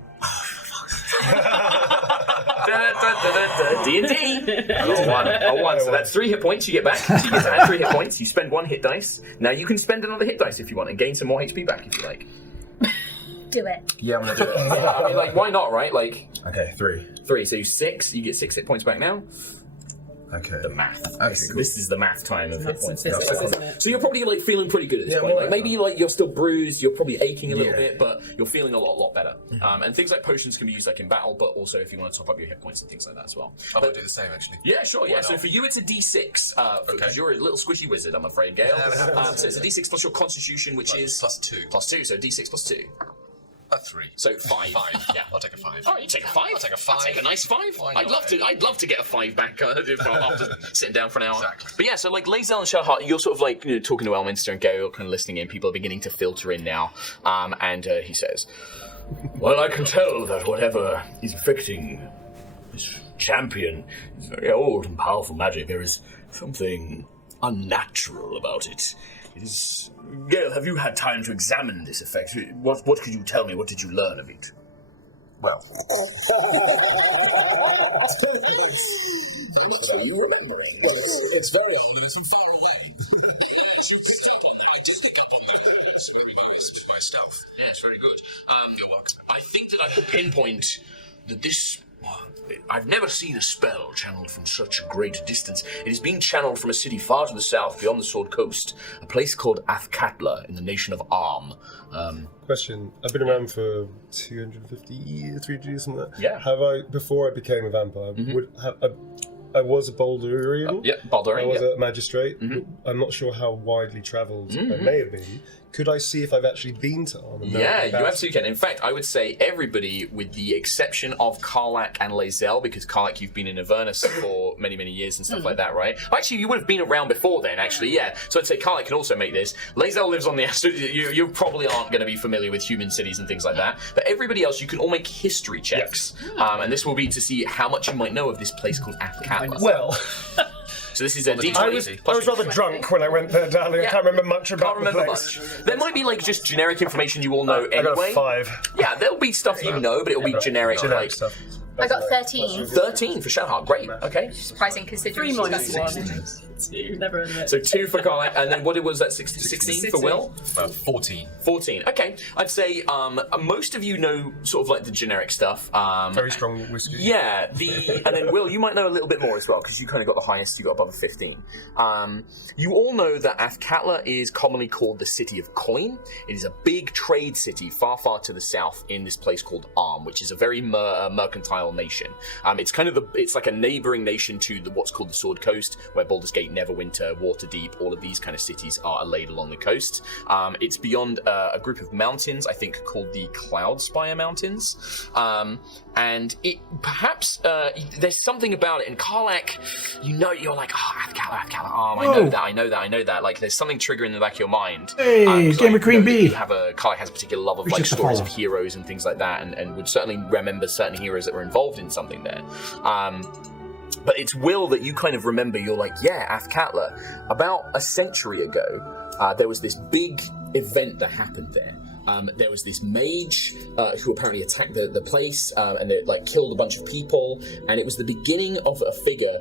D&D. A 1. So that's 3 hit points you get back. So you get to add 3 hit points. You spend 1 hit dice. Now you can spend another hit dice if you want and gain some more HP back if you like. Do it. Yeah, I'm going to do it. Why not, right? Okay, 3. 3. So 6. You get 6 hit points back now. Okay. The math. Okay, So cool. this is the math time of hit Maths and points. physics, isn't it? So you're probably like feeling pretty good at this Yeah, point. well, Like maybe like you're still bruised, you're probably aching a little Yeah. bit, but you're feeling a lot better. And things like potions can be used like in battle, but also if you want to top up your hit points and things like that as well. I might do the same actually. Yeah, sure. Yeah. Why So not? for you, it's a D6 because you're a little squishy wizard, I'm afraid, Gale. So it's a D6 plus your Constitution, which is +2. +2. So D6 +2. A 3. So 5. Yeah. I'll take a 5. Oh, you take a 5? I'll take a 5. I'll take a nice 5. Why I'd not? love to get a 5 back after sitting down for an hour. Exactly. But yeah, so like Lae'zel and Shahar, you're sort of like talking to Elminster and Gale, kind of listening in. People are beginning to filter in now, and he says, "Well, I can tell that whatever is affecting this champion is very old and powerful magic. There is something unnatural about it. It is." Gale, have you had time to examine this effect? What could you tell me? What did you learn of it? Well, How much are you remembering? Well, it's very old and it's from far away. Yes, you picked up on that. I did pick up on that. It's very wise. My stealth. Yes, very good. You're welcome. I think that I can pinpoint that this... I've never seen a spell channeled from such a great distance. It is being channeled from a city far to the south, beyond the Sword Coast, a place called Athkatla in the nation of Arm. Question. I've been around for 250 years, 300 years, something like that. Yeah. Have I, before I became a vampire, I was a Baldurian. Baldurian. I was a magistrate. I'm not sure how widely travelled I may have been. Could I see if I've actually been to Arm? Yeah, you absolutely can. In fact, I would say everybody, with the exception of Karlach and Lae'zel, because Karlach, you've been in Avernus for many, many years and stuff like that, right? Actually, you would have been around before then, actually, yeah. So I'd say Karlach can also make this. Lae'zel lives on the astral... You probably aren't going to be familiar with human cities and things like that. But everybody else, you can all make history checks. And this will be to see how much you might know of this place called Athkatla. Well... So this is a D20. I was rather drunk when I went there, darling. I can't remember much about the place. There might be like just generic information you all know anyway. I got a 5. Yeah, there'll be stuff you know, but it'll be generic stuff. I got 13. 13 for Shahar, great. Okay. Surprising considering 3 she's minus got 1. 2, never admit. So 2 for Karlach, and then what was that? 16 for Will? 14. 14. Okay. I'd say most of you know sort of like the generic stuff. Very strong whiskey. Yeah. And then Will, you might know a little bit more as well because you kind of got the highest. You got above a 15. You all know that Athkatla is commonly called the City of Coin. It is a big trade city far, far to the south in this place called Arm, which is a very mercantile nation. It's kind of it's like a neighbouring nation to what's called the Sword Coast, where Baldur's Gate, Neverwinter, Waterdeep, all of these kind of cities are laid along the coast. It's beyond a group of mountains, I think, called the Cloudspire Mountains. And it perhaps there's something about it. And Karlach, you're like, Athkatla, I know that. Like, there's something triggering in the back of your mind. Hey, Gamer Queen Bee. Karlach has a particular love of Which like is the stories follow. of heroes and things like that, and would certainly remember certain heroes that were involved in something there. But it's Will that you kind of remember. You're like, yeah, Athkatla. About a century ago, there was this big event that happened there. There was this mage who apparently attacked the place and it like killed a bunch of people, and it was the beginning of a figure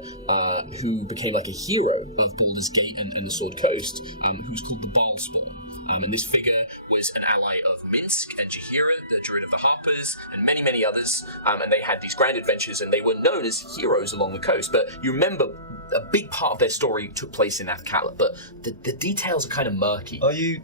who became like a hero of Baldur's Gate and the Sword Coast, who's called the Baldur. And this figure was an ally of Minsk and Jahira, the Druid of the Harpers, and many, many others. And they had these grand adventures, and they were known as heroes along the coast. But you remember a big part of their story took place in Athkatla, but the details are kind of murky. Are we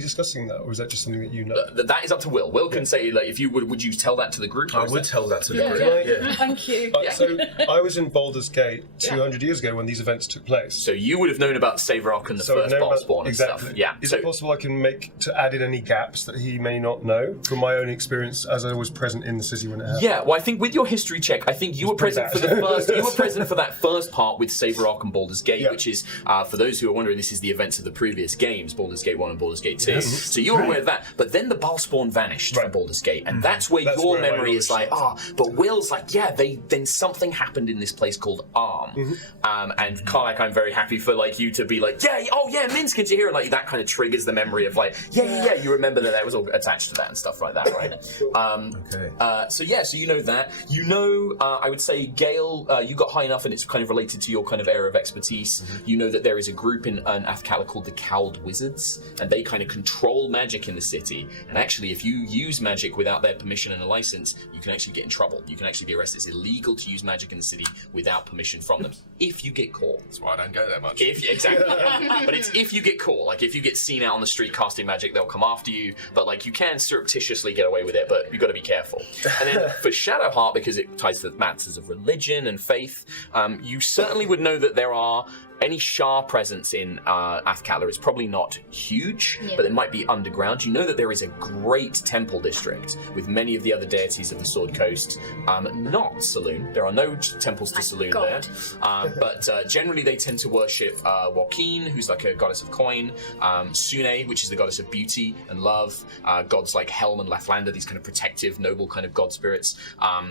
discussing that, or is that just something that you know? That is up to Will. Will can say, like, if you would you tell that to the group? I would tell that to the group. Yeah. Thank you. So I was in Baldur's Gate 200 years ago when these events took place. So you would have known about Savarok and the So I first know boss about- spawn and exactly. stuff. Yeah. Is it possible I can make to add in any gaps that he may not know from my own experience as I was present in the city when it happened? Yeah, well, I think with your history check, I think you were present for the first. You were present for that first part with Savarok and Baldur's Gate, which is, for those who are wondering, this is the events of the previous games, Baldur's Gate 1 and Baldur's Gate 2. Yes. So you're aware of that. But then the Balspawn vanished from Baldur's Gate, and that's where your where my memory is like, but Will's like, yeah, then something happened in this place called Arm. And Karlach, I'm very happy for like you to be like, yeah, Minsk and Jahira, like that kind of triggers the memory of like, yeah, you remember that was all attached to that and stuff like that, right? So you know that. You know, I would say, Gale, you got high enough, and it's kind of related to your kind kind of area of expertise. You know that there is a group in Athkatla called the Cowled Wizards, and they kind of control magic in the city. And actually, if you use magic without their permission and a license, you can actually get in trouble. You can actually be arrested. It's illegal to use magic in the city without permission from them. If you get caught. That's why I don't go there much. Exactly. But it's if you get caught. Like, if you get seen out on the street casting magic, they'll come after you. But, like, you can surreptitiously get away with it, but you've got to be careful. And then for Shadowheart, because it ties to matters of religion and faith, you certainly would know that there are any Shah presence in Athkatla is probably not huge, but it might be underground. You know that there is a great temple district with many of the other deities of the Sword Coast. Not Saloon. There are no temples to Saloon there. But generally they tend to worship Joaquin, who's like a goddess of coin, Sune, which is the goddess of beauty and love, gods like Helm and Lathlander, these kind of protective, noble kind of god spirits.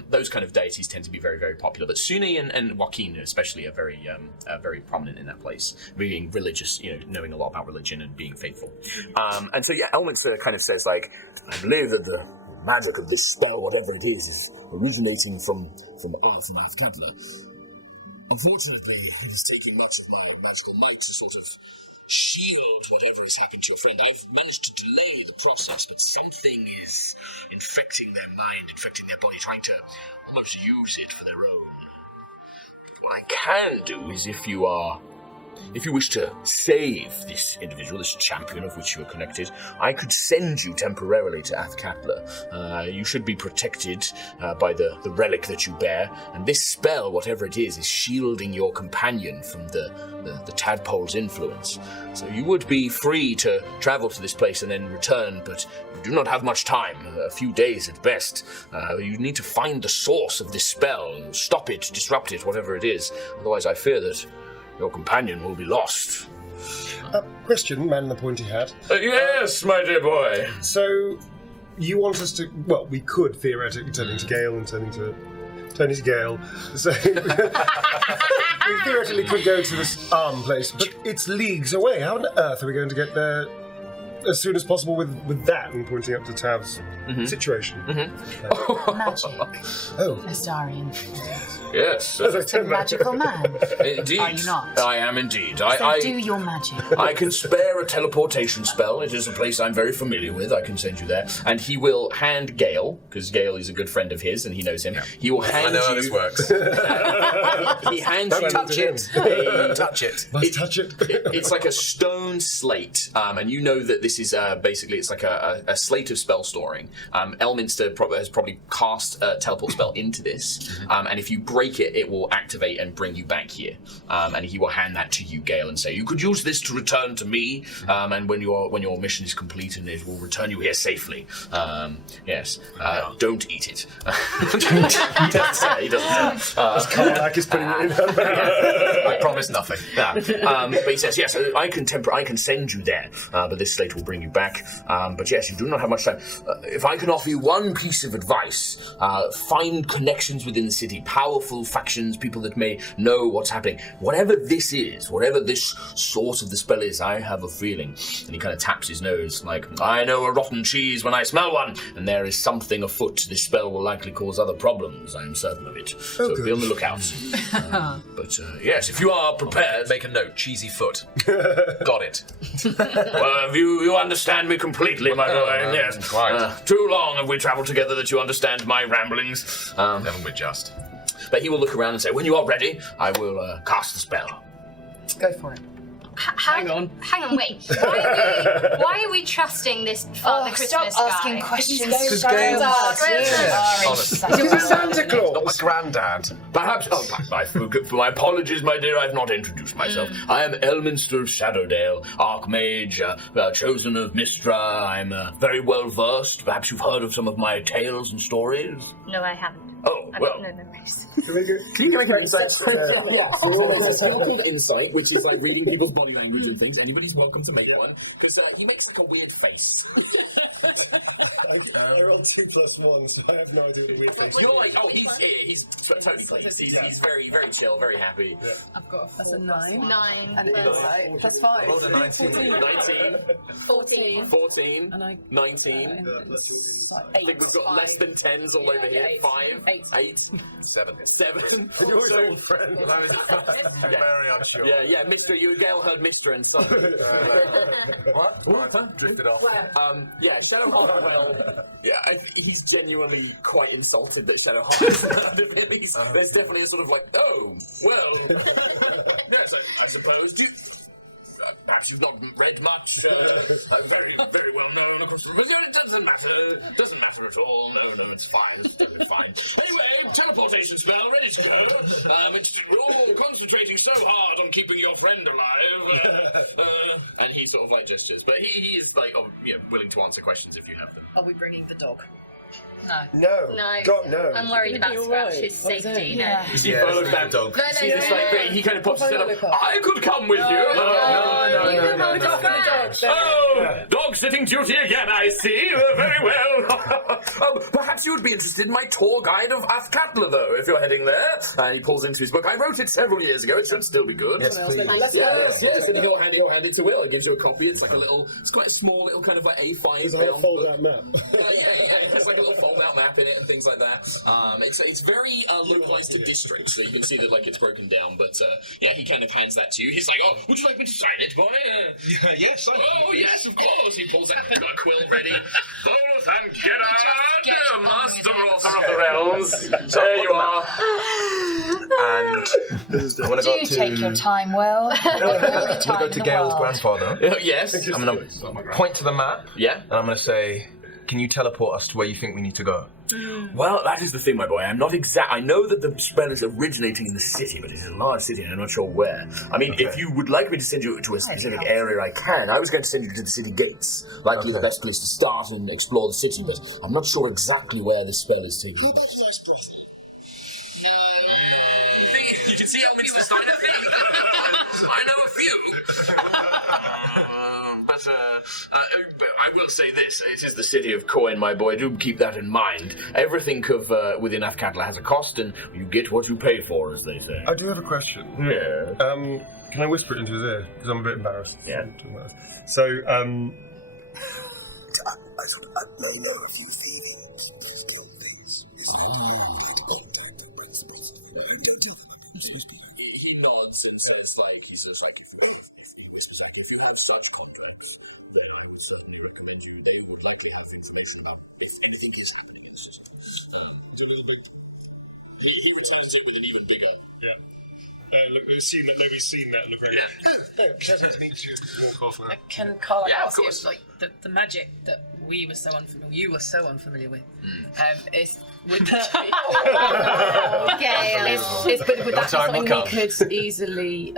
Those kind of deities tend to be very, very popular. But Sune and Joaquin especially are very prominent in that place, being religious, knowing a lot about religion and being faithful. And so Elminster kind of says, like, I believe that the magic of this spell, whatever it is originating from Athkatla. Unfortunately, it is taking much of my magical might to sort of shield whatever has happened to your friend. I've managed to delay the process, but something is infecting their mind, infecting their body, trying to almost use it for their own. What I can do is if you wish to save this individual, this champion of which you are connected, I could send you temporarily to Athkatla. You should be protected by the relic that you bear, and this spell, whatever it is shielding your companion from the tadpole's influence. So you would be free to travel to this place and then return, but you do not have much time, a few days at best. You need to find the source of this spell, stop it, disrupt it, whatever it is. Otherwise I fear that your companion will be lost. Question, man in the pointy hat. Yes, my dear boy. So, you want us to... Well, we could theoretically turn into Gale and turn into Gale. So, we theoretically could go to this place, but it's leagues away. How on earth are we going to get there as soon as possible with that? And pointing up to Tav's situation. Magic. Oh. Astarian. Yes. It's a magical man. Indeed. Are you not? I am indeed. So do your magic. I can spare a teleportation spell. It is a place I'm very familiar with. I can send you there. And he will hand Gale, because Gale is a good friend of his and he knows him. He will hand you... I know how this works. He hands you... Touch it. Touch it. Must touch it. It's like a stone slate. And you know that this is basically, it's like a slate of spell storing. Elminster has probably cast a teleport spell into this. And if you break it, it will activate and bring you back here. And he will hand that to you, Gale, and say, you could use this to return to me, and when your mission is complete, and it will return you here safely. Yes. Don't eat it. He doesn't say. Karlak is putting it in her bag. I promise nothing. But he says, yes, I can send you there, but this slate will bring you back. But yes, you do not have much time. If I can offer you one piece of advice, find connections within the city, powerful factions, people that may know what's happening. Whatever this is, whatever this source of the spell is, I have a feeling. And he kind of taps his nose, like, I know a rotten cheese when I smell one, and there is something afoot. This spell will likely cause other problems, I am certain of it. So be on the lookout. But yes, if you are prepared... Make a note, cheesy foot. Got it. Well, you understand me completely, my boy. Yes. Quite. Too long have we travelled together that you understand my ramblings. Haven't we just? But he will look around and say, when you are ready, I will cast the spell. Go for it. Hang on, wait. Why are we trusting this Father Christmas stop guy? asking questions. Because Gale He's Santa Claus. Not my granddad. Perhaps, my apologies, my dear, I've not introduced myself. I am Elminster of Shadowdale, Archmage, chosen of Mystra. I'm very well versed. Perhaps you've heard of some of my tales and stories? No, I haven't. Oh, well. No. Can you make an insight? Yeah. So there's a spell called Insight, which is like reading people's body language and things. Anybody's welcome to make one, because he makes like a weird face. I rolled 2+1, so I have no idea what a weird face is. You're like, oh, he's totally pleased. He's very, very chill, very happy. Yeah. I've got a 9. 9. And insight plus 5. Rolled a 19. 14. And 19. I think we've got less than 10s all over here. 5. 8. 7. 7. You're his old friend. I was very unsure. Yeah, Mr. You Gale heard Mr. and son. What? Drifted off. Shadowheart, he's genuinely quite insulted that Shadowheart is there's definitely a sort of like, oh, well, yes, I suppose. Perhaps you've not read much. Very, very well known, of course. But it doesn't matter. It doesn't matter at all. No, it's fine. It's totally fine. Anyway, teleportation spell ready to go. We're all concentrating so hard on keeping your friend alive. And he sort of like gestures, but he is like, willing to answer questions if you have them. Are we bringing the dog? No. God, no. I'm worried about Scratch's safety. You see follow that dog. He kind of pops his head up. I could come with you. No. Oh, dog sitting duty again, I see. Very well. Perhaps you would be interested in my tour guide of Athkatla, though, if you're heading there. He pulls into his book. I wrote it several years ago. It should still be good. Yes, please. Yes. And he'll hand it to Will. He gives you a copy. It's like it's quite a small little kind of like A5. It's like a fold-out map. It's like a little fold-out map in it and things like that. It's very localized to districts, so you can see that like it's broken down. But he kind of hands that to you. He's like, "Oh, would you like me to sign it, boy?" Yes, sign it. Oh, yes, of course. He pulls out a quill ready. Both and Gerard, master author of the realms. There you are. And I'm going to go to... take your time, Will. I'm going to go to Gale's grandfather. Yes. I'm going to point to the map. Yeah. And I'm going to say, can you teleport us to where you think we need to go? Well, that is the thing, my boy. I'm not exact. I know that the spell is originating in the city, but it's a large city, and I'm not sure where. I mean, if you would like me to send you to a specific area, I can. I was going to send you to the city gates. Likely the best place to start and explore the city, but I'm not sure exactly where this spell is taking place. You can see how many Steiner things. I know a few. But I will say this: it is the city of coin, my boy. Do keep that in mind. Everything within Athkatla has a cost, and you get what you pay for, as they say. I do have a question. Yeah. Can I whisper it into his ear? Because I'm a bit embarrassed. Yeah. So, I know a few thieves. He nods and says, if you have such contracts, then I would certainly recommend you. They would likely have information about if anything is happening. It's a little bit. He returns it with an even bigger. Yeah. Look, we've seen that. Look right. Yeah. Pleasure to meet you. Can Carla ask of course. you, the magic that you were so unfamiliar with, is would that would that be something we could easily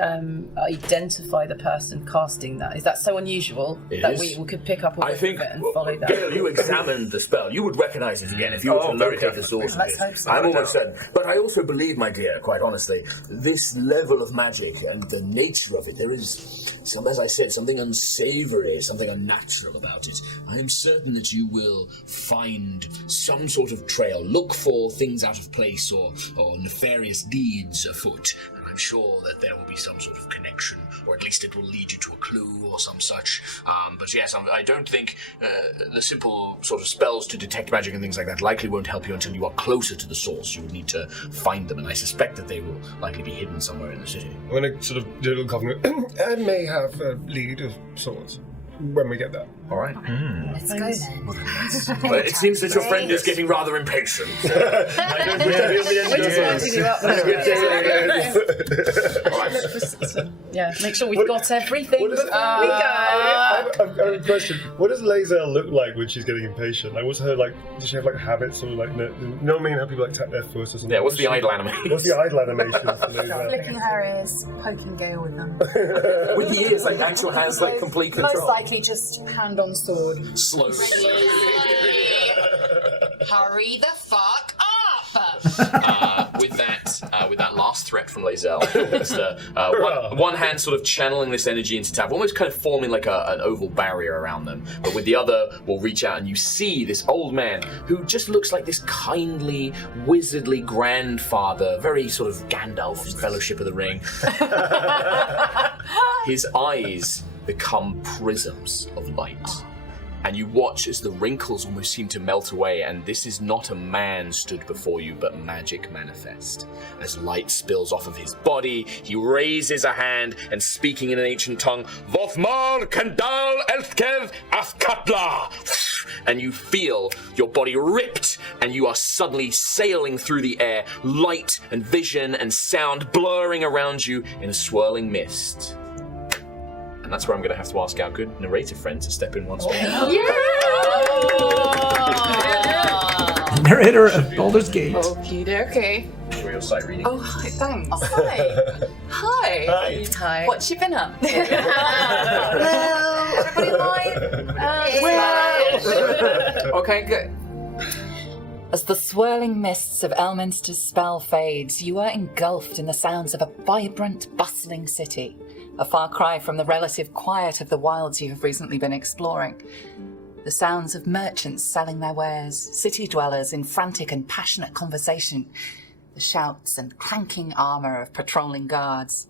identify the person casting that? Is that so unusual that we could pick up all of it and follow that? Gale, you examined the spell. You would recognize it again if you were to locate the source of Let's it. hope so. I'm almost certain. But I also believe, my dear, quite honestly, this level of magic and the nature of it, there is, as I said, something unsavory, something unnatural about it. I am certain that you will find some sort of trail. Look for things out of place or nefarious deeds afoot. And I'm sure that there will be some sort of connection, or at least it will lead you to a clue or some such. But yes, I don't think the simple sort of spells to detect magic and things like that likely won't help you until you are closer to the source. You would need to find them, and I suspect that they will likely be hidden somewhere in the city. I'm going to sort of do a little compliment. I may have a lead of sorts when we get there. All right. Let's go then. Well, it seems that your friend is getting rather impatient. I don't wish to be on the end of Make sure we've got everything before we go. I have a question. What does Lae'zel look like when she's getting impatient? Like, what's her, does she have, habits or, you know what I mean? How people, tap their foot or something? Yeah, what's the idle animation? What's the idle animation for Lae'zel? Flicking her ears, poking Gale with them. With the ears, actual hands, complete control. Most likely just hand on sword. Slowly. Hurry the fuck up! With that last threat from Lae'zel, one hand sort of channeling this energy into Tav, almost kind of forming like an oval barrier around them, but with the other will reach out and you see this old man who just looks like this kindly, wizardly grandfather, very sort of Gandalf from Fellowship of the Ring. His eyes become prisms of light, and you watch as the wrinkles almost seem to melt away, and this is not a man stood before you, but magic manifest. As light spills off of his body, he raises a hand, and speaking in an ancient tongue, Vothmar Kandal Elthkev Athkatla! And you feel your body ripped, and you are suddenly sailing through the air, light and vision and sound blurring around you in a swirling mist. And that's where I'm going to have to ask our good narrator friend to step in once more. Narrator of Baldur's Gate. Okie dokie. Enjoy your sight reading. Oh, hi, thanks. Hi. Hi. Hi. What you been up? Hello. Everybody live? Okay, good. As the swirling mists of Elminster's spell fades, you are engulfed in the sounds of a vibrant, bustling city, a far cry from the relative quiet of the wilds you have recently been exploring. The sounds of merchants selling their wares, city dwellers in frantic and passionate conversation, the shouts and clanking armour of patrolling guards.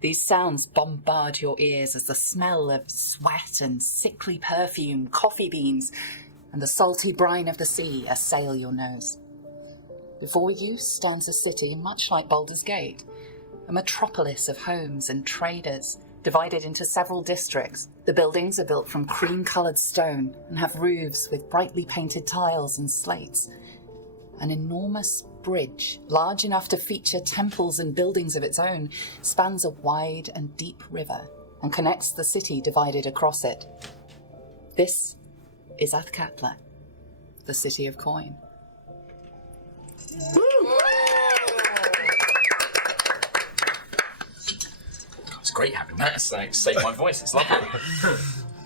These sounds bombard your ears as the smell of sweat and sickly perfume, coffee beans, and the salty brine of the sea assail your nose. Before you stands a city much like Baldur's Gate, a metropolis of homes and traders, divided into several districts. The buildings are built from cream-coloured stone and have roofs with brightly painted tiles and slates. An enormous bridge, large enough to feature temples and buildings of its own, spans a wide and deep river and connects the city divided across it. This is Athkatla, the city of coin. It's great having that. It's like saved my voice. It's lovely.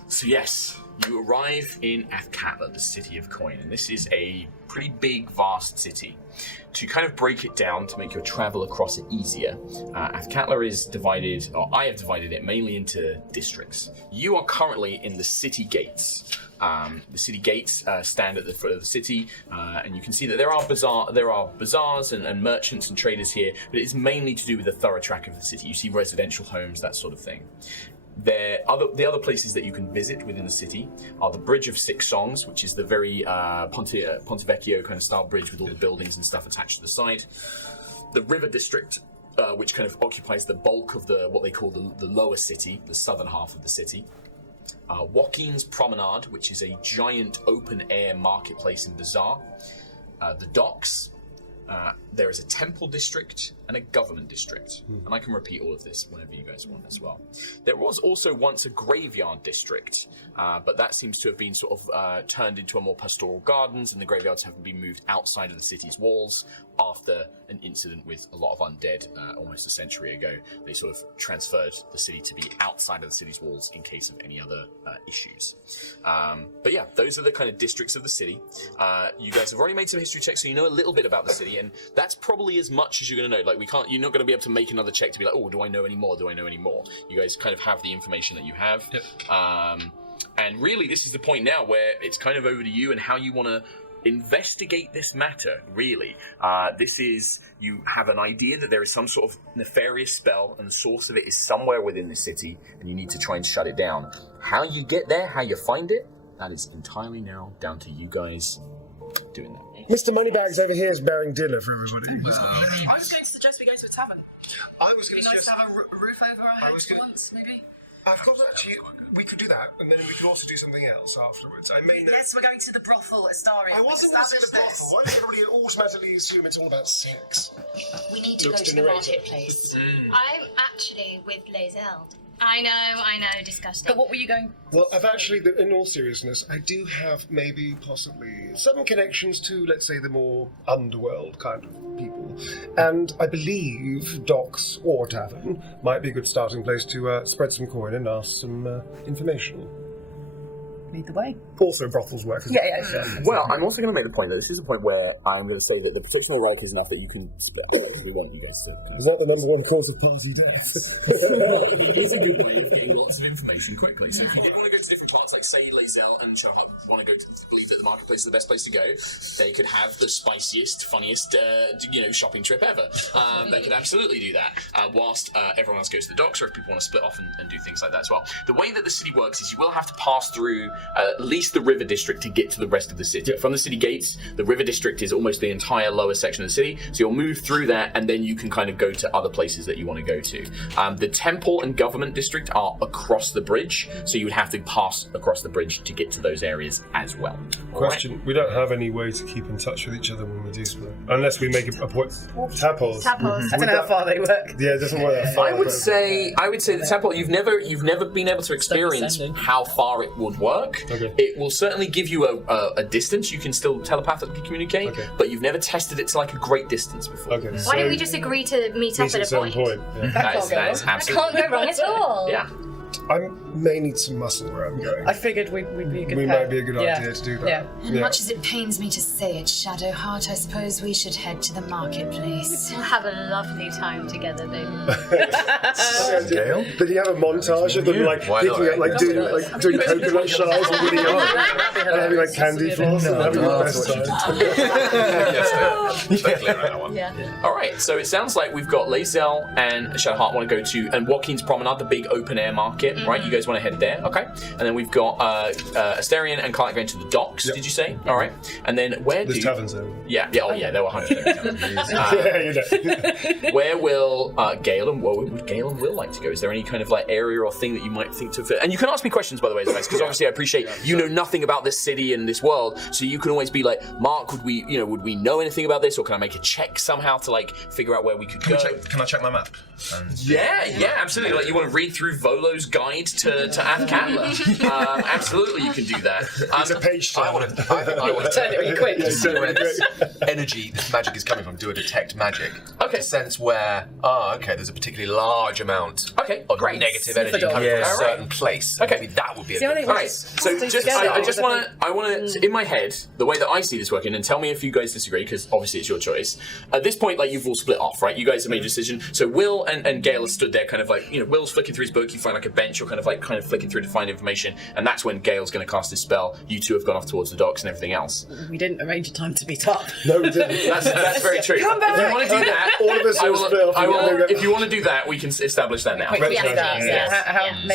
So yes, you arrive in Athkatla, the city of coin, and this is a pretty big, vast city. To kind of break it down to make your travel across it easier, Athkatla is divided, or I have divided it mainly into districts. You are currently in the city gates. The city gates stand at the foot of the city, and you can see that there are bazaars and merchants and traders here, but it's mainly to do with the thorough track of the city. You see residential homes, that sort of thing. The other places that you can visit within the city are the Bridge of Six Songs, which is the very Ponte Vecchio kind of style bridge with all the buildings and stuff attached to the side. The River District, which kind of occupies the bulk of what they call the lower city, the southern half of the city. Joaquin's Promenade, which is a giant open-air marketplace and bazaar. The Docks. There is a temple district and a government district. And I can repeat all of this whenever you guys want as well. There was also once a graveyard district, but that seems to have been sort of turned into a more pastoral gardens, and the graveyards have been moved outside of the city's walls after an incident with a lot of undead almost a century ago. They sort of transferred the city to be outside of the city's walls in case of any other issues. But yeah, those are the kind of districts of the city. You guys have already made some history checks, so you know a little bit about the city, and that's probably as much as you're going to know. Like, you're not going to be able to make another check to be like, oh, do I know any more? Do I know any more? You guys kind of have the information that you have. Yep. And really, this is the point now where it's kind of over to you and how you want to investigate this matter, really. This is, you have an idea that there is some sort of nefarious spell and the source of it is somewhere within the city and you need to try and shut it down. How you get there, how you find it, that is entirely now down to you guys doing that. Mr. Moneybags over here is bearing dinner for everybody. I was going to suggest we go to a tavern. I was going to suggest... It'd be nice to have a roof over our heads for once, maybe. I've got actually, we could do that, and then we could also do something else afterwards. I mean, yes, we're going to the brothel at Astarion. I wasn't going to say the brothel. Why does everybody automatically assume it's all about sex? We need to go to the marketplace. I'm actually with Lae'zel. I know, disgusting. But what were you going... Well, I've actually, in all seriousness, I do have maybe, possibly, some connections to, let's say, the more underworld kind of people. And I believe docks or tavern might be a good starting place to spread some coin and ask some information. Lead the way. Also brothels work as well. Yeah, sure. Well, I'm also going to make the point that this is a point where I'm going to say that the protection of the Reich is enough that you can split up. We want you guys to... Is that the number one cause of party death? It's a good way of getting lots of information quickly. So if you did want to go to different parts, like say Lae'zel and Shahab want to go to believe that the marketplace is the best place to go, they could have the spiciest, funniest, shopping trip ever. They could absolutely do that. Whilst everyone else goes to the docks, or if people want to split off and do things like that as well. The way that the city works is you will have to pass through at least the river district to get to the rest of the city. From the city gates, the river district is almost the entire lower section of the city, so you'll move through that and then you can kind of go to other places that you want to go to. The temple and government district are across the bridge, so you would have to pass across the bridge to get to those areas as well. Question: we don't have any way to keep in touch with each other when we do split, unless we make a point. Tadpoles. I don't know how far they work. Yeah, it doesn't work that far. I would say the temple. You've never been able to experience how far it would work. Okay. It will certainly give you a distance. You can still telepathically communicate, but you've never tested it to like a great distance before. Okay. Why don't we just agree to meet up at a point? Yeah. That is absolutely. Can't go wrong at all. Yeah. I may need some muscle where I'm going. I figured we'd be a good We pair. might be a good idea to do that. Yeah. And much as it pains me to say it, Shadowheart, I suppose we should head to the marketplace. We'll have a lovely time together, baby. Gail? Did you have a montage of them picking up, doing coconut shells and winning up and having candy floss and having the best time? Yes, clear on that one. Yeah. All right, so it sounds like we've got Lazel and Shadowheart want to go to, and Joaquin's Promenade, the big open air market, right? You guys want to head there, okay? And then we've got Asterion and Clark going to the docks. Did you say? All right, and then where There's taverns there. Yeah, oh yeah, there were 100 Yeah, where will Gale and Will like to go? Is there any kind of area or thing that you might think to fit? And you can ask me questions, by the way, because obviously I appreciate you know nothing about this city and this world, so you can always be like, Mark, would we know anything about this, or can I make a check somehow to figure out where we could go? Can I check my map? Yeah, absolutely. You want to read through Volo's guide to Athkatla? Absolutely, you can do that. It's a page turn. I want to Turn it really quick. see where this energy, this magic is coming from. Do a detect magic. Okay. To sense where, there's a particularly large amount of negative energy Super coming from a dog. certain place. Okay. Maybe that would be a See, I good think All right, so I want to, in my head, the way that I see this working, and tell me if you guys disagree, because obviously it's your choice. At this point, you've all split off, right? You guys have made a decision. So Will and Gale have stood there, kind of Will's flicking through his book. You find a bench, you're kind of flicking through to find information, and that's when Gale's going to cast his spell. You two have gone off towards the docks and everything else. We didn't arrange a time to meet up. No, we didn't. That's very true. Come back. If you want to do that, All of us will split off. if you want to do that, we can establish that now. How many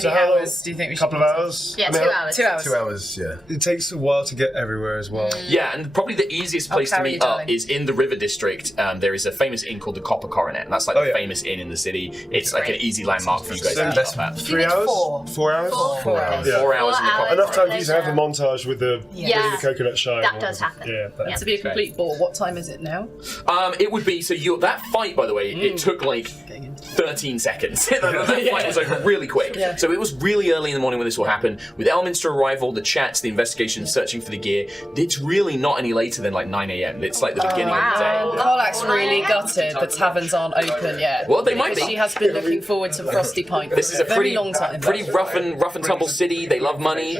hours do you think we should? Couple of hours? Yeah, 2 hours. 2 hours. 2 hours, yeah. It takes a while to get everywhere as well. Yeah, and probably the easiest place to carry meet you, up darling. is in the River District. There is a famous inn called the Copper Coronet, and that's the famous inn in the city. It's an easy landmark for you guys to meet up at. 3 hours? 4 hours? 4 hours. Yeah. 4 hours in the Copper Enough time for you Later. to have the montage with the Yes. coconut shine. That does happen. Yeah. To be a complete bore, what time is it now? It would be, that fight, by the way, it took 13 seconds. that fight was over really quick. Yeah. So it was really early in the morning when this will happen. With Elminster arrival, the chats, the investigations, searching for the gear, it's really not any later than 9 a.m. It's the beginning of the day. Colax's really gutted. The taverns aren't open yet. Well, they might Because be. She has been looking forward to Frosty Pint for This is a very pretty long time. pretty rough and tumble city. They love money.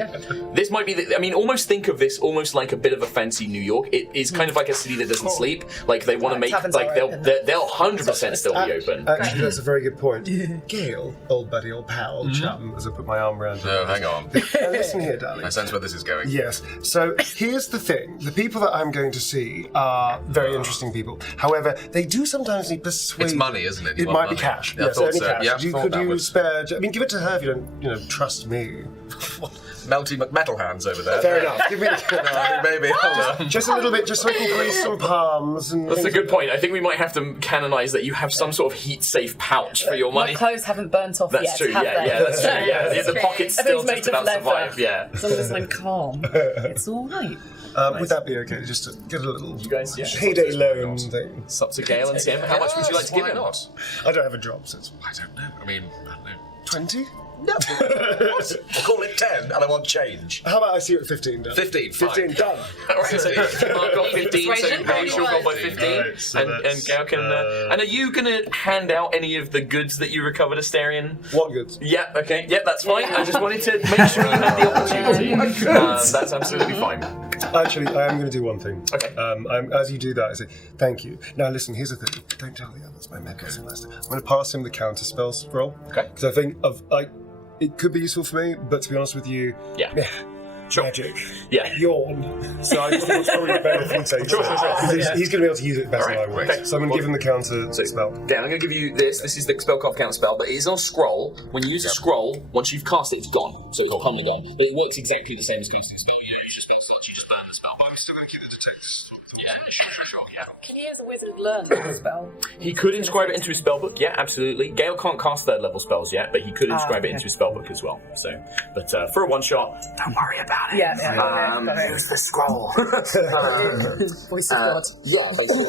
This might be. Almost think of this almost like a bit of a fancy New York. It is kind of like a city that doesn't sleep. They want to make taverns are they'll 100% still be open. Actually, that's a very good point. Gale, old buddy, old pal, chum, as I put my arm around him. Oh, hang on. Listen here, darling. I sense where this is going. Yes. So here's the thing. The people that I'm going to see are very interesting people. However, they do sometimes need persuade. It's money, isn't it? It might be cash. Yeah, I Yes, thought only so. cash. Yeah, Could you spare? Give it to her if you don't, trust me. Melty McMetal hands over there. Fair enough. Give me the No, I think maybe. Hold on. just a little bit, just so I can grease some palms. And That's a good point. I think we might have to canonize that you have some sort of heat-safe pouch for your money. My clothes haven't burnt off That's yet. true. have Yeah, they? that's true. Yeah, the pockets still Everything's just made about of leather. survive. Yeah. As long as I'm calm, it's all right. Would that be okay? Just to get a little payday loan thing. It's up to Gale and Tim. How much would you like to give him? I don't have a job, so I don't know. I don't know. 20? No. What? I'll call it 10 and I want change. How about I see you at 15? Done. 15, fine. 15, done. Alright, so Mark got 15, so maybe she'll go by 15. Right, so and Gale can. And are you going to hand out any of the goods that you recovered, Asterion? What goods? Yeah, okay. Yeah, that's fine. I just wanted to make sure you had the opportunity. That's absolutely fine. Actually, I am going to do one thing. Okay. As you do that, I say, thank you. Now listen, here's the thing. Don't tell the others, my medicine master. I'm going to pass him the counter spell scroll. Okay. Because I think it could be useful for me, but to be honest with you, magic. Yeah. Yawn. So I just think it's probably better if you take it. He's going to be able to use it better than I will. Okay. So I'm going to give him the counter spell. Okay, I'm going to give you this. This is the spellcraft counter spell, but it is on a scroll. When you use a scroll, once you've cast it, it's gone. So it's permanently gone. But it works exactly the same as casting a spell. You don't use your spell slots, you just burn the spell. But I'm still going to keep the detect. Yeah, sure, yeah. Can he, as a wizard, learn that spell? He could inscribe it into his spellbook, yeah, absolutely. Gale can't cast third level spells yet, but he could inscribe it into his spellbook as well. So, but for a one shot, don't worry about it. Use the scroll. Voice of God. Yeah, basically.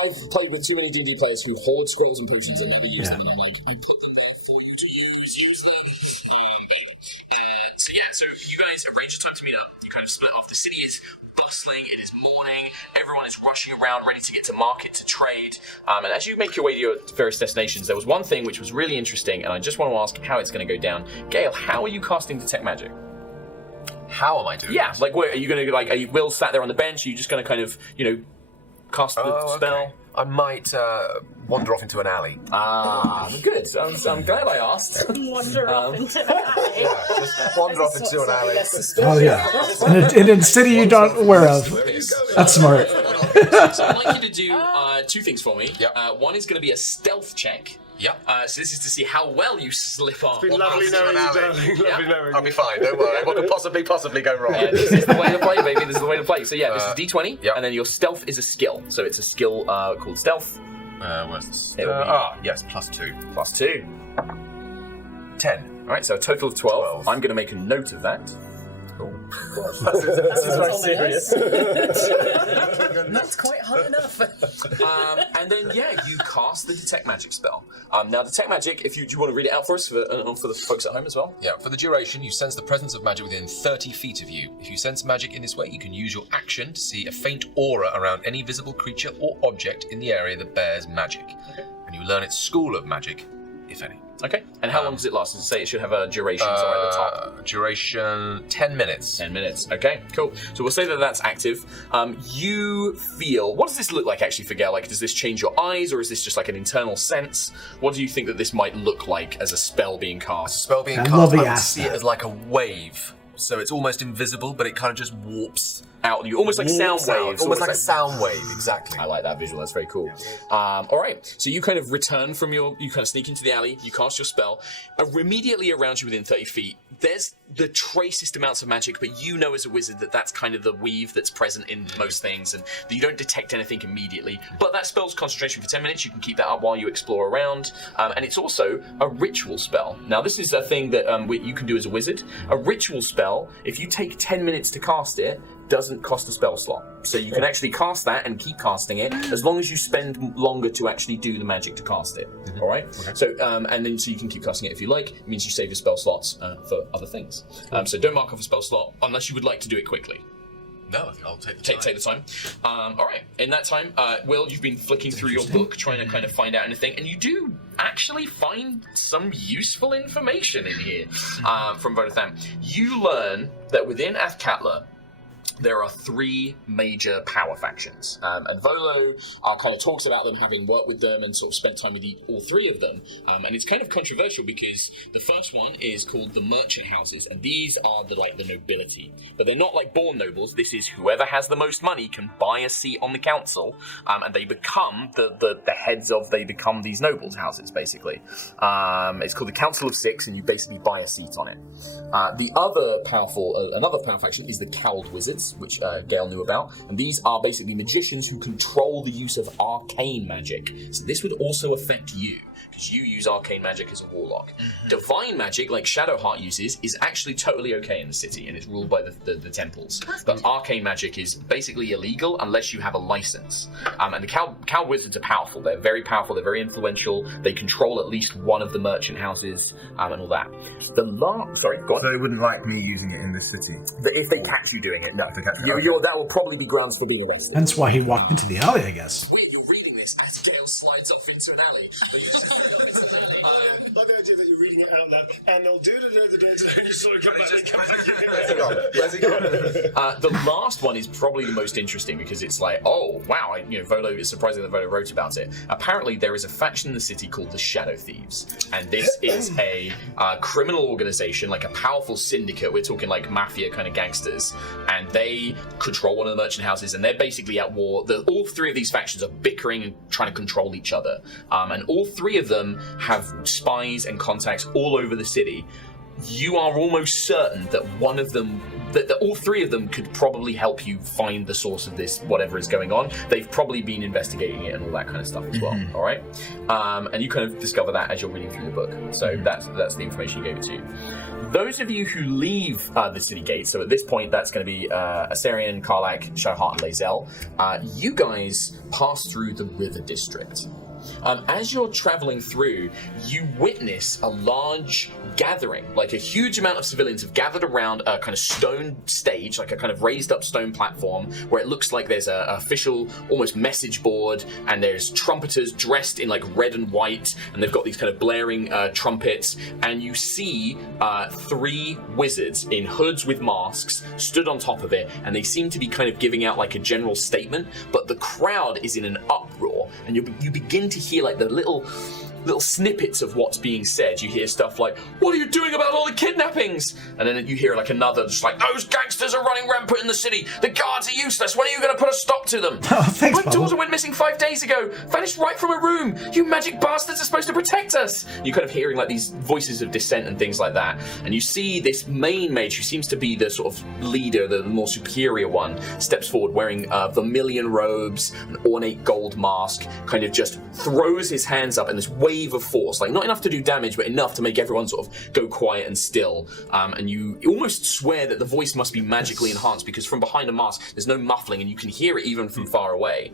I've played with too many D&D players who hoard scrolls and potions and never use them, and I'm like, I put them there for you to use them. But anyway. So you guys arrange a time to meet up. You kind of split off. The city is bustling. It is morning. Everyone is rushing around, ready to get to market to trade. And as you make your way to your various destinations, there was one thing which was really interesting, and I just want to ask how it's going to go down. Gale, how are you casting Detect Magic? How am I doing? Yeah, like, where are you going to are you Will sat there on the bench? Are you just going to kind of, cast the spell? Okay. I might wander off into an alley. Good. I'm glad I asked. Wander off into an alley. Just wander off into an alley. Oh yeah, in a city you don't aware of. That's smart. So I'd like you to do two things for me. Yep. One is going to be a stealth check. Yep. So this is to see how well you slip off. It's been lovely knowing you, darling. Lovely knowing I'll be fine, don't worry. What could possibly go wrong? Yeah, this is the way to play, baby. This is the way to play. So yeah, this is D20, Yep. and then your stealth is a skill. So it's a skill called stealth. Where's this? It will be yes, +2. +2. 10. All right, so a total of 12. I'm going to make a note of that. Cool. This is very serious. Not quite high enough. And then, you cast the Detect Magic spell. Now, Detect Magic, do you want to read it out for us, for the folks at home as well? Yeah, for the duration, you sense the presence of magic within 30 feet of you. If you sense magic in this way, you can use your action to see a faint aura around any visible creature or object in the area that bears magic. Okay. And you learn its school of magic, if any. Okay, and how long does it last? Does it say it should have a duration somewhere at the top? Duration, 10 minutes. 10 minutes, okay, cool. So we'll say that that's active. You feel, what does this look like actually for Gale? Like, does this change your eyes, or is this just like an internal sense? What do you think that this might look like as a spell being cast? A spell being cast, I would see it as like a wave. So it's almost invisible, but it kind of just warps out. You almost like sound waves. Almost like a sound wave, exactly. I like that visual. That's very cool. All right. So you kind of return from you kind of sneak into the alley. You cast your spell. Immediately around you within 30 feet, there's the tracest amounts of magic, but you know as a wizard that that's kind of the weave that's present in most things, and that you don't detect anything immediately. But that spell's concentration for 10 minutes. You can keep that up while you explore around. And it's also a ritual spell. Now, this is a thing that you can do as a wizard. A ritual spell, if you take 10 minutes to cast it, doesn't cost a spell slot. So you can actually cast that and keep casting it as long as you spend longer to actually do the magic to cast it. All right? Okay. So and then so you can keep casting it if you like. It means you save your spell slots for other things. So don't mark off a spell slot unless you would like to do it quickly. No, I think I'll take the time. Take the time. All right. In that time, Will, you've been flicking through your book trying to kind of find out anything, and you do actually find some useful information in here from Vodatham. You learn that within Athkatla, there are 3 major power factions. And Volo kind of talks about them, having worked with them and sort of spent time with all 3 of them. And it's kind of controversial because the first one is called the merchant houses, and these are the nobility. But they're not like born nobles. This is whoever has the most money can buy a seat on the council, and they become the heads of, they become these nobles' houses, basically. It's called the Council of 6, and you basically buy a seat on it. Another power faction is the Cowled Wizards, which Gale knew about, and these are basically magicians who control the use of arcane magic. So this would also affect you, because you use arcane magic as a warlock. Divine magic, like Shadowheart uses, is actually totally okay in the city, and it's ruled by the temples. But arcane magic is basically illegal unless you have a license. And the Cow Wizards are powerful. They're very powerful, they're very influential, they control at least one of the merchant houses, and all that. Sorry, go on. So they wouldn't like me using it in this city? If they catch you doing it, no. If they catch me, that will probably be grounds for being arrested. Hence why he walked into the alley, I guess. Weird, you're reading this as Gale slides off into an alley. I like the idea that you're reading it out there, and they'll do and you sort of come back. Where's he gone? The last one is probably the most interesting because it's like, oh wow, Volo. It's surprising that Volo wrote about it. Apparently, there is a faction in the city called the Shadow Thieves, and this is a criminal organization, like a powerful syndicate. We're talking like mafia kind of gangsters, and they control one of the merchant houses, and they're basically at war. All three of these factions are bickering and trying to control each other, and all three of them have spies and contacts all over the city. You are almost certain that one of them, that all three of them could probably help you find the source of this, whatever is going on. They've probably been investigating it and all that kind of stuff as well, all right? And you kind of discover that as you're reading through the book. So that's the information you gave it to you. Those of you who leave the city gates, so at this point that's going to be Asarian, Karlak, Shadowheart, and Lae'zel, you guys pass through the river district. As you're traveling through, you witness a large gathering, like a huge amount of civilians have gathered around a kind of stone stage, like a kind of raised up stone platform, where it looks like there's an official, almost message board, and there's trumpeters dressed in like red and white, and they've got these kind of blaring trumpets, and you see three wizards in hoods with masks stood on top of it, and they seem to be kind of giving out like a general statement, but the crowd is in an uproar, and you begin to hear like the little snippets of what's being said. You hear stuff like, "What are you doing about all the kidnappings?" And then you hear like another, just like, "Those gangsters are running rampant in the city. The guards are useless. When are you going to put a stop to them?" Thanks, "My daughter went missing 5 days ago. Vanished right from a room. You magic bastards are supposed to protect us." You're kind of hearing like these voices of dissent and things like that. And you see this main mage, who seems to be the sort of leader, the more superior one, steps forward wearing vermilion robes, an ornate gold mask, kind of just throws his hands up in this wave of force, like not enough to do damage, but enough to make everyone sort of go quiet and still. And you almost swear that the voice must be magically enhanced, because from behind a mask, there's no muffling, and you can hear it even from far away.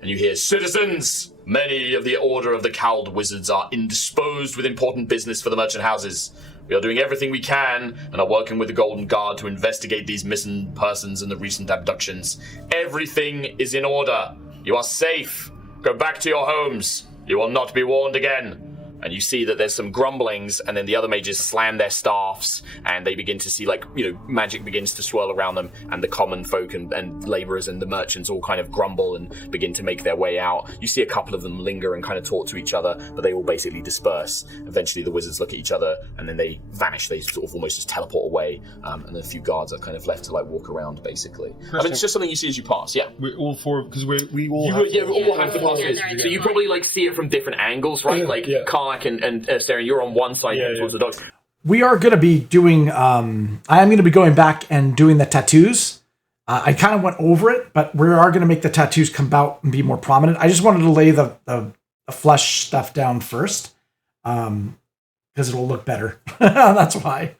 And you hear, "Citizens, many of the Order of the Cowled Wizards are indisposed with important business for the merchant houses. We are doing everything we can and are working with the Golden Guard to investigate these missing persons and the recent abductions. Everything is in order. You are safe. Go back to your homes. You will not be warned again." And you see that there's some grumblings, and then the other mages slam their staffs, and they begin to see, like, magic begins to swirl around them, and the common folk and labourers and the merchants all kind of grumble and begin to make their way out. You see a couple of them linger and kind of talk to each other, but they all basically disperse. Eventually the wizards look at each other, and then they vanish. They sort of almost just teleport away, and then a few guards are kind of left to like walk around, basically. I mean, it's just something you see as you pass, yeah. We're all four, because we all have to pass it. So you probably like see it from different angles, right? Like, Karlak and Sarah, you're on one side towards the dogs. We are going to be doing, I am going to be going back and doing the tattoos. I kind of went over it, but we are going to make the tattoos come out and be more prominent. I just wanted to lay the flesh stuff down first, because it'll look better. That's why.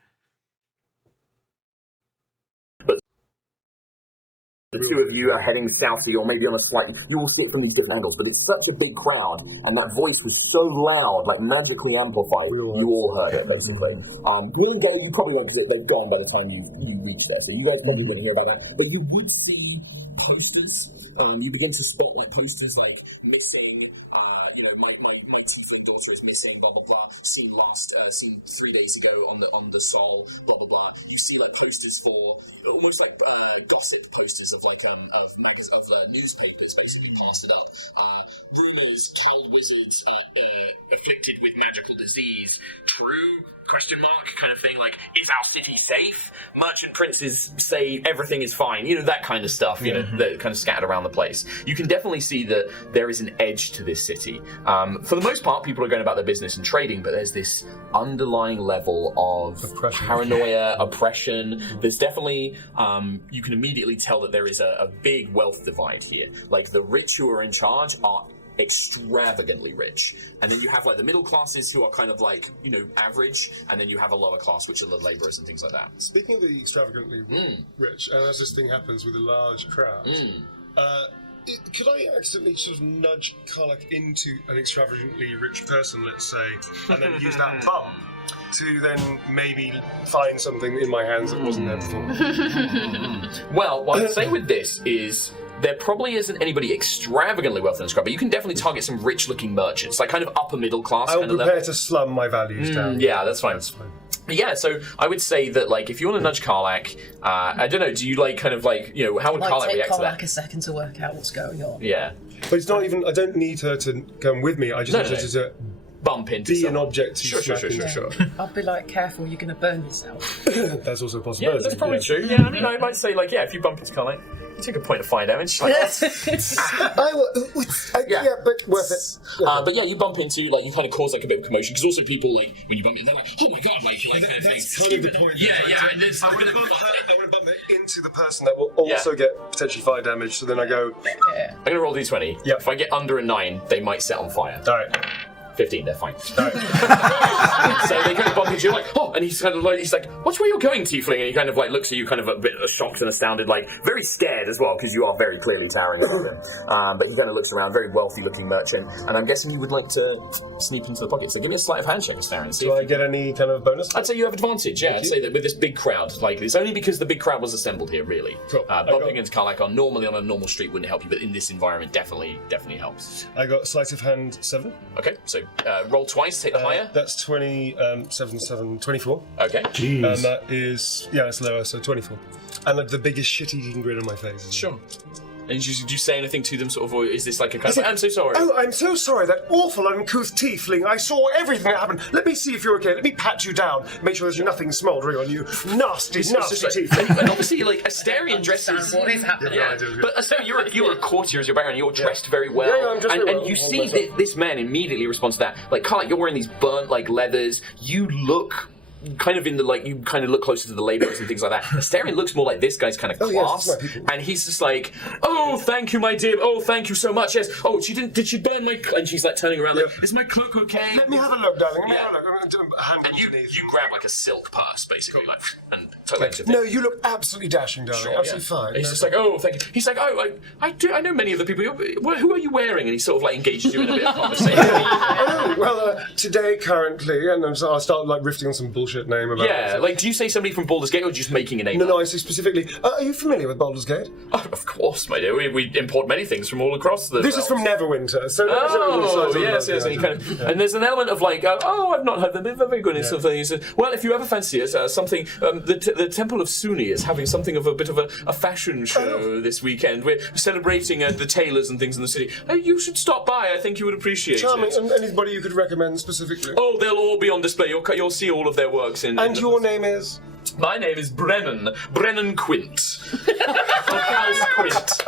The two of you are heading south, so you're maybe on a slight... You all see it from these different angles, but it's such a big crowd, and that voice was so loud, like magically amplified, you all heard it, basically. Will and Gary, you probably won't, because they've gone by the time you reach there, so you guys probably wouldn't hear about that. But you would see posters. You begin to spot like posters like missing... my tiefling daughter is missing, blah blah blah. Seen 3 days ago on the Sol, blah blah blah. You see like posters for almost like gossip posters of like newspapers basically plastered up. Rumors, child wizards afflicted with magical disease. True? Question mark kind of thing. Like, is our city safe? Merchant princes say everything is fine. That kind of stuff. That kind of scattered around the place. You can definitely see that there is an edge to this city. For the most part, people are going about their business and trading, but there's this underlying level of paranoia, oppression. There's definitely, you can immediately tell that there is a big wealth divide here. Like, the rich who are in charge are extravagantly rich, and then you have like the middle classes who are kind of like average, and then you have a lower class which are the laborers and things like that. Speaking of the extravagantly rich, and as this thing happens with a large crowd, could I accidentally sort of nudge Karlak into an extravagantly rich person, let's say, and then use that bump to then maybe find something in my hands that wasn't there before? Well, what I'd say with this is there probably isn't anybody extravagantly wealthy in Scrub, but you can definitely target some rich-looking merchants, like kind of upper middle class. I will kind of prepare level. to slum my values down. Yeah, that's fine. Yeah, so I would say that, like, if you want to nudge Karlach, I don't know, do you, like, kind of, like, you know, how would Karlach react to that? Take Karlach a second to work out what's going on. Yeah. But it's not even, I don't need her to come with me, I just need her to bump into be an object to Sure. I'll be like, careful, you're going to burn yourself. That's also a possibility. Yeah, that's probably true. Yeah, I mean, I might say, like, yeah, if you bump into Karlach, you took a point of fire damage. Like, yeah, but worth it. But yeah, you bump into, like, you kind of cause, like, a bit of commotion, because also people, like, when you bump into, they're like, oh my god, like kind of thing. That's kind of the point. Yeah, and there's I want to bump it into the person that will also get potentially fire damage, so then I go... I'm going to roll d20. Yeah. If I get under a 9, they might set on fire. Alright. 15, they're fine. So they kind of bump into you, like, oh, and he's kind of like, watch where you're going, Tiefling, and he kind of like looks at you kind of a bit shocked and astounded, like very scared as well, because you are very clearly towering above him. But he kind of looks around, very wealthy looking merchant, and I'm guessing you would like to sneak into the pocket. So give me a sleight of hand check, Astarion. Do I get any kind of bonus? I'd say you have advantage, yeah. I'd say that with this big crowd, like, it's only because the big crowd was assembled here, really. Cool. Bumping against Karlach normally on a normal street wouldn't help you, but in this environment definitely helps. I got sleight of hand 7. Okay, so roll twice. Take the higher. That's 24. Okay. Jeez. And that is, it's lower, so 24. And the biggest shit-eating grin on my face. Sure. And do you say anything to them, sort of, or is this like a kind of, I'm so sorry? Oh, I'm so sorry, that awful uncouth tiefling. I saw everything that happened. Let me see if you're okay. Let me pat you down. Make sure there's nothing smouldering on you. Nasty tiefling. And obviously, like, Astarion dresses... What is happening? Yeah. But Astarion, you're a courtier as your baron. You're dressed very well. Yeah, I'm dressed very well. And you see this man immediately responds to that. Like, Karlach, you're wearing these burnt, like, leathers. You look... kind of in the, like, you kind of look closer to the labourers and things like that. Astarion looks more like this guy's kind of class, and he's just like, oh, thank you, my dear, oh, thank you so much, yes, oh, did she burn my, and she's like turning around like, is my cloak okay? Let me have a look, darling, let me have a look. And you grab like a silk purse, basically, like, and no, you look absolutely dashing, darling, absolutely fine. And he's just like, oh, thank you. He's like, oh, I know many of the people, who are you wearing? And he sort of like engages you in a bit of conversation. Oh, well, today, currently, and so I'll start like riffing on some bullshit name about it. Like, do you say somebody from Baldur's Gate or just making a name? No, I say specifically, are you familiar with Baldur's Gate? Oh, of course, my dear. We import many things from all across the This is from Neverwinter, so... yes, and, and there's an element of like, I've not heard them, they're very good and something. He said, well, if you ever fancy it, something, the Temple of Suni is having something of a bit of a fashion show this weekend. We're celebrating the tailors and things in the city. You should stop by, I think you would appreciate Charming. it. And anybody you could recommend specifically? Oh, they'll all be on display. You'll see all of their works in... And your name is? My name is Brennan Quint. House Quint.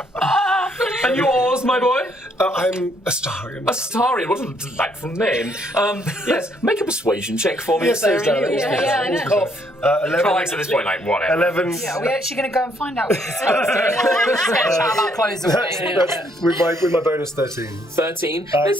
And yours, my boy? I'm Astarion. Astarion, what a delightful name. Yes, make a persuasion check for me, Yes, Astarion. Yeah, I know. 11. Karlach's at this point, like, whatever. 11. Yeah, are we actually going to go and find out what this is? Just going to chat about clothes all day. That's with my bonus 13. 13. Do I have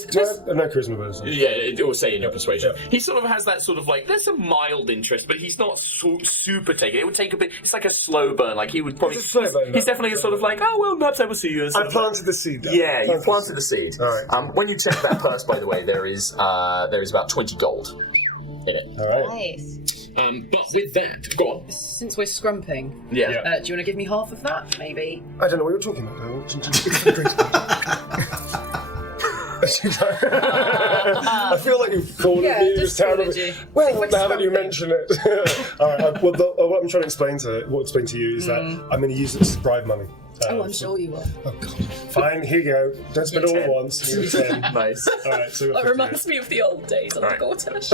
no charisma bonus? Yeah, it will say in your persuasion. Yeah. He sort of has that sort of like, there's a mild interest, but he's not super taken. It would take a bit, it's like a slow burn. Like, he would probably... It's a slow burn. He's definitely a sort of like, oh, well, perhaps I will see you. I planted the seed. Yeah, you planted the seed. All right. When you check that purse, by the way, there is about 20 gold in it. All right. Nice. But with that, go on. Since we're scrumping, Yeah. do you want to give me half of that, maybe? I don't know what you're talking about. I feel like you've called me this terrible. Well, now that you mention it. All right. What I'm trying to explain to you is that I'm going to use it as bribe money. I'm sure you will. Oh God. Fine, here you go. Don't spend all at once. You're 10. Nice. All right. So that reminds me of the old days on the Gortash.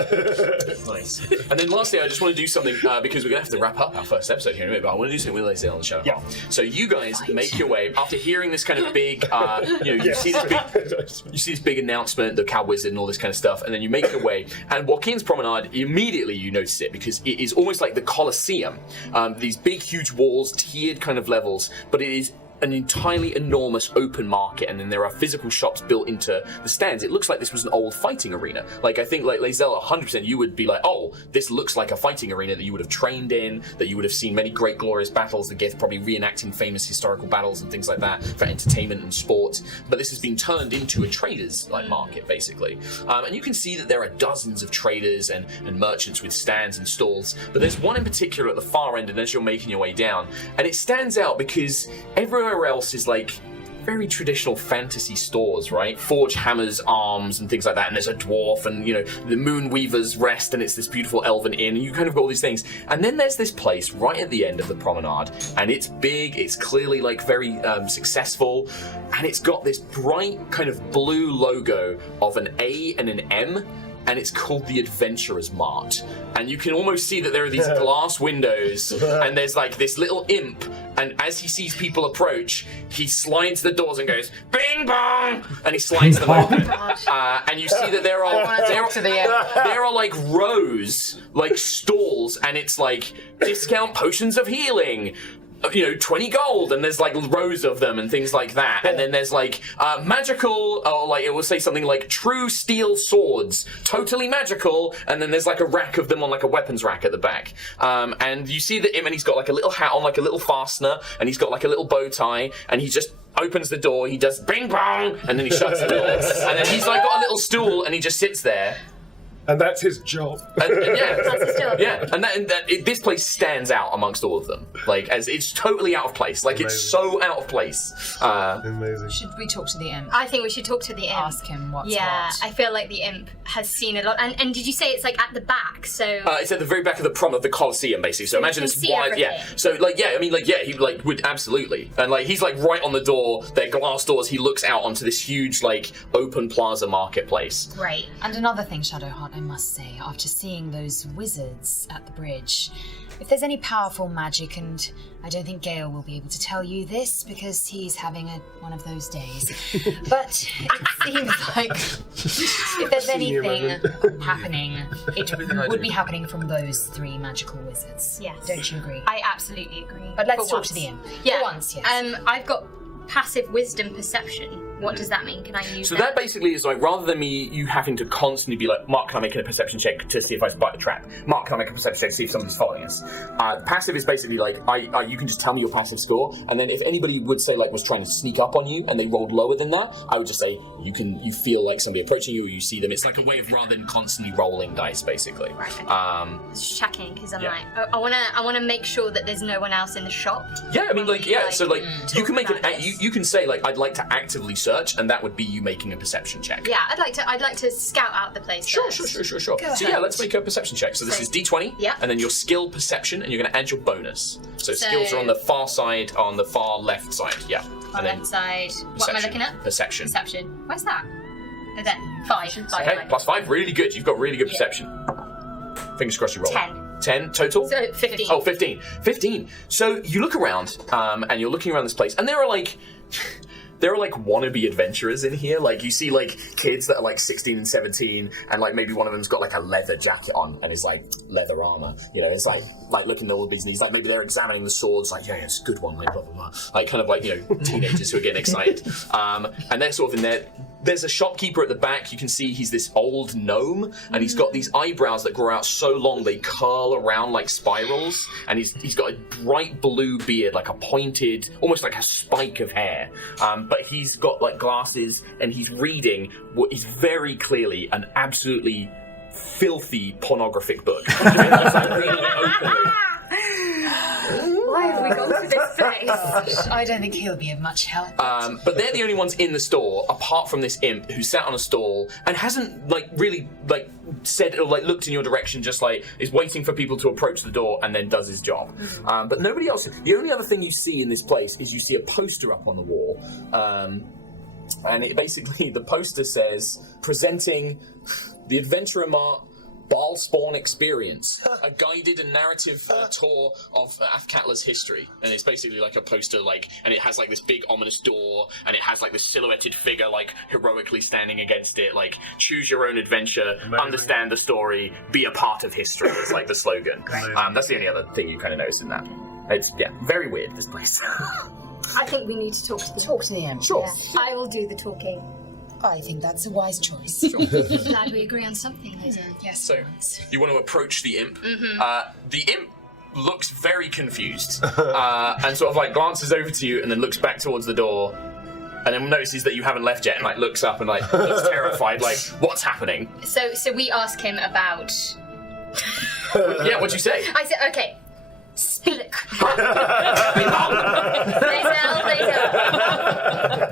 Nice. And then lastly, I just want to do something because we're going to have to wrap up our first episode here in a minute. But I want to do something with Lazy on the show. Yeah. So you guys make your way after hearing this kind of big, you see this big announcement, the Cow Wizard and all this kind of stuff, and then you make your way. And Joaquin's Promenade, immediately you notice it because it is almost like the Colosseum. These big, huge walls, tiered kind of levels, but it is an entirely enormous open market, and then there are physical shops built into the stands. It looks like this was an old fighting arena. Like, I think, like, Lazel, 100% you would be like, oh, this looks like a fighting arena that you would have trained in, that you would have seen many great glorious battles, the Gith probably reenacting famous historical battles and things like that for entertainment and sport. But this has been turned into a trader's market, basically. And you can see that there are dozens of traders and merchants with stands and stalls, but there's one in particular at the far end, and as you're making your way down, and it stands out because everywhere else is like very traditional fantasy stores, right? Forge hammers, arms, and things like that. And there's a dwarf, and the Moonweaver's Rest, and it's this beautiful elven inn. And you kind of got all these things. And then there's this place right at the end of the promenade, and it's big. It's clearly like very successful, and it's got this bright kind of blue logo of an A and an M. And it's called the Adventurers Mart. And you can almost see that there are these glass windows, and there's like this little imp, and as he sees people approach, he slides the doors and goes, bing bong! And he slides them open. And you see that there are like rows, like stalls, and it's like discount potions of healing, 20 gold, and there's like rows of them and things like that. And then there's like magical, or like it will say something like true steel swords, totally magical, and then there's like a rack of them on like a weapons rack at the back. And you see that him, and he's got like a little hat on, like a little fastener, and he's got like a little bow tie, and he just opens the door, he does bing bong, and then he shuts the door. And then he's like got a little stool, and he just sits there. And that's his job. That's his job. Yeah, and this place stands out amongst all of them. Like, as it's totally out of place. Like, it's so out of place. Amazing. Should we talk to the imp? I think we should talk to the imp. Ask him what's what. I feel like the imp has seen a lot. And did you say it's like at the back? So it's at the very back of the prom of the Colosseum, basically. So imagine this wide. Everything. Yeah. So he like would absolutely. And like he's like right on the door. They're glass doors. He looks out onto this huge like open plaza marketplace. Right. And another thing, Shadowheart, I must say, after seeing those wizards at the bridge, if there's any powerful magic, and I don't think Gale will be able to tell you this because he's having one of those days, but it seems like if there's anything happening, it would be happening from those 3 magical wizards. Yes. Don't you agree? I absolutely agree. But let's For talk once. to the imp. Yeah. For once, yes. I've got passive wisdom perception. What does that mean? Can I use So that basically is like, rather than you having to constantly be like, Mark, can I make a perception check to see if I spot a trap? Mark, can I make a perception check to see if somebody's following us? Passive is basically like, you can just tell me your passive score, and then if anybody would say like was trying to sneak up on you and they rolled lower than that, I would just say you feel like somebody approaching you, or you see them. It's like a way of rather than constantly rolling dice, basically. Right. Just checking, because I'm like, I want to make sure that there's no one else in the shop. Yeah, I mean, so you can make you can say like, I'd like to actively search, and that would be you making a perception check. Yeah, I'd like to scout out the place. Sure. first. So ahead. yeah, let's make a perception check. So this is D20, Yeah. and then your skill perception, and you're going to add your bonus. So skills are on the far side, on the far left side. Yeah. On the left side. What am I looking at? Perception. Where's that? Oh, then 5. Okay, +5. Really good. You've got really good perception. Fingers crossed you roll. 10 total? So 15. Oh, 15. 15. So you look around, and you're looking around this place, and there are like wannabe adventurers in here. Like you see like kids that are like 16 and 17, and like maybe one of them's got like a leather jacket on and is like leather armor. It's like looking at all these, and he's like, maybe they're examining the swords, like, yeah, it's a good one, like blah blah blah. Like kind of like, teenagers who are getting excited. And they're sort of in there. There's a shopkeeper at the back. You can see he's this old gnome, and he's got these eyebrows that grow out so long they curl around like spirals, and he's got a bright blue beard, like a pointed, almost like a spike of hair. But he's got like glasses, and he's reading what is very clearly an absolutely filthy pornographic book. Why have we gone to this place? I don't think he'll be of much help. But they're the only ones in the store, apart from this imp who sat on a stall and hasn't really said or looked in your direction, just like is waiting for people to approach the door and then does his job. But nobody else. The only other thing you see in this place is you see a poster up on the wall. And it basically, the poster says, presenting the Adventurer Mart Balspawn Experience, a guided and narrative tour of Athkatla's history. And it's basically like a poster, and it has like this big ominous door, and it has like this silhouetted figure like heroically standing against it, like choose your own adventure, understand the story, be a part of history is like the slogan. That's the only other thing you kind of notice in that. It's, very weird, this place. I think we need to talk to the imp. Sure. Yeah. I will do the talking. I think that's a wise choice. Glad we agree on something, Liz. Yes. So, you want to approach the imp. The imp looks very confused and sort of glances over to you and then looks back towards the door and then notices that you haven't left yet and looks up and looks terrified, what's happening? So we ask him about... Yeah, what'd you say? I said, okay, Speak!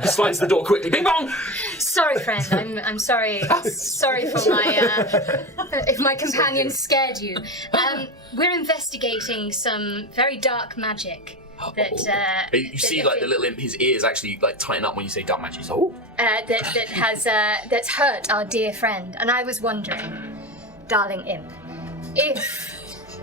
He slides the door quickly. Bing bong! Sorry, friend. I'm sorry. Sorry for my if my companion scared you. We're investigating some very dark magic that you see, like the little imp, his ears actually like tighten up when you say dark magic. That's hurt our dear friend, and I was wondering, darling imp, if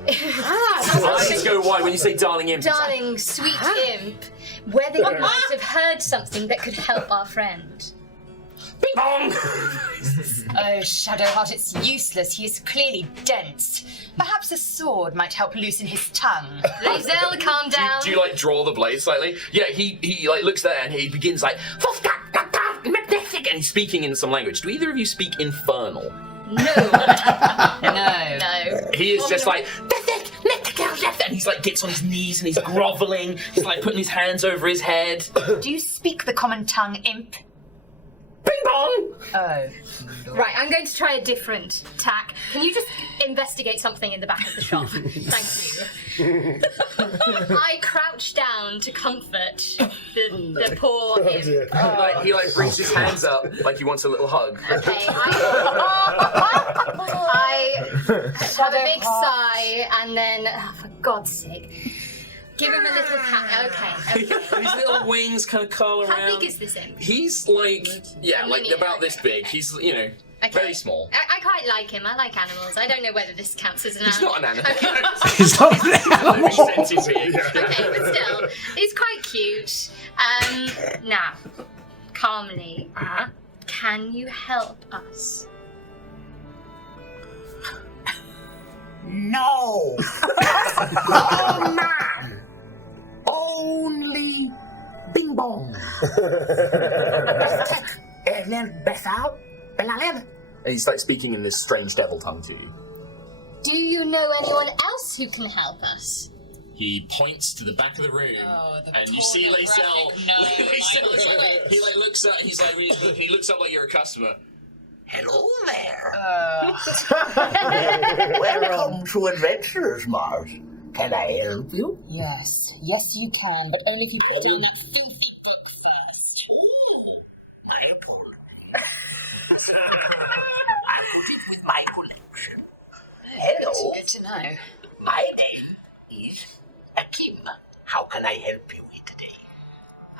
eyes go wide when you say darling imp. Darling sweet imp, whether you might have heard something that could help our friend. Bing bong! Oh, Shadowheart, it's useless. He is clearly dense. Perhaps a sword might help loosen his tongue. Lae'zel, calm down. Do you like draw the blade slightly? Yeah, he like looks there and he begins like and he's speaking in some language. Do either of you speak Infernal? No. No. He is just like and he's like gets on his knees and he's groveling. He's like putting his hands over his head. Do you speak the common tongue, imp? Bing bong! Oh. Right, I'm going to try a different tack. Can you just investigate something in the back of the shop? Thank you. I crouch down to comfort the poor imp. He brings his hands up like he wants a little hug. Okay, I have a big sigh and then, for God's sake, give him a little pat. Okay. His little wings kind of curl around. How big is this imp? He's like about this big. He's, very small. I quite like him. I like animals. I don't know whether this counts as an He's animal. not an animal. Okay. He's not an animal. Okay, but still, he's quite cute. Now, calmly, can you help us? No! Oh, man! Only bing bong. And he's like speaking in this strange devil tongue to you. Do you know anyone else who can help us? He points to the back of the room, and you see Lae'zel. He like looks up. He's like he looks up like you're a customer. Hello there. Welcome to Adventurers Mars. Can I help you? Yes, you can, but only if you put down that filthy book first. Oh, my apologies. I put it with my collection. Hello. Good to know. My name is Akim. How can I help you today?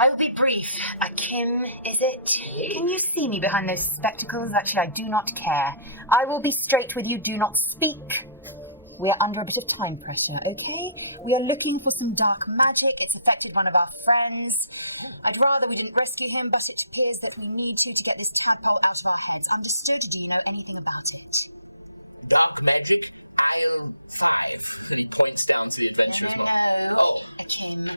I will be brief. Akim, is it? Can you see me behind those spectacles? Actually, I do not care. I will be straight with you. Do not speak. We are under a bit of time pressure, okay? We are looking for some dark magic. It's affected one of our friends. I'd rather we didn't rescue him, but it appears that we need to get this tadpole out of our heads. Understood? Do you know anything about it? Dark magic? Aisle 5. And he points down to the adventurers. Akim,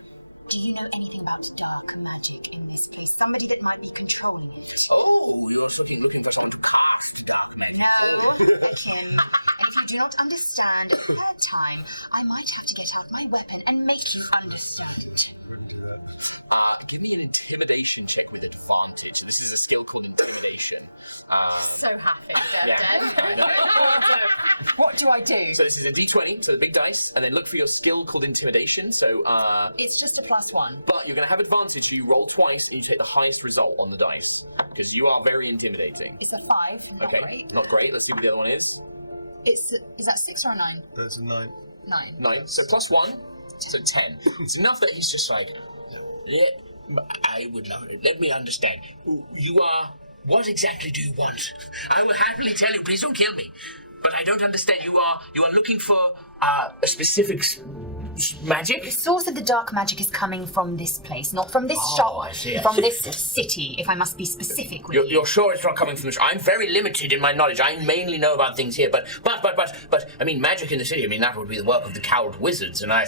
do you know anything about dark magic in this place? Somebody that might be controlling it. Oh, you're looking for someone to cast dark magic. No, Akim. And if you do not understand at the third time, I might have to get out my weapon and make you understand. Give me an intimidation check with advantage. This is a skill called intimidation. So happy, Dev. What do I do? So this is a d20, so the big dice, and then look for your skill called intimidation. So It's just a +1. but you're going to have advantage. You roll twice, and you take the highest result on the dice because you are very intimidating. It's a 5. Not Okay, great. not great. Let's see what the other one is. Is that 6 or a 9? That's a 9. 9. 9. So +1, so 10. It's enough that he's just like, yeah, I would love it. Let me understand. You are... What exactly do you want? I will happily tell you. Please don't kill me. But I don't understand. You are looking for A specific magic? The source of the dark magic is coming from this place, not from this shop. I see. From this city, if I must be specific with you. You're sure it's not coming from the shop? I'm very limited in my knowledge. I mainly know about things here, but I mean, magic in the city. I mean, that would be the work of the coward wizards, and I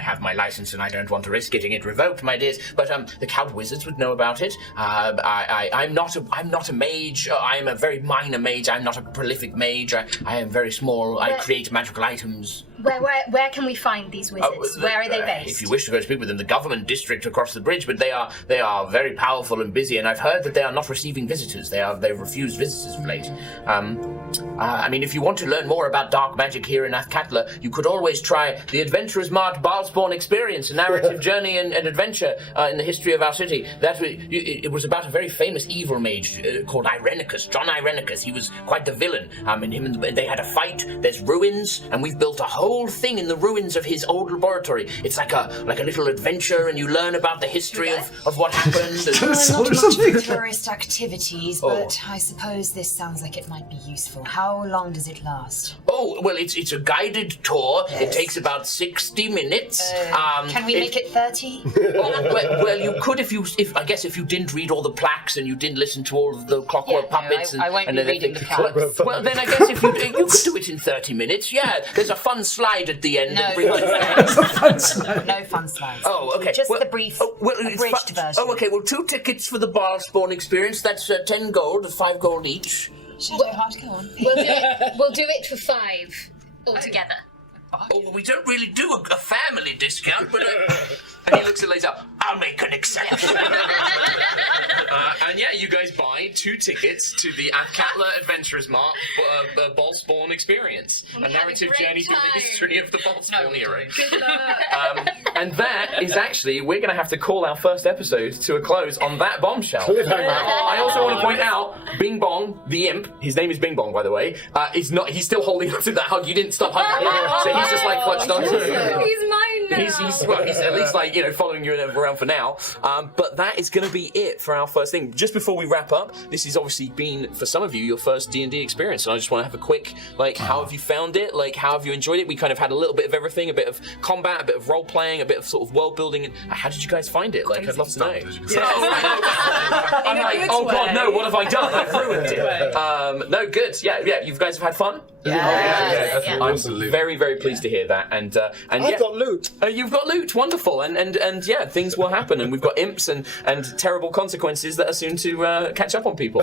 have my license, and I don't want to risk getting it revoked, my dears. But the coward wizards would know about it. I'm not a mage. I am a very minor mage. I'm not a prolific mage. I am very small. I create magical items. Where can we find these wizards? Where are they based? If you wish to go speak with them, the government district across the bridge, but they are very powerful and busy, and I've heard that they are not receiving visitors. They've refused visitors of late. I mean, if you want to learn more about dark magic here in Athkatla, you could always try the Adventurer's Mart Balspawn experience, a narrative journey and adventure in the history of our city. It was about a very famous evil mage called Irenicus, John Irenicus. He was quite the villain, and they had a fight. There's ruins, and we've built a whole thing in the ruins of his old laboratory. It's like a little adventure, and you learn about the history of what happened. Not much tourist activities, but I suppose this sounds like it might be useful. How long does it last? Oh, well, it's a guided tour. Yes. It takes about 60 minutes. Can we make it 30? Well, you could if you didn't read all the plaques and you didn't listen to all of the clockwork puppets. I won't be reading the plaques. Well, then I guess if you could do it in 30 minutes. Yeah, there's a fun slide at the end. No, There's a fun slide. No fun slides. Oh, okay. Just the brief, abridged version. Oh, okay. Well, 2 tickets for the Balspawn experience. That's 10 gold, 5 gold each. Shadowheart, go on. We'll do it for 5 altogether. Oh, well, we don't really do a family discount, but... And he looks at later, I'll make an exception. And yeah, you guys buy 2 tickets to the Athkatla Adventurers Mart Balspawn experience. A narrative journey through the history of the Balspawn era. Good luck. And that is actually, we're going to have to call our first episode to a close on that bombshell. I also want to point out, Bing Bong, the imp, his name is Bing Bong, by the way, he's still holding on to that hug. You didn't stop hugging him, so he's just like clutched on to it. He's mine now. He's at least like, following you around for now. But that is going to be it for our first thing. Just before we wrap up, this has obviously been, for some of you, your first D&D experience. And I just want to have a quick, how have you found it? How have you enjoyed it? We kind of had a little bit of everything, a bit of combat, a bit of role-playing, a bit of sort of world-building. And how did you guys find it? I'd love to know. I'm like, oh God, no, what have I done? I've ruined it. No, good. Yeah, you guys have had fun? Yeah. I'm very, very pleased to hear that. And I've got loot. You've got loot. Wonderful. And yeah, things will happen. And we've got imps and terrible consequences that are soon to catch up on people.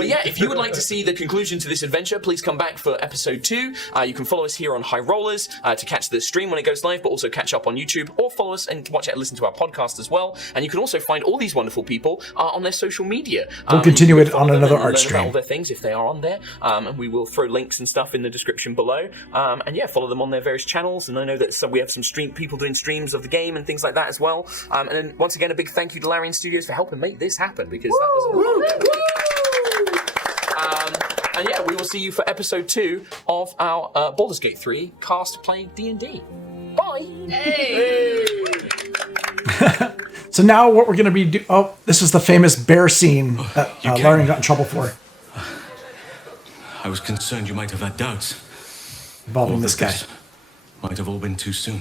But yeah, if you would like to see the conclusion to this adventure, please come back for episode 2. You can follow us here on High Rollers to catch the stream when it goes live, but also catch up on YouTube, or follow us and watch it and listen to our podcast as well. And you can also find all these wonderful people on their social media. We'll continue it on another art learn stream. about all their things if they are on there. And we will throw links and stuff in the description below. And yeah, follow them on their various channels. And I know that we have some people doing streams of the game and things like that as well. And then once again, a big thank you to Larian Studios for helping make this happen, because that was and yeah, we will see you for episode 2 of our Baldur's Gate 3 cast playing D&D. Bye! Hey! So now what we're going to be this is the famous bear scene that Larian got in trouble for. I was concerned you might have had doubts. Involving this guy. Might have all been too soon.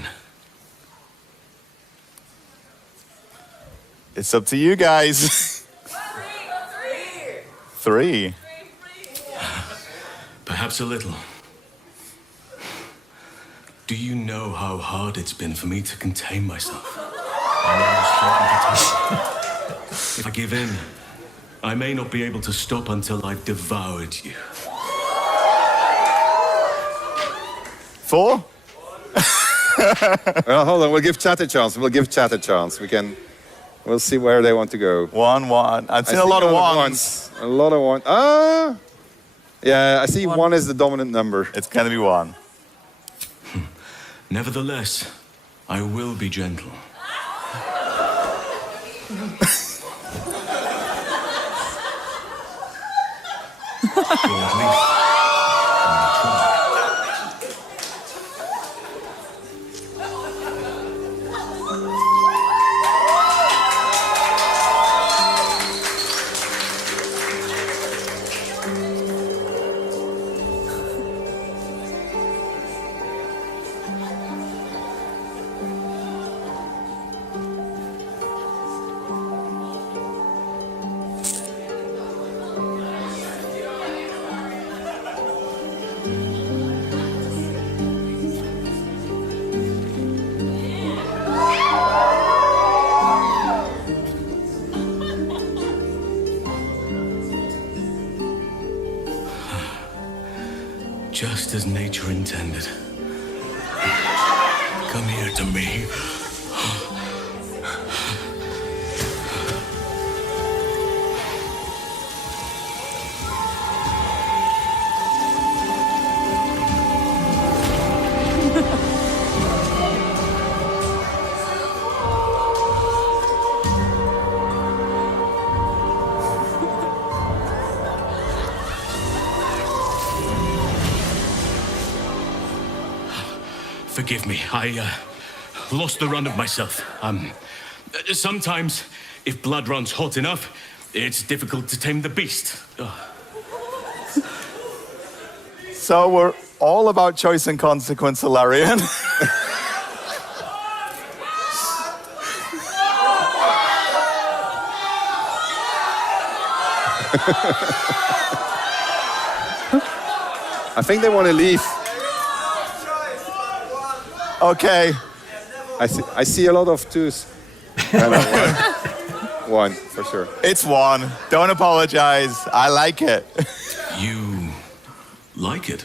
It's up to you guys. 3. Perhaps a little. Do you know how hard it's been for me to contain myself? I'm almost threatened to take. If I give in, I may not be able to stop until I've devoured you. 4? Well, hold on. We'll give chat a chance. We'll see where they want to go. 1. I've seen a lot of ones. A lot of ones. Yeah, I see 1 is the dominant number. It's gonna be 1. Nevertheless, I will be gentle. Or at least just as nature intended. Come here to me. Forgive me, I lost the run of myself. Sometimes, if blood runs hot enough, it's difficult to tame the beast. So we're all about choice and consequence, Larian. I think they want to leave. Okay. I see a lot of twos. One, for sure. It's one. Don't apologize. I like it. You like it?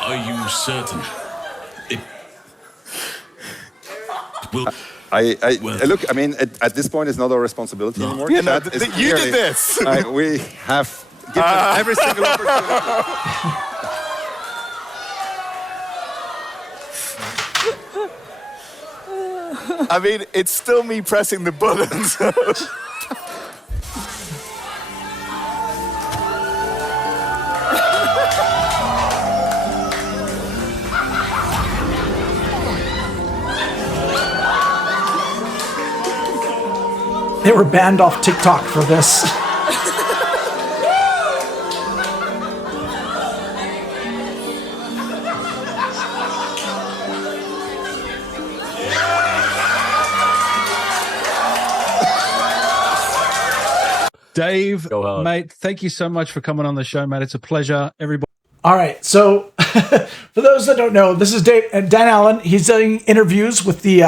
Are you certain? It will... Look, I mean, at this point, it's not our responsibility anymore. Yeah, no, you did this. We have given every single opportunity. I mean, it's still me pressing the buttons. They were banned off TikTok for this. Dave, mate, thank you so much for coming on the show, mate. It's a pleasure. Everybody. All right, so for those that don't know, this is Dan Allen. He's doing interviews with the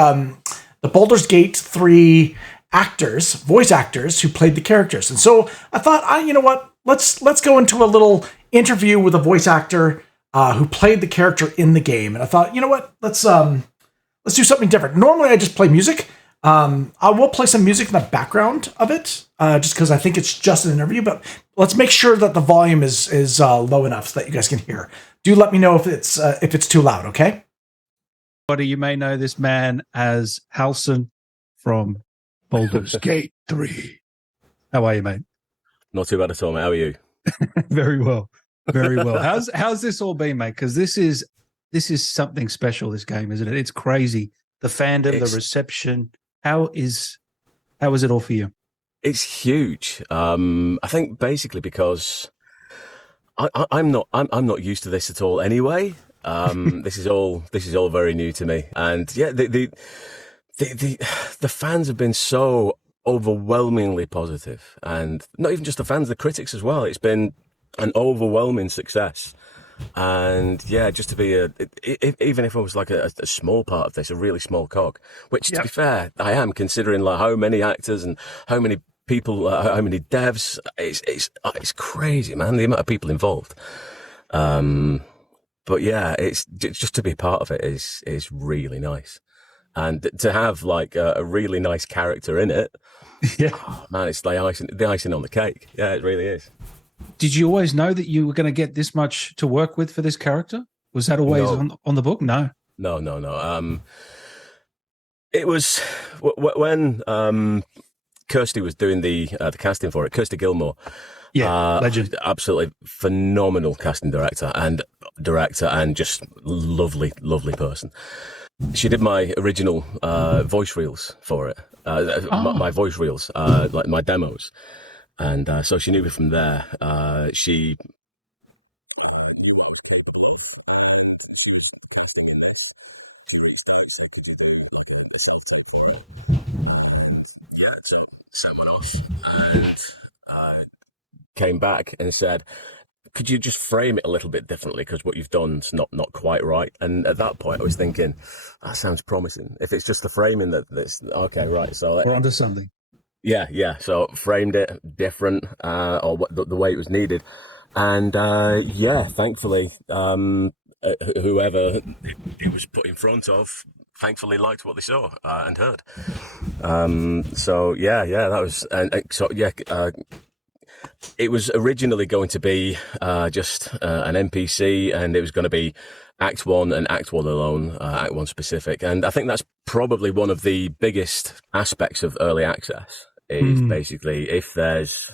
Baldur's Gate 3 actors, voice actors who played the characters. And so I thought, you know what? Let's go into a little interview with a voice actor who played the character in the game. And I thought, you know what? Let's do something different. Normally I just play music. I will play some music in the background of it, just because I think it's just an interview, but let's make sure that the volume is low enough so that you guys can hear. Do let me know if it's too loud, okay? You may know this man as Halsin from Baldur's Gate 3. How are you, mate? Not too bad at all, mate. How are you? Very well. Very well. How's this all been, mate? Because this is something special, this game, isn't it? It's crazy. The fandom, the reception. How is it all for you? It's huge. I think basically because I'm not used to this at all anyway. This is all very new to me. And yeah, the fans have been so overwhelmingly positive, and not even just the fans, the critics as well. It's been an overwhelming success. And yeah, just to be even if I was like a small part of this, a really small cog, which to be fair, I am, considering like how many actors and how many people, how many devs, it's crazy, man, the amount of people involved. But yeah, it's just to be part of it is really nice, and to have like a really nice character in it. Yeah, oh, man, it's the icing on the cake. Yeah, it really is. Did you always know that you were going to get this much to work with for this character? Was that always on the book? No. No. It was when Kirsty was doing the casting for it. Kirsty Gilmore, legend, absolutely phenomenal casting director and just lovely person. She did my original voice reels for it. My voice reels, like my demos. And so she knew me from there. She someone off and came back and said, could you just frame it a little bit differently, because what you've done's not quite right. And at that point I was thinking, that sounds promising. If it's just the framing that's okay, right, so we're onto something. Yeah. So framed it different, or the way it was needed, And yeah, thankfully, whoever it was put in front of, thankfully liked what they saw and heard. So yeah, that was, so yeah. It was originally going to be just an NPC, and it was going to be Act 1 and Act 1 alone, Act 1 specific. And I think that's probably one of the biggest aspects of early access, is basically if there's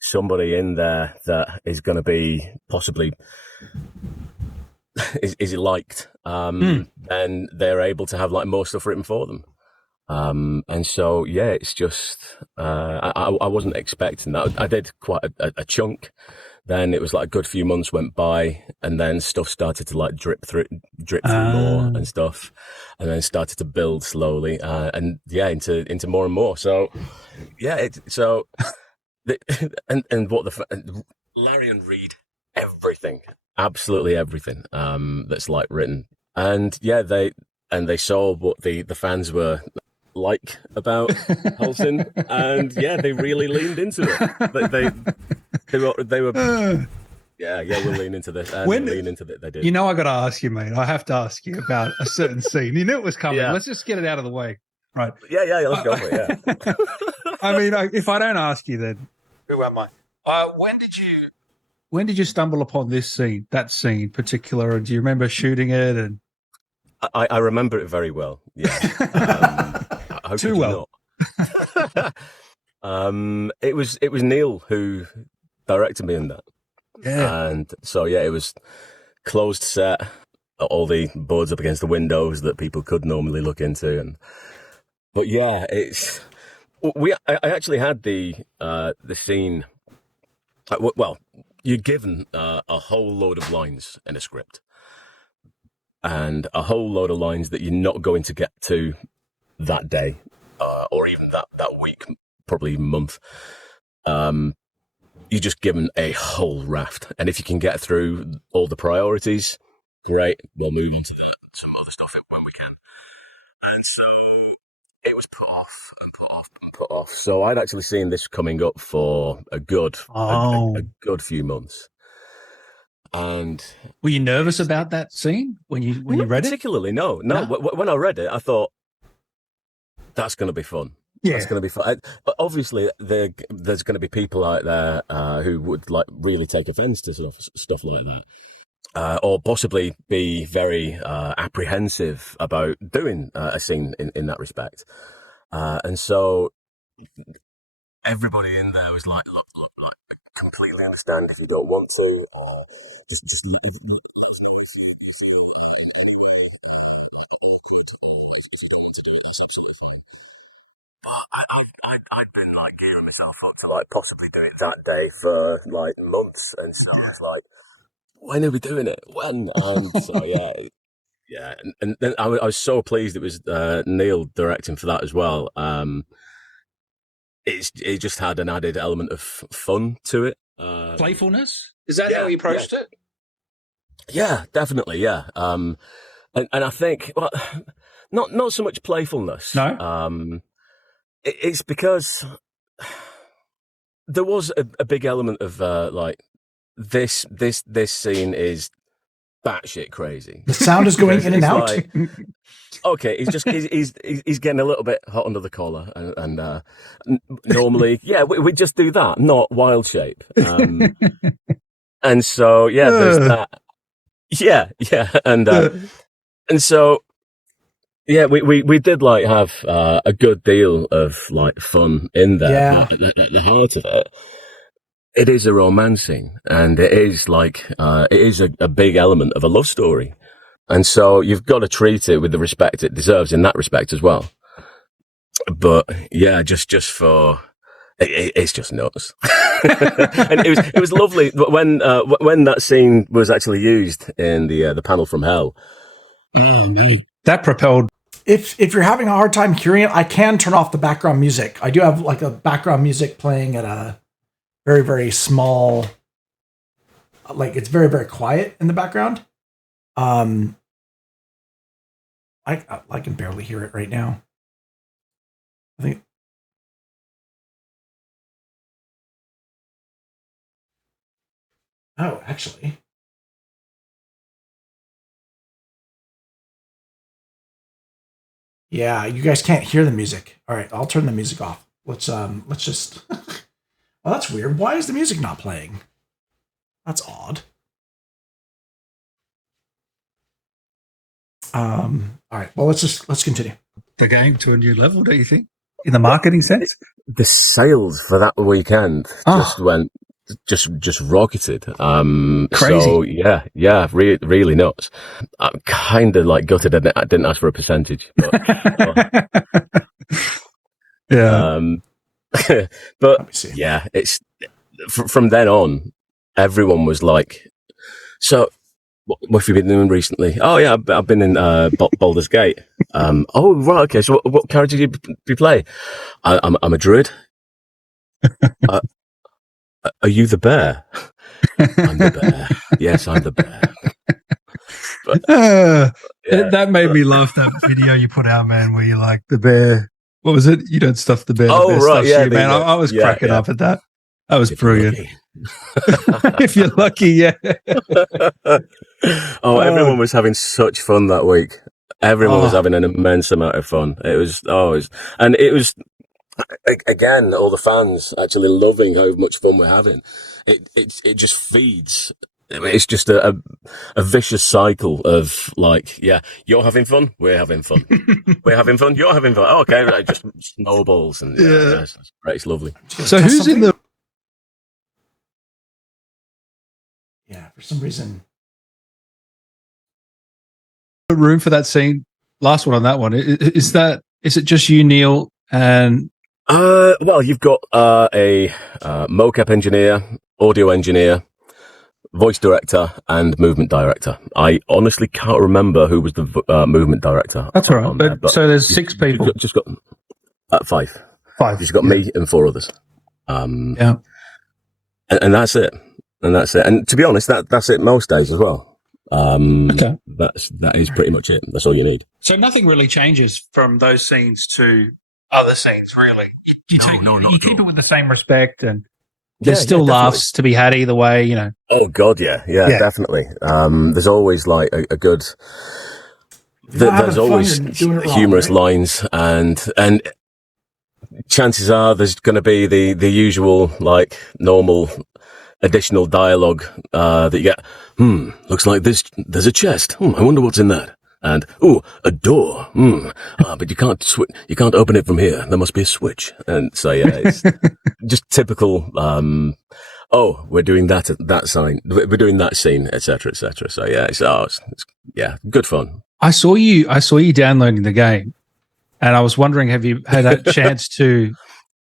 somebody in there that is going to be possibly is liked, then they're able to have like more stuff written for them. And so yeah, it's just I wasn't expecting that. I did quite a chunk. Then it was like a good few months went by, and then stuff started to like drip through more and stuff, and then started to build slowly, and yeah, into more and more. So yeah, and what Larian read everything, absolutely everything that's like written, and yeah, they saw what the fans were like about Halsin, and yeah, they really leaned into it. They were we'll lean into this. Lean into it. They did. You know, I got to ask you, mate. I have to ask you about a certain scene. You knew it was coming. Yeah. Let's just get it out of the way, right? Yeah. Let's go for it. Yeah. I mean, if I don't ask you, then who am I? When did you stumble upon this scene? That scene, particular, and do you remember shooting it? And I remember it very well. Yeah. I hope too well. It was Neil who directed me in that. Yeah. And so yeah, it was closed set, all the boards up against the windows that people could normally look into, but yeah, I actually had the scene. Well, you're given a whole load of lines in a script, and a whole load of lines that you're not going to get to that day, or even that week, probably even month. You're just given a whole raft, and if you can get through all the priorities, great. We'll move into some other stuff when we can. And so it was put off. So I'd actually seen this coming up for a good few months. And were you nervous about that scene when you read particularly, it? Particularly, no. When I read it, I thought that's going to be fun. Yeah, that's going to be fun. But obviously, there's going to be people out there who would like really take offence to stuff like that, or possibly be very apprehensive about doing a scene in that respect. And so everybody in there was like, look, I completely understand if you don't want to, or just But I'd been like gearing myself up to like possibly do it that day for like months, and so I was like, when are we doing it? When? And so yeah, and then I was so pleased it was Neil directing for that as well. It just had an added element of fun to it. Playfulness? Is that how you approached it? Yeah, definitely. Yeah. And I think, well, not so much playfulness. No. It's because there was a big element of like this scene is batshit crazy. The sound is going in and out. Like, okay, he's getting a little bit hot under the collar, and normally, yeah, we just do that, not wild shape. And so, yeah, there's that. Yeah, and so, yeah, we did like have a good deal of like fun in there. Yeah. At the heart of it, it is a romancing, and it is like it is a big element of a love story. And so you've got to treat it with the respect it deserves in that respect as well. But yeah, just for it's just nuts. And it was lovely when that scene was actually used in the panel from hell. That propelled. If you're having a hard time hearing it, I can turn off the background music. I do have like a background music playing at a very, very small, like it's very, very quiet in the background. I can barely hear it right now. I think. Oh, actually. Yeah, you guys can't hear the music. All right, I'll turn the music off. Let's just. Well, that's weird. Why is the music not playing? That's odd. All right. Well, let's continue. The game to a new level, don't you think? In the marketing sense, the sales for that weekend just went just rocketed. Crazy. So yeah, really nuts. I'm kind of like gutted that I didn't ask for a percentage. But, yeah. But yeah, it's from then on, everyone was like, so. What have you been doing recently? Oh yeah, I've been in Baldur's Gate. Oh right, okay. So what character do you play? I'm a druid. Are you the bear? I'm the bear. Yes, I'm the bear. That made me laugh. That video you put out, man, where you're like the bear. What was it? You don't stuff the bear. The bear stuffs you, man. I was cracking up at that. That was brilliant. If you're lucky, yeah. Everyone was having such fun that week. Everyone was having an immense amount of fun. It was again, all the fans actually loving how much fun we're having. It just feeds. I mean, it's just a vicious cycle of like, yeah, you're having fun, we're having fun, we're having fun, you're having fun. Oh, okay, right, just snowballs and yeah, it's great, it's lovely. So who's in the? Yeah, for some reason. Room for that scene. Last one on that one. Is it just you, Neil, and? Well, you've got a mocap engineer, audio engineer, voice director, and movement director. I honestly can't remember who was the movement director. That's all right. But so there's 6 people. Just got 5. 5. You've got me and 4 others. Yeah. And that's it. And to be honest, that's it most days as well. Okay. That is pretty much it. That's all you need. So nothing really changes from those scenes to other scenes, really. You keep it with the same respect, and there's still laughs to be had either way, you know. Oh God, yeah, definitely. There's always like a good. There's always humorous lines, and chances are there's going to be the usual like normal additional dialogue that you get. Looks like there's a chest. I wonder what's in that. And a door. But you can't open it from here. There must be a switch. And so yeah, it's just typical. We're doing that sign. We're doing that scene, etc., etc. So yeah, it's good fun. I saw you downloading the game, and I was wondering, have you had a chance to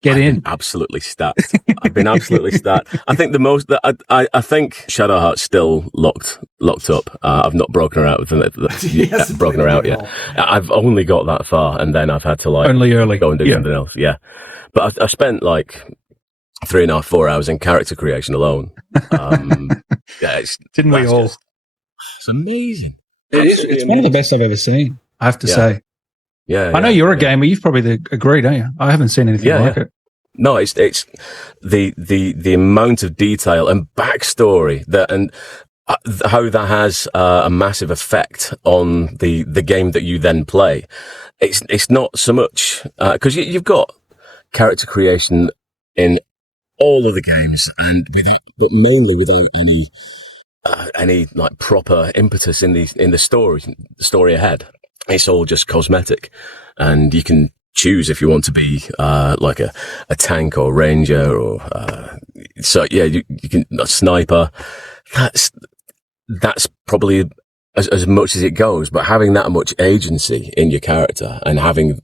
get in? Absolutely stacked. I've been absolutely stacked. I think I think Shadowheart's still locked up. I've not broken her out yet. I've only got that far, and then I've had to like only early go and do something else. Yeah, but I spent like 3.5, 4 hours in character creation alone. Didn't we all? It's amazing. It's one of the best I've ever seen, I have to say. Yeah, I know you're a gamer. You've probably agreed, don't you? I haven't seen anything like it. No, it's the amount of detail and backstory and how that has a massive effect on the game that you then play. It's not so much because you've got character creation in all of the games, but mainly without any like proper impetus in the story ahead. It's all just cosmetic, and you can choose if you want to be like a tank or ranger or so yeah, you can a sniper. That's probably as much as it goes, but having that much agency in your character and having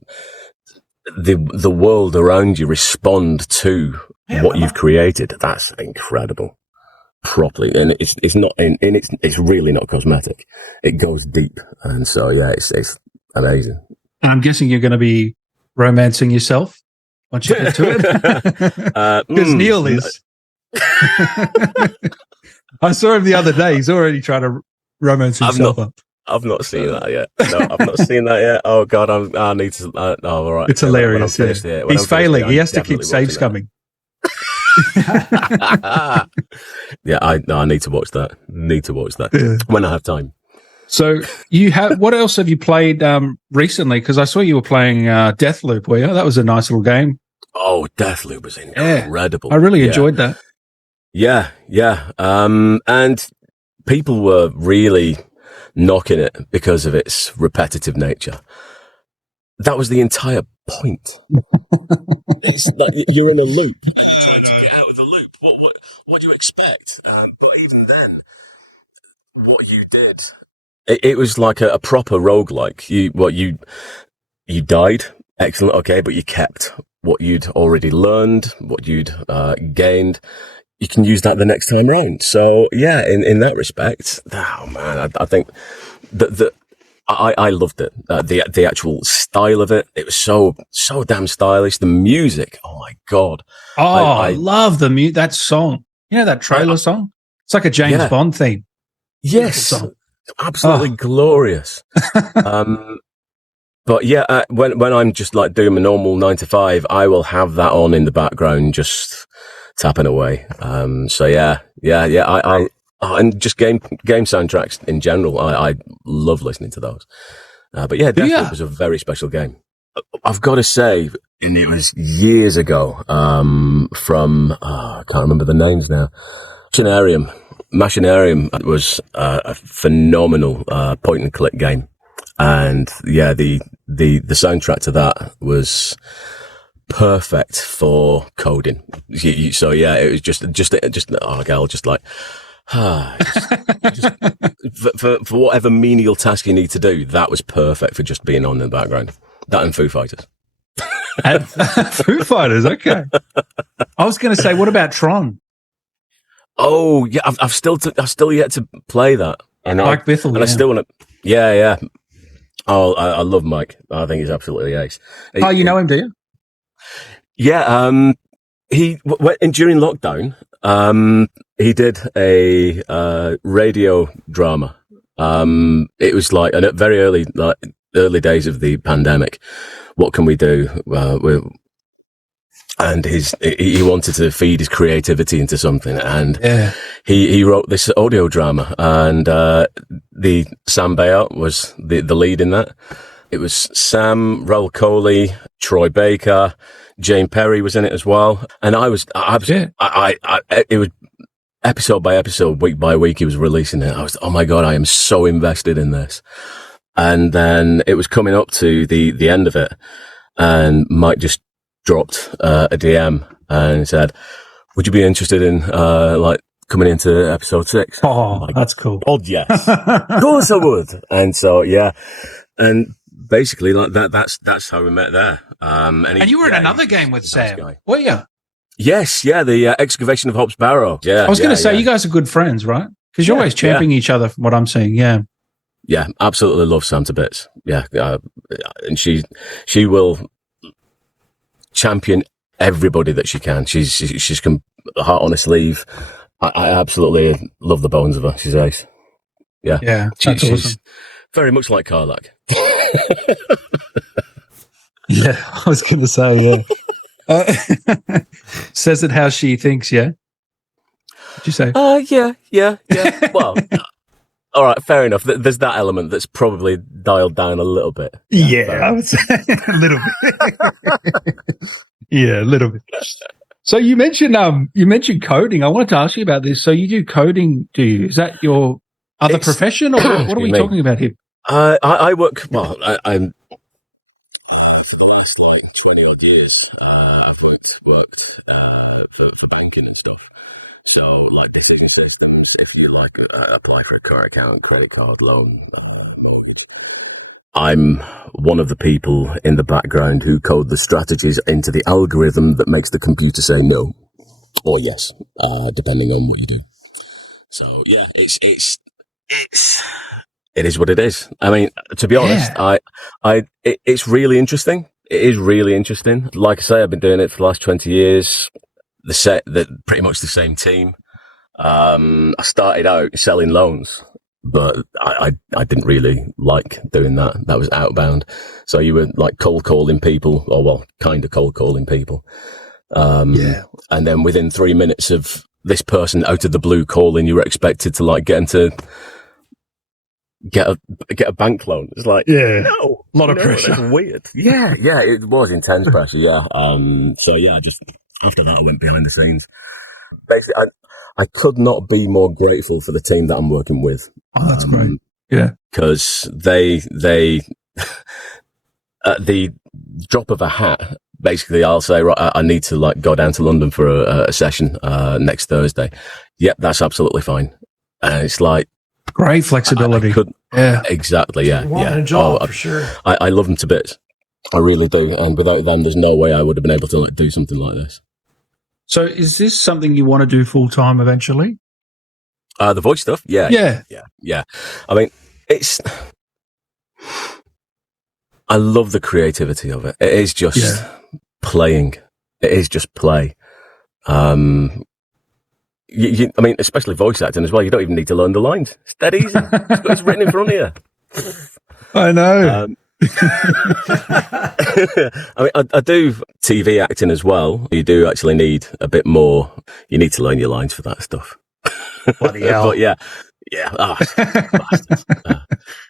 the world around you respond to what you've created, that's incredible. Properly, and it's not it's really not cosmetic. It goes deep, and so yeah, it's amazing. And I'm guessing you're going to be romancing yourself once you get to it, because Neil is. I saw him the other day. He's already trying to romance himself up. I've not seen that yet. No, I've not seen that yet. Oh God, I need to. All right. It's hilarious. He's failing. He has to keep saves coming. Yeah, I need to watch that. When I have time. So what else have you played recently? Because I saw you were playing Deathloop, were you? That was a nice little game. Oh, Deathloop was incredible. I really enjoyed that. Yeah. And people were really knocking it because of its repetitive nature. That was the entire point. It's like you're in a loop. To get out of the loop, what do you expect? But even then, what you did, it was like a proper roguelike. You died, excellent, okay, but you kept what you'd already learned, what you'd gained. You can use that the next time round. So yeah, in that respect, oh man, I think that I loved it. The actual style of it was so damn stylish. The music, oh my god! Oh, I love that song. You know that trailer song? It's like a James Bond theme. Yes, song. Absolutely glorious. But yeah, when I'm just like doing my normal 9 to 5, I will have that on in the background, just tapping away. So yeah. And just game soundtracks in general, I love listening to those. But yeah, Deathloop was a very special game. I've got to say, and it was years ago, from I can't remember the names now. Machinarium was a phenomenal point and click game, and yeah, the soundtrack to that was perfect for coding. So yeah, it was just like. For whatever menial task you need to do, that was perfect for just being on in the background. That and Foo Fighters. Foo Fighters, okay. I was going to say, what about Tron? Oh yeah, I've still yet to play that. And Mike Bithell, and I still want to. Yeah. Oh, I love Mike. I think he's absolutely ace. Oh, you know him, do you? Yeah. During lockdown. He did a radio drama. It was like very early days of the pandemic. What can we do? And he wanted to feed his creativity into something, and he wrote this audio drama. And the Sam Bayard was the lead in that. It was Sam, Raoul Coley, Troy Baker, Jane Perry was in it as well. And it was episode by episode, week by week, he was releasing it. I was, oh my God, I am so invested in this. And then it was coming up to the end of it, and Mike just dropped a DM and said, would you be interested in coming into episode 6? Oh, that's cool. Oh, yes. Of course I would. And so, yeah. And basically, like that's how we met there. And you were in another game with Sam, were you? Yes, yeah, the excavation of Hobbs Barrow. Yeah, I was going to say, you guys are good friends, right? Because you're always championing each other, from what I'm seeing. Yeah, absolutely love Sam to bits. Yeah, and she will champion everybody that she can. She's heart on her sleeve. I absolutely love the bones of her. She's ace. Yeah, she's awesome. Very much like Karlak. Yeah, I was going to say, yeah. Says it how she thinks, yeah? What'd you say? Yeah. Well, all right, fair enough. There's that element that's probably dialed down a little bit. Yeah, I would say a little bit. Yeah, a little bit. So you mentioned coding. I wanted to ask you about this. So you do coding, do you? Is that your other profession, or what are we talking about here? I work, I'm for the last 20 odd years, I've worked for banking and stuff. So decision systems, if you apply for a current account, credit card, loan. I'm one of the people in the background who code the strategies into the algorithm that makes the computer say no or yes, depending on what you do. So yeah, it is what it is. I mean, to be honest, it's really interesting. It is really interesting. Like I say, I've been doing it for the last 20 years. Pretty much the same team. I started out selling loans, but I didn't really like doing that. That was outbound. So you were cold calling people, kind of cold calling people. And then within 3 minutes of this person out of the blue calling, you were expected to like get into get a bank loan. It's like, no, a lot of pressure. That's weird. Yeah, it was intense pressure. Yeah. So yeah, just after that, I went behind the scenes. Basically, I could not be more grateful for the team that I'm working with. Oh, that's great. Yeah, because they at the drop of a hat, basically, I'll say, right, I need to like go down to London for a session next Thursday. Yep, that's absolutely fine. And it's like great flexibility. Exactly. Yeah, a job for sure. I love them to bits. I really do. And without them, there's no way I would have been able to like do something like this. So, is this something you want to do full time eventually? The voice stuff, yeah. I mean, I love the creativity of it. It is just playing. It is just play. I mean, especially voice acting as well. You don't even need to learn the lines. It's dead easy. It's written in front of you. I know. I mean, I do TV acting as well. You do actually need a bit more. You need to learn your lines for that stuff. Bloody hell. But yeah.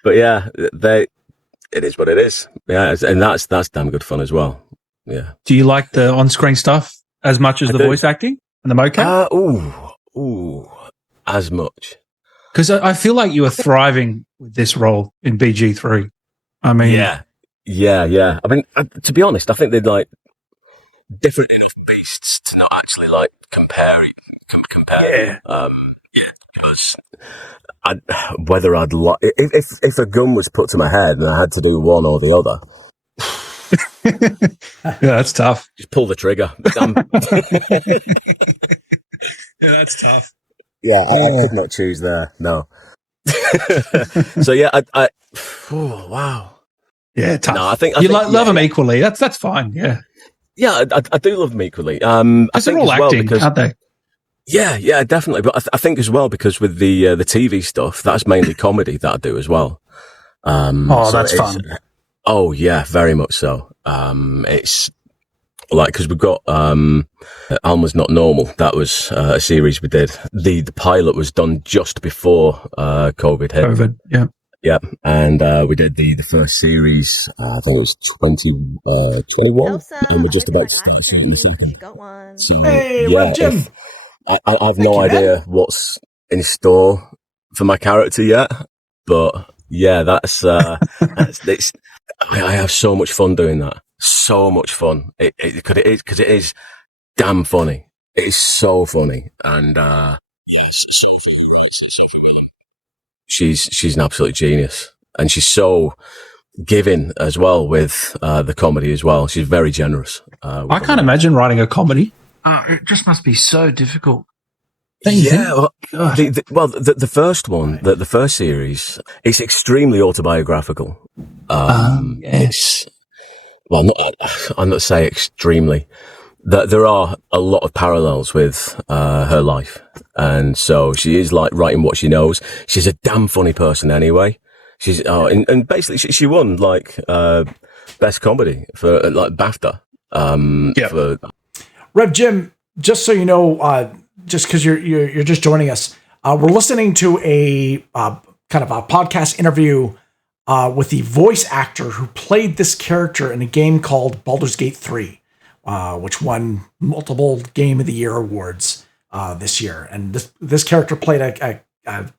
But yeah, it is what it is. Yeah, and that's damn good fun as well. Yeah. Do you like the on-screen stuff as much as the voice acting and the mocap? As much. Because I feel like you are thriving with this role in BG3. I mean, yeah. I mean, to be honest, I think they're like different enough beasts to not actually like compare. Because whether I'd like if a gun was put to my head and I had to do one or the other. Yeah, that's tough. Just pull the trigger. Yeah, that's tough. Yeah, I could not choose there. No. So yeah, wow. Yeah, tough. No, I think love them equally. That's fine. Yeah. Yeah, I do love them equally. Because they're all acting, aren't they? Yeah, definitely. But I think as well because with the TV stuff, that's mainly comedy that I do as well. That's fun. Oh yeah, very much so. It's like because we've got Alma's Not Normal. That was a series we did. The pilot was done just before COVID hit. Yeah, and we did the first series. I think it was 21, and we're just about to start shooting the second. So, hey, Red Jim! I've no idea what's in store for my character yet, but yeah, that's I have so much fun doing that. So much fun. Because it is damn funny. It is so funny, and she's an absolute genius, and she's so giving as well with the comedy as well. She's very generous. I can't imagine writing a comedy. It just must be so difficult. Yeah, the first one, the first series, it's extremely autobiographical. It's I'm not say extremely. There are a lot of parallels with her life, and so she is like writing what she knows. She's a damn funny person anyway. She's and basically she won like best comedy for like BAFTA. For Rev Jim, just so you know, just because you're just joining us, we're listening to a kind of a podcast interview with the voice actor who played this character in a game called Baldur's Gate 3, which won multiple Game of the Year awards this year. And this character played a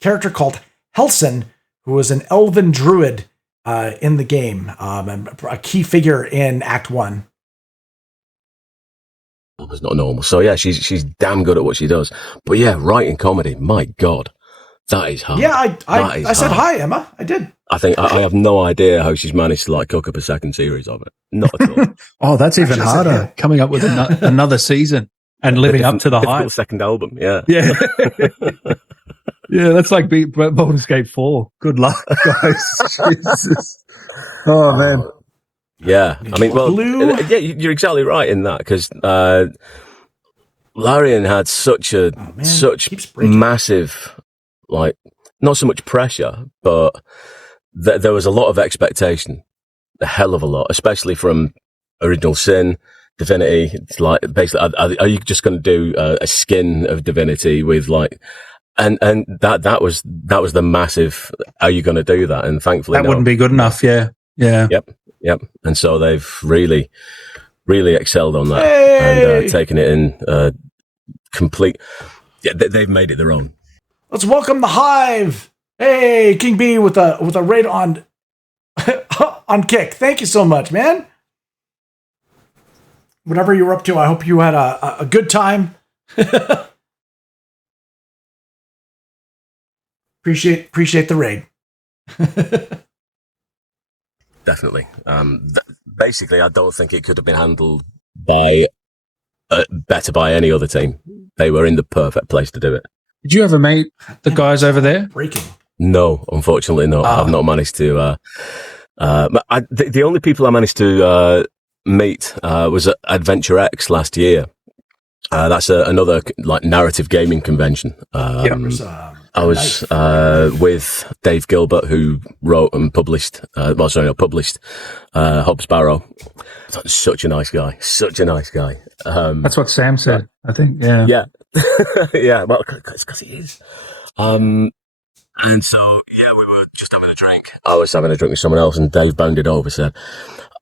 character called Halsin, who was an elven druid in the game, and a key figure in Act 1. Was not normal. So yeah, she's damn good at what she does. But yeah, writing comedy, my God, that is hard. Yeah, I said hi, Emma. I did. I think I have no idea how she's managed to like cook up a second series of it. Not at all. Oh, that's even harder. Coming up with another season and living up to the hype. Second album, yeah. Yeah, that's like Baldur's Gate 4. Good luck, guys. Jesus. Oh man. Yeah, I mean, well, yeah, you're exactly right in that because Larian had such massive, like, not so much pressure, but there was a lot of expectation, a hell of a lot, especially from Original Sin Divinity. It's like basically, are you just going to do a skin of Divinity with like, and that was the massive. Are you going to do that? And thankfully, that no. wouldn't be good enough. Yeah. Yep. And so they've really excelled on that Hey! and taken it in complete. Yeah, they've made it their own. Let's welcome the Hive. Hey, King B with a raid on on Kick. Thank you so much, man. Whatever you were up to, I hope you had a good time. Appreciate the raid. Definitely. Basically, I don't think it could have been handled better by any other team. They were in the perfect place to do it. Did you ever meet the guys over there? Breaking. No, unfortunately not. I've not managed to. The only people I managed to meet was at Adventure X last year. That's another like narrative gaming convention. I was with Dave Gilbert, who wrote and published. Published Hobbs Barrow. Such a nice guy. Such a nice guy. That's what Sam said. I think. Yeah. Yeah. Yeah. Well, it's because he is. And so, yeah, we were just having a drink. I was having a drink with someone else, and Dave bounded over, said,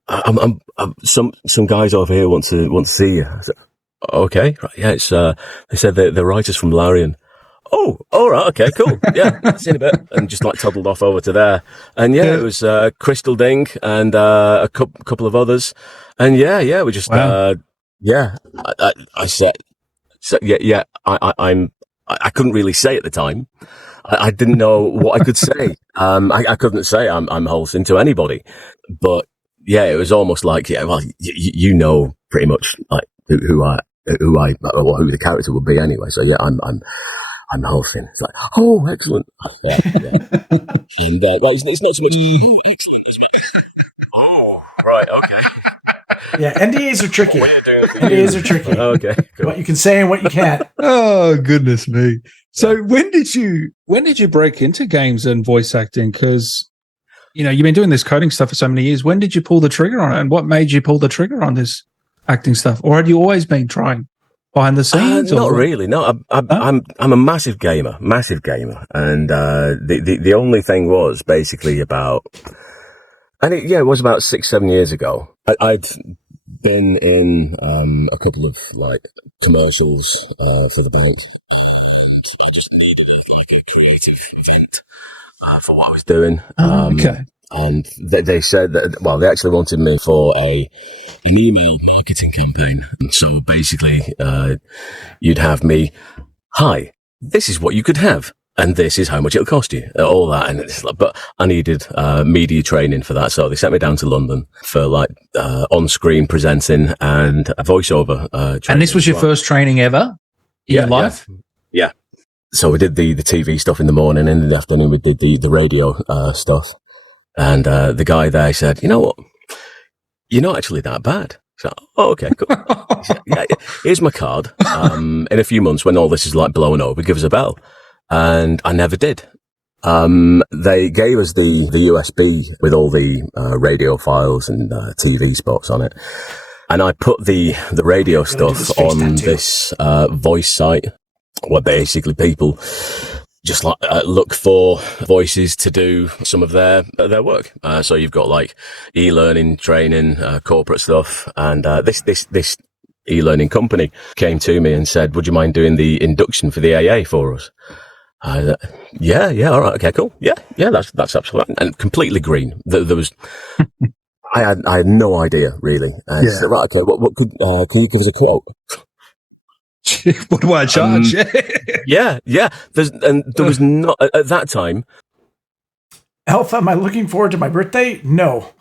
I'm some guys over here want to see you. I said, okay, right, yeah, it's, they said they're writers from Larian. Oh, all right, okay, cool. Yeah, see you in a bit. And just like toddled off over to there. And yeah, it was Crystal Ding and a couple of others. And yeah, we just, I said, so, yeah, I couldn't really say at the time. I didn't know what I could say. I couldn't say I'm Halsin to anybody, but yeah, it was almost like, yeah, well, you know, pretty much like who the character would be anyway. So yeah, I'm Halsin. It's like, oh, excellent. Yeah. And well, it's not so much excellent. Oh, right, okay. Yeah, NDAs are tricky. NDAs are tricky. Okay, cool. What you can say and what you can't. Oh, goodness me. So when did you break into games and voice acting? Because, you know, you've been doing this coding stuff for so many years. When did you pull the trigger on it? And what made you pull the trigger on this acting stuff? Or had you always been trying behind the scenes? Not really. No, I'm a massive gamer. And the only thing was basically about, and it was about 6-7 years ago. I'd been in a couple of like commercials for the bank. I just needed a creative event for what I was doing. Okay. And they said that, well, they actually wanted me for an email marketing campaign. And so basically, you'd have me, hi, this is what you could have. And this is how much it'll cost you. All that. And it's like, but I needed media training for that. So they sent me down to London for like on-screen presenting and a voiceover training. And this was your first training ever in your life? Yeah. So we did the TV stuff in the morning, and in the afternoon we did the radio stuff. And the guy there said, you know what? You're not actually that bad. So, oh, okay, cool. Said, yeah, here's my card. In a few months, when all this is like blowing over, give us a bell. And I never did. They gave us the USB with all the radio files and TV spots on it. And I put the radio stuff on this voice site, where basically people just like look for voices to do some of their work. So you've got like e-learning, training, corporate stuff, and this e-learning company came to me and said, "Would you mind doing the induction for the AA for us?" Yeah, all right, okay, cool. Yeah, that's absolutely, and completely green. There was. I had no idea really. So, right, okay, what could can you give us a quote? What do I charge? Yeah. There was not at that time. Alpha, am I looking forward to my birthday? No.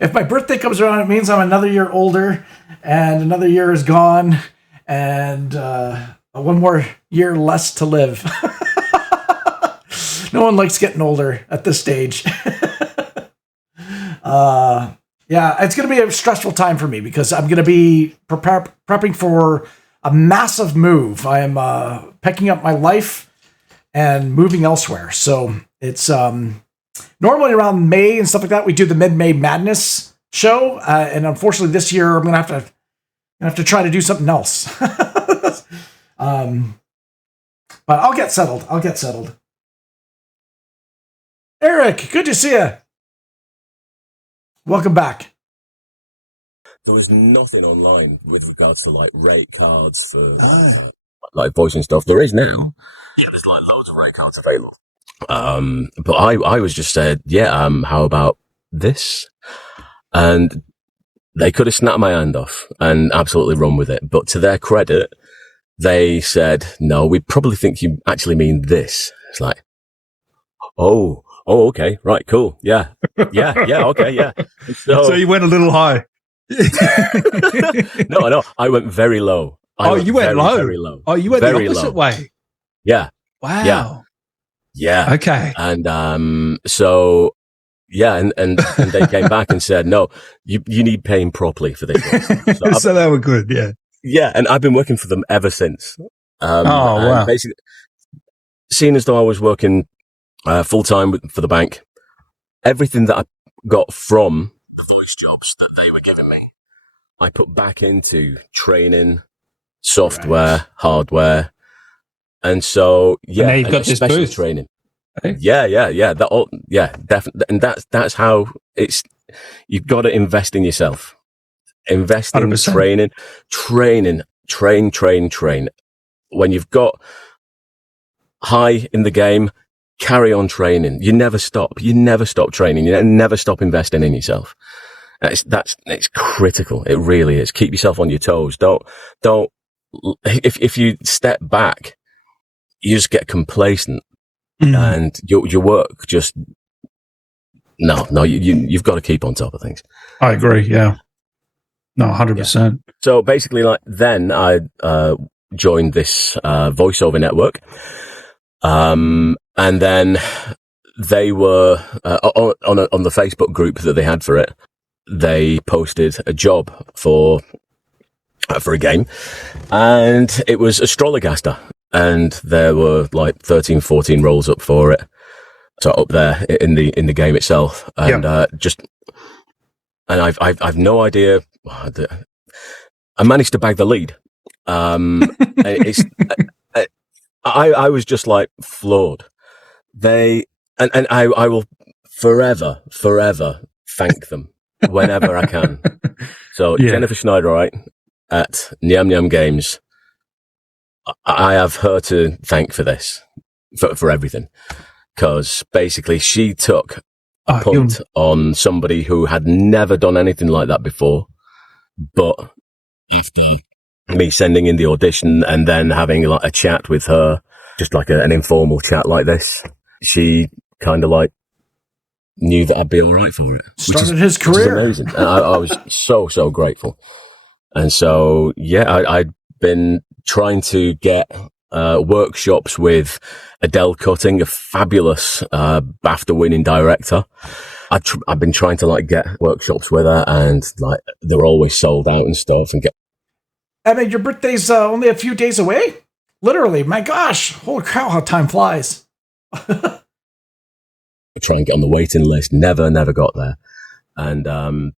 If my birthday comes around, it means I'm another year older, and another year is gone, and one more year less to live. No one likes getting older at this stage. Yeah, it's going to be a stressful time for me because I'm going to be prepping for a massive move. I am picking up my life and moving elsewhere. So it's normally around May and stuff like that. We do the mid-May madness show, and unfortunately this year I'm gonna have to try to do something else. But I'll get settled. Eric, good to see you. Welcome back. There was nothing online with regards to like rate cards for like voice and stuff. There is now. There's like loads of rate cards available. But I was just said, how about this? And they could have snapped my hand off and absolutely run with it. But to their credit, they said, no, we probably think you actually mean this. It's like, oh, okay, right, cool, yeah, okay, yeah. So you went a little high. No, I went very low. You went low. Very low. Oh, you went very the opposite way. Yeah. Wow. Yeah. Okay. And so. Yeah, and they came back and said, no, you need paying properly for this one. So they were good, yeah. Yeah, and I've been working for them ever since. Wow. Basically, seeing as though I was working full-time for the bank, everything that I got from the voice jobs that they were giving me, I put back into training, software, hardware. And so, and now you've got this booth. Training. Yeah. Definitely. And that's how you've got to invest in yourself. Invest in 100%. train. When you've got high in the game, carry on training. You never stop. You never stop training. You never stop investing in yourself. It's critical. It really is. Keep yourself on your toes. Don't, if you step back, you just get complacent. And your work just you've got to keep on top of things. I agree. Yeah, no, 100%. So basically, like then I joined this voiceover network, and then they were on the Facebook group that they had for it. They posted a job for a game, and it was Astrologaster. And there were like 13, 14 roles up for it. So up there in the game itself. And I've no idea. I managed to bag the lead. I was just like floored. I will forever thank them whenever I can. So Jennifer Schneiderite at Nyam Nyam Games, I have her to thank for this, for everything, because basically she took a punt on somebody who had never done anything like that before. But after me sending in the audition and then having like a chat with her, just like an informal chat like this, she kind of like knew that I'd be all right for it. Started his career. Which is amazing. And I was so grateful. And so, I'd been trying to get workshops with Adele Cutting, a fabulous BAFTA-winning director. I've been trying to like get workshops with her, and like they're always sold out and stuff. I mean, your birthday's only a few days away. Literally, my gosh, holy cow, how time flies. I try and get on the waiting list. Never got there, and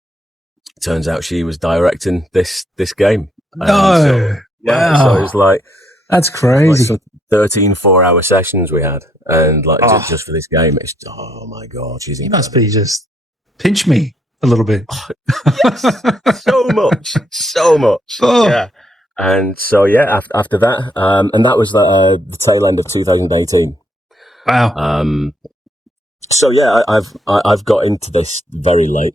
turns out she was directing this game. No. So it was like, that's crazy. Like 13 4-hour sessions we had, and like just for this game, it's oh my god, she's incredible. You must be just pinch me a little bit. Yes, so much. Oh. Yeah, and so after that, and that was the tail end of 2018. Wow. So I've got into this very late.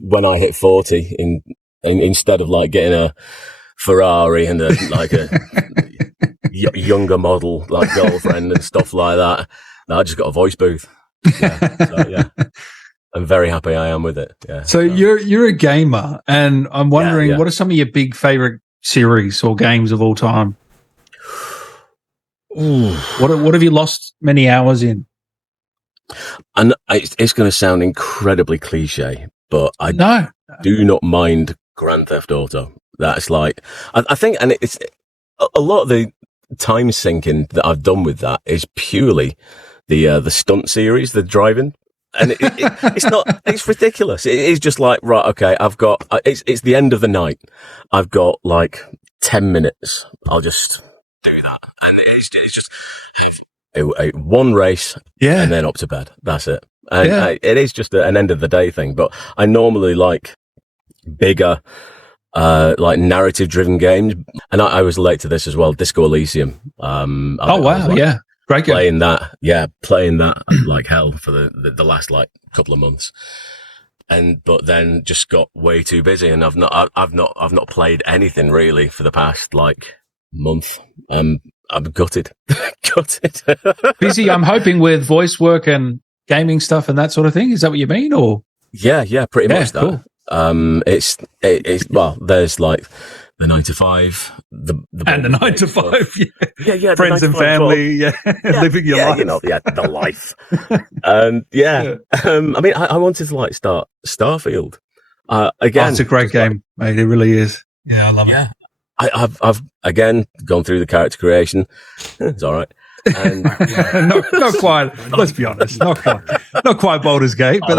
When I hit 40, instead of like getting a Ferrari and a younger model like girlfriend and stuff like that, I just got a voice booth. I'm very happy I am with it. Yeah. So you're a gamer, and I'm wondering what are some of your big favorite series or games of all time? Ooh. What have you lost many hours in? And it's going to sound incredibly cliche, but I do not mind Grand Theft Auto. That's like, I think, and it's a lot of the time sinking that I've done with that is purely the stunt series, the driving. And it's not. It's ridiculous. It is just like, right, okay. I've got. It's the end of the night. I've got like 10 minutes. I'll just do that, and it's just one race, and then up to bed. That's it. And it is just an end of the day thing. But I normally like bigger, like narrative-driven games, and I was late to this as well. Disco Elysium. Great game. Playing that like hell for the last like couple of months, but then just got way too busy, and I've not played anything really for the past like month. I'm gutted. Busy. I'm hoping with voice work and gaming stuff and that sort of thing. Is that what you mean, or? Yeah, pretty much that. Cool. It's there's like the 9 to 5, the 9 to 5, yeah, friends and family, living your life, the life, and I mean, I wanted to like start Starfield again. It's a great game, mate. It really is. Yeah, I love it. I've again gone through the character creation. It's all right. And not quite. Let's be honest, not quite Baldur's Gate, but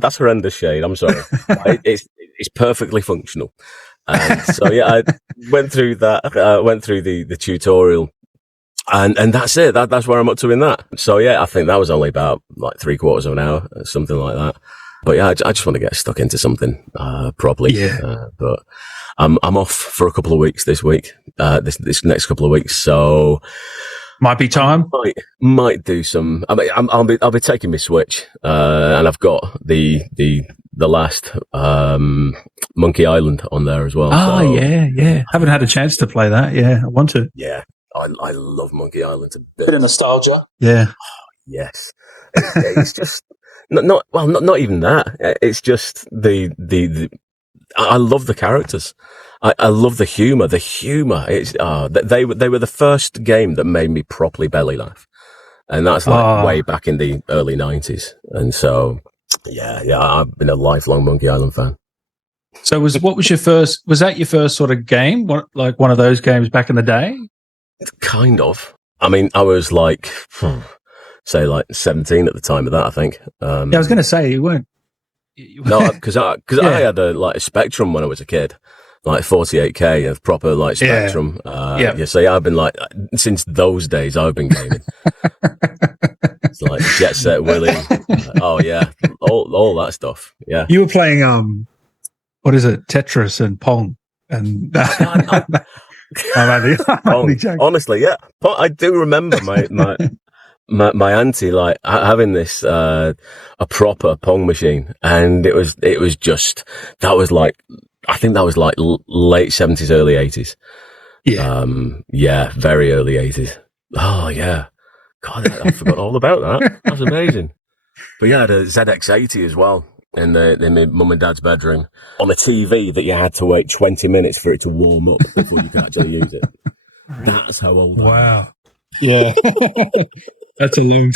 that's horrendous shade. I'm sorry. It's perfectly functional. So I went through that. Went through the tutorial, and that's it. That's where I'm up to in that. So I think that was only about like 3/4 of an hour, something like that. But I just want to get stuck into something properly. But I'm off for a couple of weeks this week. This next couple of weeks, so. Might be time. Might do some. I mean, I'll be taking my Switch, and I've got the last Monkey Island on there as well. Oh yeah. Haven't had a chance to play that. Yeah, I want to. Yeah, I love Monkey Island. It's a bit of nostalgia. Yeah. Oh, yes. It's just not even that. It's just the. I love the characters. I love the humor. The humor. It's they were the first game that made me properly belly laugh, and that's like way back in the early 90s. And so, I've been a lifelong Monkey Island fan. So was that your first sort of game? Like one of those games back in the day? Kind of. I mean, I was like, say like 17 at the time of that. I think. I was going to say you weren't. No, because I had a Spectrum when I was a kid. Like 48K of proper like Spectrum. So I've been like since those days I've been gaming. It's like Jet Set Willy. All that stuff. Yeah. You were playing what is it? Tetris and Pong and honestly, yeah. I do remember my auntie like having this a proper Pong machine, and it was just that was like. I think that was like late 70s, early 80s. Yeah. Very early 80s. Oh, yeah. God, I forgot all about that. That was amazing. But I had a ZX80 as well in my mum and dad's bedroom on a TV that you had to wait 20 minutes for it to warm up before you could actually use it. That's how old I am. Wow. Yeah. That's a long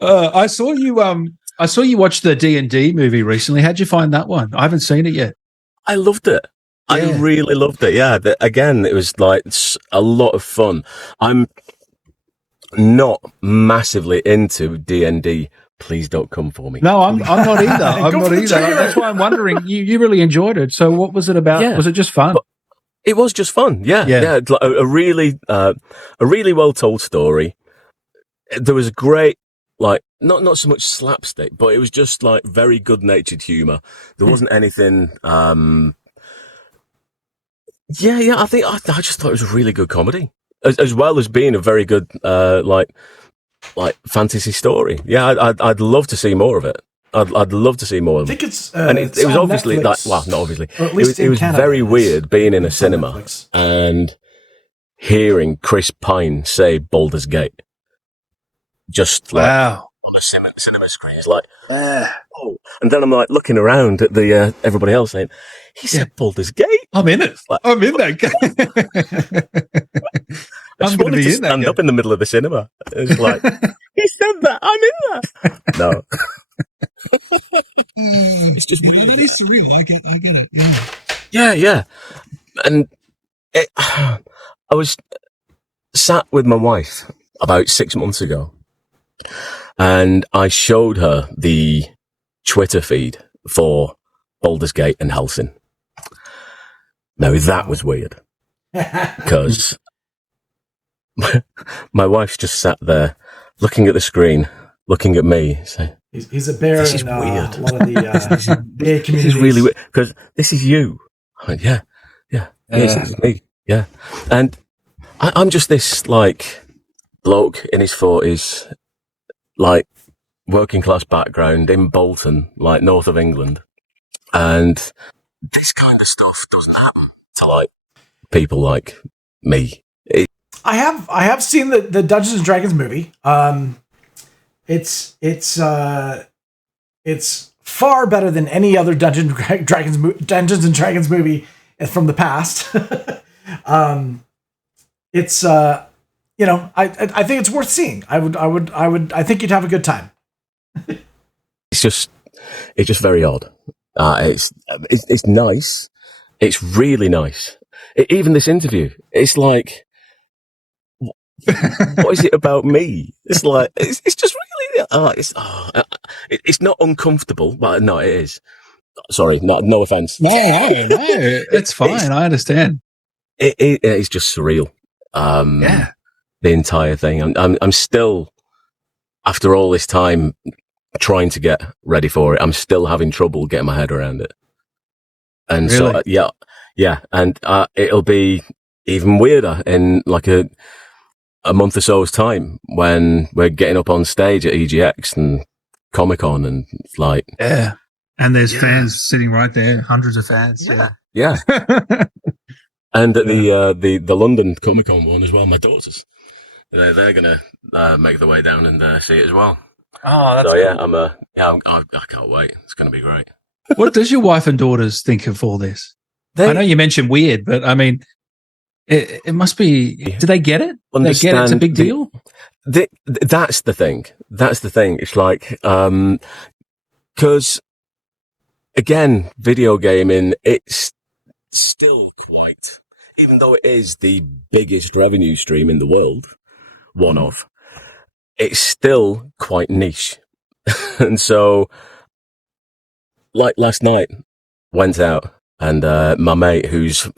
time. I saw you watch the D&D movie recently. How'd you find that one? I haven't seen it yet. I loved it. Yeah. I really loved it. Yeah. Again, it was like a lot of fun. I'm not massively into D&D. Please don't come for me. No, I'm not either. I'm not either. That's why I'm wondering. You really enjoyed it. So what was it about? Yeah. Was it just fun? It was just fun. Yeah. It's like a really well told story. There was great. Like not so much slapstick, but it was just like very good natured humor. There wasn't anything. I think I just thought it was a really good comedy, as well as being a very good like fantasy story. Yeah, I'd love to see more of it. I'd love to see more of it. I think it's and it was obviously Netflix. not obviously. It was very weird being in a cinema Netflix. and hearing Chris Pine say Baldur's Gate. Just like on a cinema screen, it's like, and then I'm like looking around at the everybody else saying, "He said Baldur's Gate." I'm in it. Like, I'm in that game. I just wanted to stand up in the middle of the cinema. It's like, he said that. I'm in there. No. It's just it is surreal. I get it. Yeah. And I was sat with my wife about 6 months ago. And I showed her the Twitter feed for Baldur's Gate and Halsin. Now, that was weird. Because my wife's just sat there looking at the screen, looking at me, saying, He's a bear this is in weird. a lot of the gay This communities. is really weird, because this is you. I went, yeah, yes, this is me, yeah. And I'm just this, like, bloke in his 40s, like, working class background in Bolton, like, north of England. And this kind of stuff doesn't happen to, like, people like me. I have seen the Dungeons and Dragons movie. It's far better than any other Dungeons and Dragons movie from the past. It's I think it's worth seeing. I think you'd have a good time. It's just very odd. It's nice. It's really nice. Even this interview, it's like, what is it about me? It's like, it's just really, it's not uncomfortable, but no, it is. Sorry, no offense. No, it's fine. I understand. It's just surreal. The entire thing. I'm still, after all this time, trying to get ready for it. I'm still having trouble getting my head around it. And really? So, yeah, and it'll be even weirder in like a month or so's time when we're getting up on stage at EGX and Comic-Con, and it's like, yeah, and there's fans sitting right there, hundreds of fans. Yeah. And at the London Comic-Con one as well, my daughters, they're gonna make their way down and see it as well. Oh, that's so cool. I can't wait. It's gonna be great. What does your wife and daughters think of all this? I know you mentioned weird, but I mean, it must be. Do they get it? They get it's a big deal. That's the thing. It's like, because again, video gaming, it's still quite, even though it is the biggest revenue stream in the world, one of, it's still quite niche. And so, like last night, went out, and my mate, who's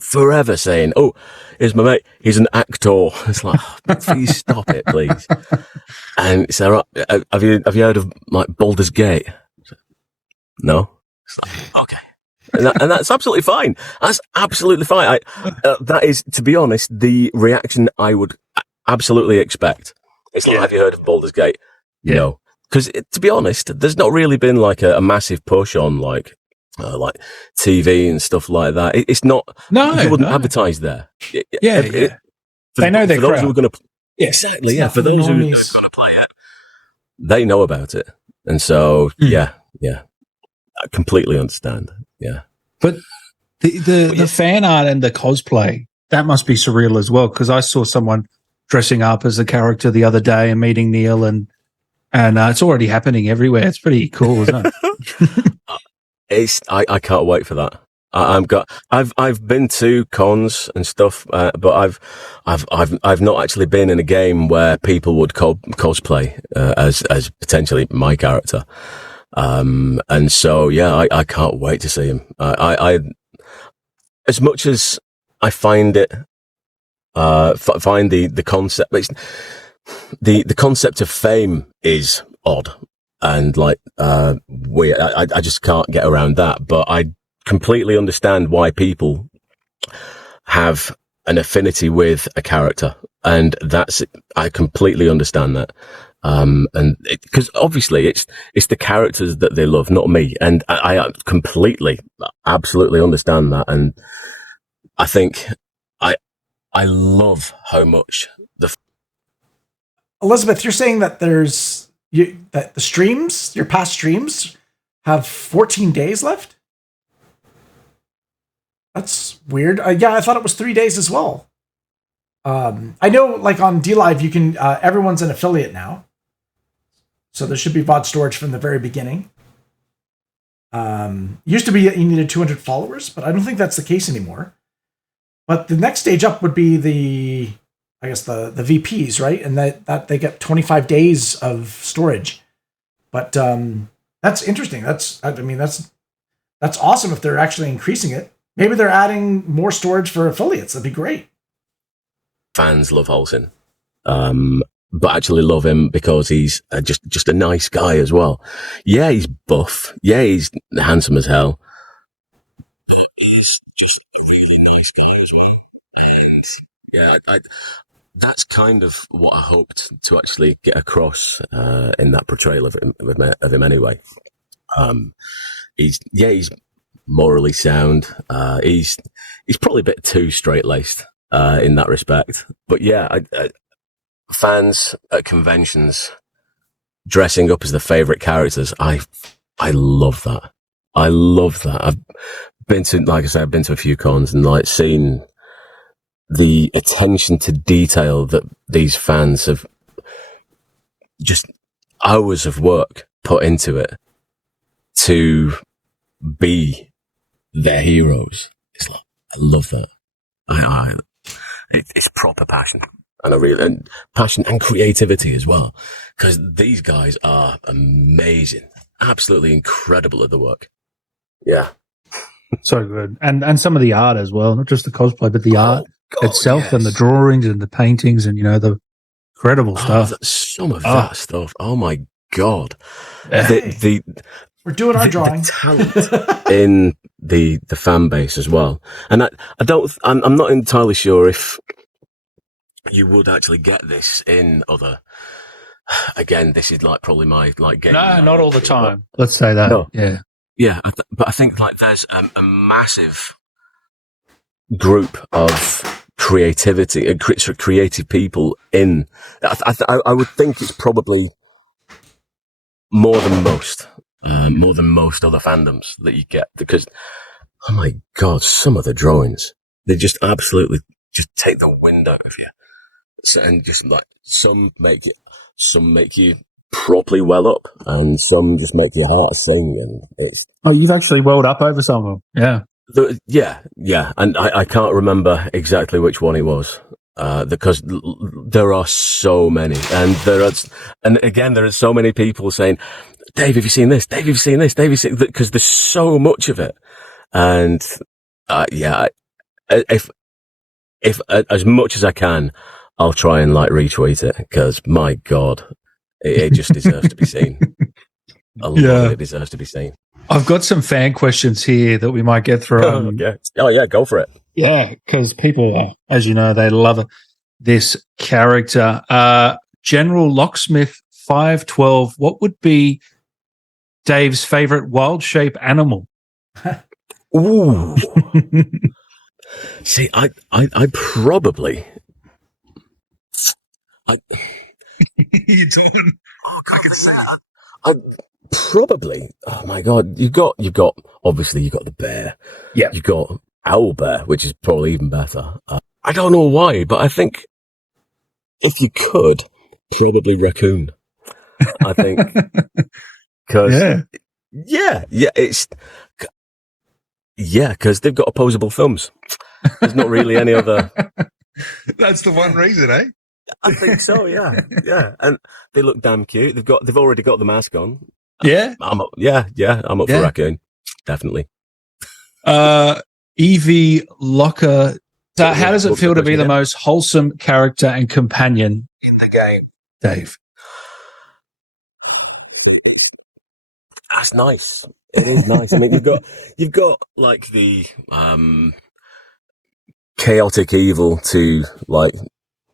forever saying, "Oh, here's my mate. He's an actor." It's like, oh, please stop it, please. And so, have you heard of like Baldur's Gate? No. Okay, and that's absolutely fine. That's absolutely fine. That is, to be honest, the reaction I would absolutely expect. It's like, have you heard of Baldur's Gate? Yeah. No, because to be honest, there's not really been like a massive push on like TV and stuff like that. It's not. No, you wouldn't advertise there. Yeah. They know their for those crowd. who are going to. Yeah, exactly. Yeah, for those who are going to play it, they know about it, and so yeah, I completely understand. Yeah, but the fan art and the cosplay, that must be surreal as well. Because I saw someone dressing up as a character the other day and meeting Neil, and it's already happening everywhere. It's pretty cool, isn't it? I can't wait for that. I've been to cons and stuff, but I've not actually been in a game where people would cosplay as potentially my character. And so I can't wait to see him. I as much as I find it find the concept, the concept of fame is odd and like weird. I just can't get around that, but I completely understand why people have an affinity with a character, and I completely understand that. And because obviously it's the characters that they love, not me, and I completely, absolutely understand that. And I think I love how much Elizabeth, you're saying that that the streams, your past streams, have 14 days left? That's weird. I thought it was 3 days as well. I know, like on DLive, you can. Everyone's an affiliate now, so there should be VOD storage from the very beginning. Used to be you needed 200 followers, but I don't think that's the case anymore. But the next stage up would be the I guess the VPs, right? And that they get 25 days of storage. But that's interesting. That's awesome if they're actually increasing it. Maybe they're adding more storage for affiliates. That'd be great. Fans love Halsin, but actually love him because he's just a nice guy as well. Yeah, he's buff. Yeah, he's handsome as hell. He's just a really nice guy as well. And yeah, that's kind of what I hoped to actually get across in that portrayal of him anyway. He's morally sound. He's probably a bit too straight-laced in that respect. But yeah, fans at conventions dressing up as their favourite characters, I love that. I love that. I've been to a few cons and like seen the attention to detail that these fans have, just hours of work put into it to be their heroes. It's like, I love that. It's proper passion. And passion and creativity as well. Because these guys are amazing. Absolutely incredible at the work. Yeah. So good. And some of the art as well, not just the cosplay, but the art itself and the drawings and the paintings and, the incredible stuff. Some of that stuff. Oh my God. We're doing our drawing. The talent in the fan base as well. And I'm not entirely sure if you would actually get this in other. Again, this is like probably my game. No, not all the time. Let's say that. No. Yeah. Yeah, but I think like there's a massive group of creativity, creative people in. I would think it's probably more than most other fandoms that you get, because oh my God, some of the drawings, they just absolutely just take the wind out of you, and just like some make you properly well up, and some just make your heart sing. And it's you've actually welled up over some of them, yeah. Yeah, and I can't remember exactly which one it was, because there are so many, and there are so many people saying, "Dave, have you seen this? Dave, have you seen this? Dave, have you seen?" Because there's so much of it, and if as much as I can, I'll try and like retweet it, because my God, it just deserves to be seen. A lot of it deserves to be seen. I've got some fan questions here that we might get through. Oh yeah, go for it. Yeah, because people, as you know, they love this character. General Locksmith 512. What would be Dave's favorite wild shape animal? Ooh. See, I probably. I probably. Oh my God! You've got obviously you've got the bear. Yeah. You've got owl bear, which is probably even better. I don't know why, but I think if you could, probably raccoon. I think because because they've got opposable thumbs. There's not really any other. That's the one reason, eh? I think so. Yeah, and they look damn cute. They've already got the mask on. Yeah, I'm up. Yeah, I'm up for raccoon, definitely. Evie Locker. How does it feel to be the most wholesome character and companion in the game, Dave? That's nice. It is nice. I mean, you've got like the chaotic evil to like,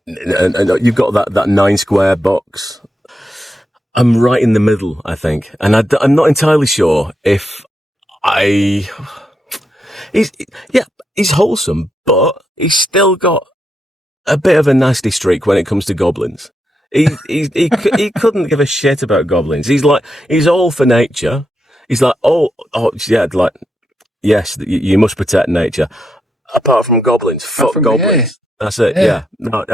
and you've got that 9 square box. I'm right in the middle, I think, and I'm not entirely sure if he's wholesome, but he's still got a bit of a nasty streak when it comes to goblins. He couldn't give a shit about goblins. He's all for nature. He's like, like, yes, you must protect nature. Apart from goblins, fuck goblins. That's it. Yeah. No,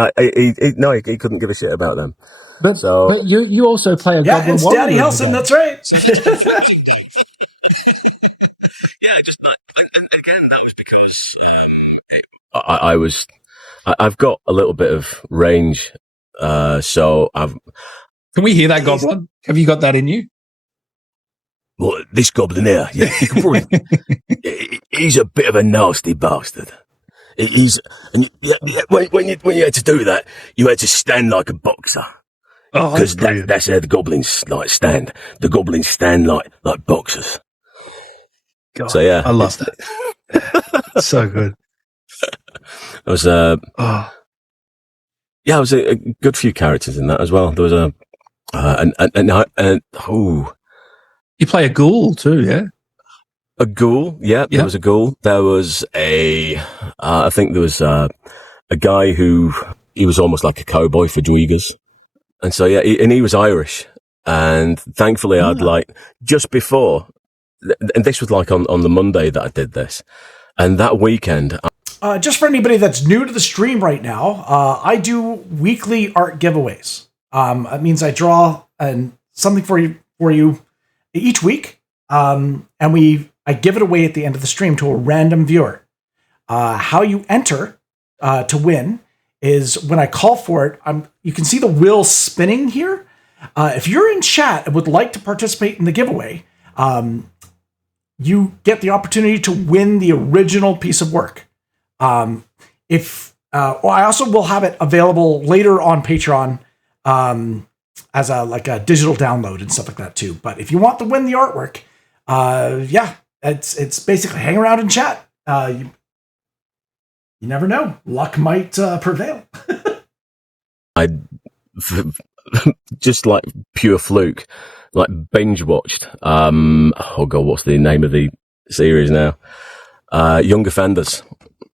he couldn't give a shit about them. But you also play a goblin. It's Daddy Halsin. That's right. And again, that was because I was I've got a little bit of range, so I've. Can we hear that goblin? Have you got that in you? Well, this goblin here, yeah, you can probably, he's a bit of a nasty bastard. He's, and when you had to do that, you had to stand like a boxer. Because that's how the goblins like stand. The goblins stand like boxers. God, so yeah, I love that. So good. It was yeah, it was a good few characters in that as well. There was you play a ghoul too, yeah? A ghoul, yeah. There was a ghoul. There was I think there was a guy who he was almost like a cowboy for Druids. And so, yeah, he was Irish. And thankfully, I'd just before, and this was like on the Monday that I did this. And that weekend. Just for anybody that's new to the stream right now, I do weekly art giveaways. It means I draw something for you each week. And I give it away at the end of the stream to a random viewer. How you enter to win is when I call for it, you can see the wheel spinning here. If you're in chat and would like to participate in the giveaway, you get the opportunity to win the original piece of work. I also will have it available later on Patreon as a digital download and stuff like that too. But if you want to win the artwork, it's basically hang around in chat. You never know. Luck might prevail. I just like pure fluke, like binge watched. Oh god, what's the name of the series now? Young Offenders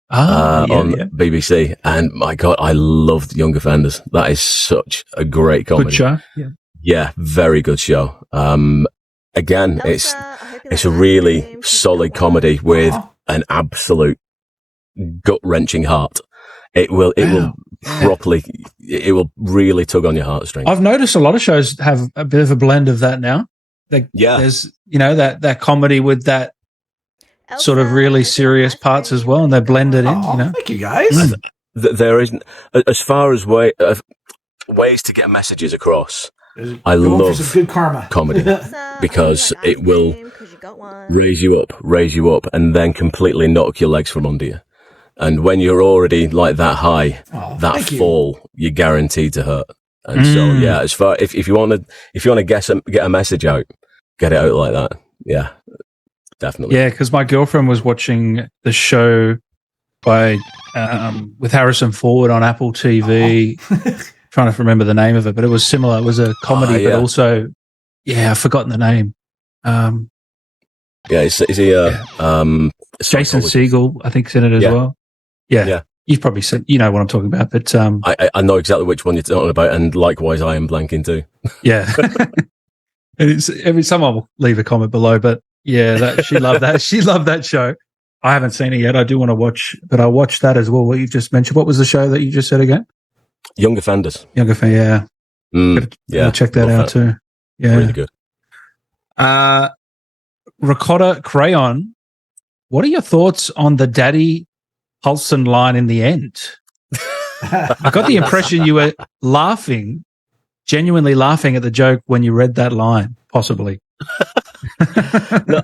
on BBC, and my god, I loved Young Offenders. That is such a great comedy. Good show. Yeah, very good show. Again, it's a really solid comedy with an absolute gut-wrenching heart. It will really tug on your heartstrings. I've noticed a lot of shows have a bit of a blend of that now. There's that comedy with that sort of really serious parts as well, and they blend it in. Thank you guys. There isn't, as far as ways to get messages across. I love some good karma comedy because it will raise you up, and then completely knock your legs from under you. And when you're already like that high, that fall, you're guaranteed to hurt. And so, yeah, as far if you want to get a message out, get it out like that. Yeah, definitely. Yeah, because my girlfriend was watching the show by with Harrison Ford on Apple TV. Trying to remember the name of it, but it was similar. It was a comedy, but also, I've forgotten the name. Is he Jason Segel, I think, is in it as well. Yeah. You've probably said, you know what I'm talking about, but I know exactly which one you're talking about, and likewise, I am blanking too. Yeah, and someone will leave a comment below, but yeah, she loved that. She loved that show. I haven't seen it yet. I do want to watch, but I watched that as well. What you just mentioned. What was the show that you just said again? Young Offenders. Young Offenders. Yeah. Check that out too. Yeah, really good. Ricotta Crayon. What are your thoughts on the Daddy Halsin line in the end? I got the impression you were genuinely laughing at the joke when you read that line, possibly. No,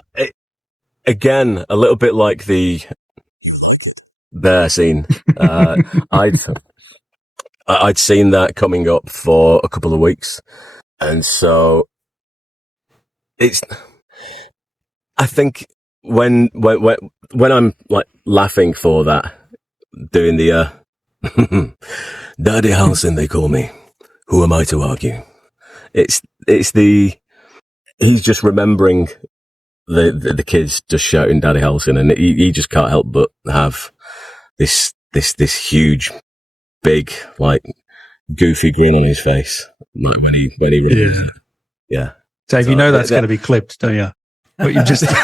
again, a little bit like the bear scene. I'd seen that coming up for a couple of weeks, and so I think when I'm like laughing for that, doing the Daddy Halsin, they call me. Who am I to argue? He's just remembering the kids just shouting Daddy Halsin, and he just can't help but have this huge, big, like goofy grin on his face, like when he remembers it. Yeah. Dave, you know that's going to be clipped, don't you? What you just done.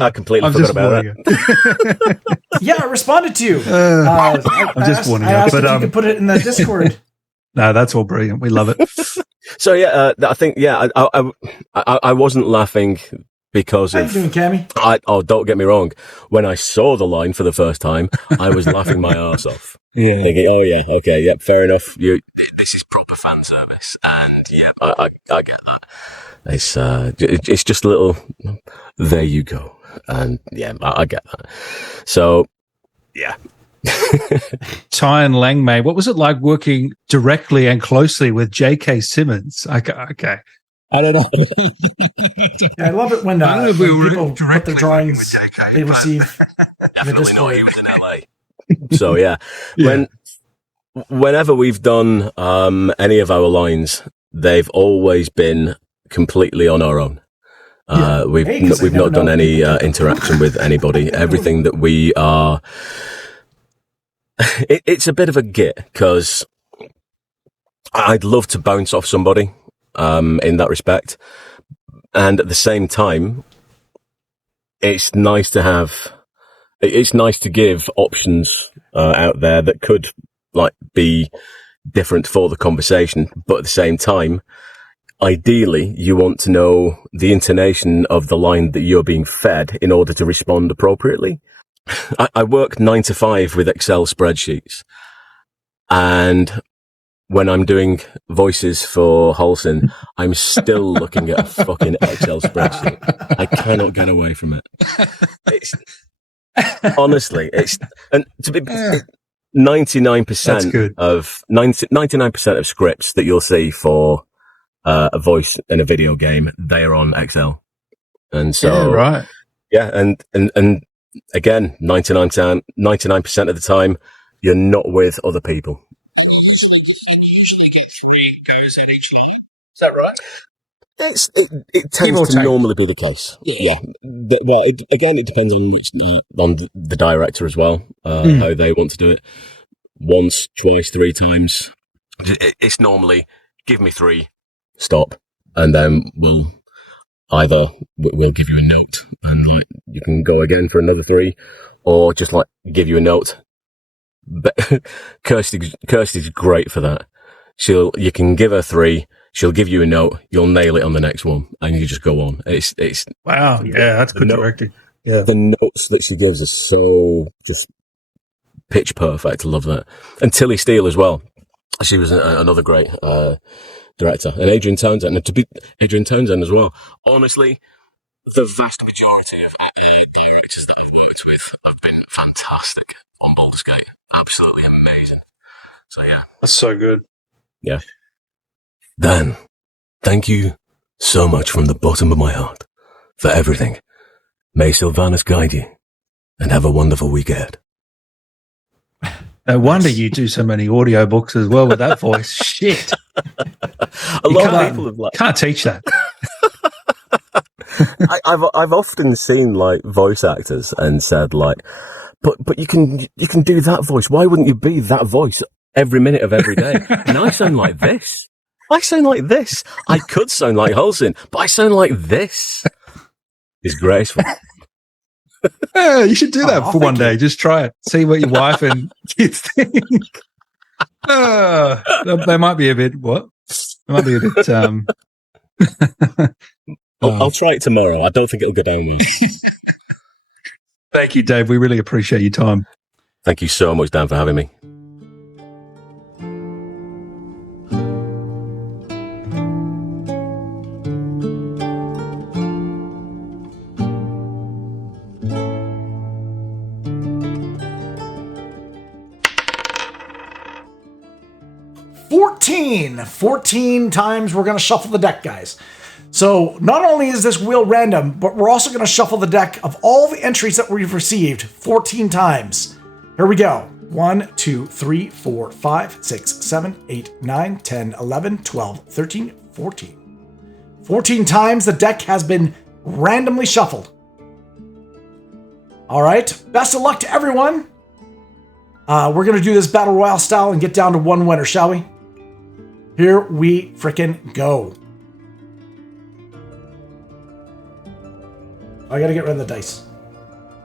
I completely forgot about that. Yeah, I responded to you. I'm just warning you. I asked if you could put it in the Discord. No, that's all brilliant. We love it. So yeah, I think I wasn't laughing because How you doing, Cammy? Don't get me wrong. When I saw the line for the first time, I was laughing my arse off. Yeah. Thinking, oh yeah, okay, yep, fair enough. This is proper fan service, and yeah, I get that. It's just a little. There you go, and yeah, I get that. So, yeah. Ty and Langmay, what was it like working directly and closely with J.K. Simmons? Okay. I don't know. Yeah, I love it when people put their drawings they receive in the Discord. So yeah, whenever we've done any of our lines, they've always been completely on our own. We've not done any interaction with anybody. Everything that we are, it's a bit of a git because I'd love to bounce off somebody in that respect, and at the same time, it's nice to give options out there that could like be different for the conversation, but at the same time, ideally, you want to know the intonation of the line that you're being fed in order to respond appropriately. I work 9 to 5 with Excel spreadsheets, and when I'm doing voices for Halsin, I'm still looking at a fucking Excel spreadsheet. I cannot get away from it. Honestly, and to be 99% of 99% of scripts that you'll see for a voice in a video game, they are on Excel, and so and again, 99% of the time, you're not with other people. Is that right? It tends to normally be the case. Yeah. Well, it depends on the director as well, how they want to do it. Once, twice, 3 times. It's normally give me 3, stop, and then we'll give you a note, and you can go again for another 3, or just give you a note. But Kirsty's great for that. You can give her 3. She'll give you a note. You'll nail it on the next one, and you just go on. It's wow. Yeah, that's good directing. Yeah, the notes that she gives are so just pitch perfect. I love that. And Tilly Steele as well. She was another great director, and Adrian Townsend. And to be Adrian Townsend as well. Honestly, the vast majority of directors that I've worked with have been fantastic on Baldur's Gate. Absolutely amazing. So yeah, that's so good. Yeah. Dan, thank you so much from the bottom of my heart for everything. May Sylvanas guide you, and have a wonderful week ahead. No wonder you do so many audiobooks as well with that voice. Shit. A lot of people have can't teach that. I've often seen voice actors and said but you can do that voice. Why wouldn't you be that voice every minute of every day? And I sound like this. I could sound like Halsin, but I sound like this. It's graceful. Yeah, you should do that for one day. Just try it. See what your wife and kids think. They might be a bit what? They might be a bit. I'll try it tomorrow. I don't think it'll go down well. Thank you, Dave. We really appreciate your time. Thank you so much, Dan, for having me. $14 times we're going to shuffle the deck, guys. So not only is this wheel random, but we're also going to shuffle the deck of all the entries that we've received 14 times. Here we go. 1, 2, 3, 4, 5, 6, 7, 8, 9, 10, 11, 12, 13, 14. 14 times the deck has been randomly shuffled. All right. Best of luck to everyone. We're going to do this Battle Royale style and get down to one winner, shall we? Here we frickin' go. I gotta get rid of the dice.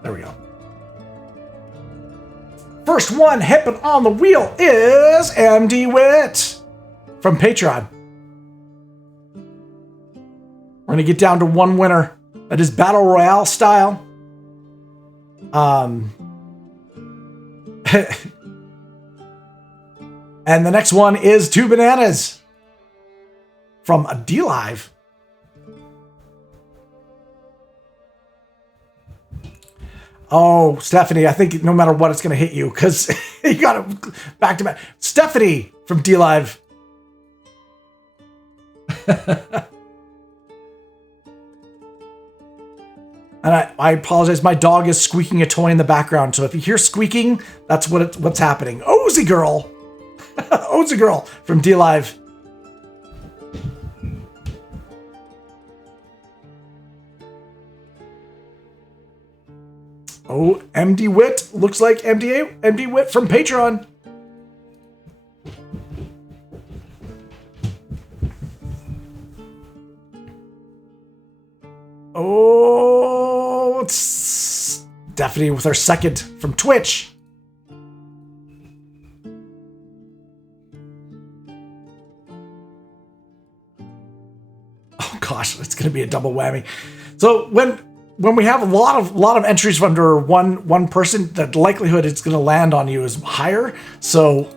There we go. First one hipping on the wheel is MD Wit from Patreon. We're gonna get down to one winner. That is Battle Royale style. And the next one is 2 Bananas from a D-Live. Oh, Stephanie, I think no matter what, it's going to hit you because you got it back to back. Stephanie from D-Live. And I apologize. My dog is squeaking a toy in the background. So if you hear squeaking, that's what's happening. Ozy Girl. Ozy Girl from D-Live. Oh, MD Wit. Looks like MD Wit from Patreon. Oh, it's Stephanie with our second from Twitch. Oh gosh, it's going to be a double whammy. So when we have a lot of entries under one person, the likelihood it's going to land on you is higher. So,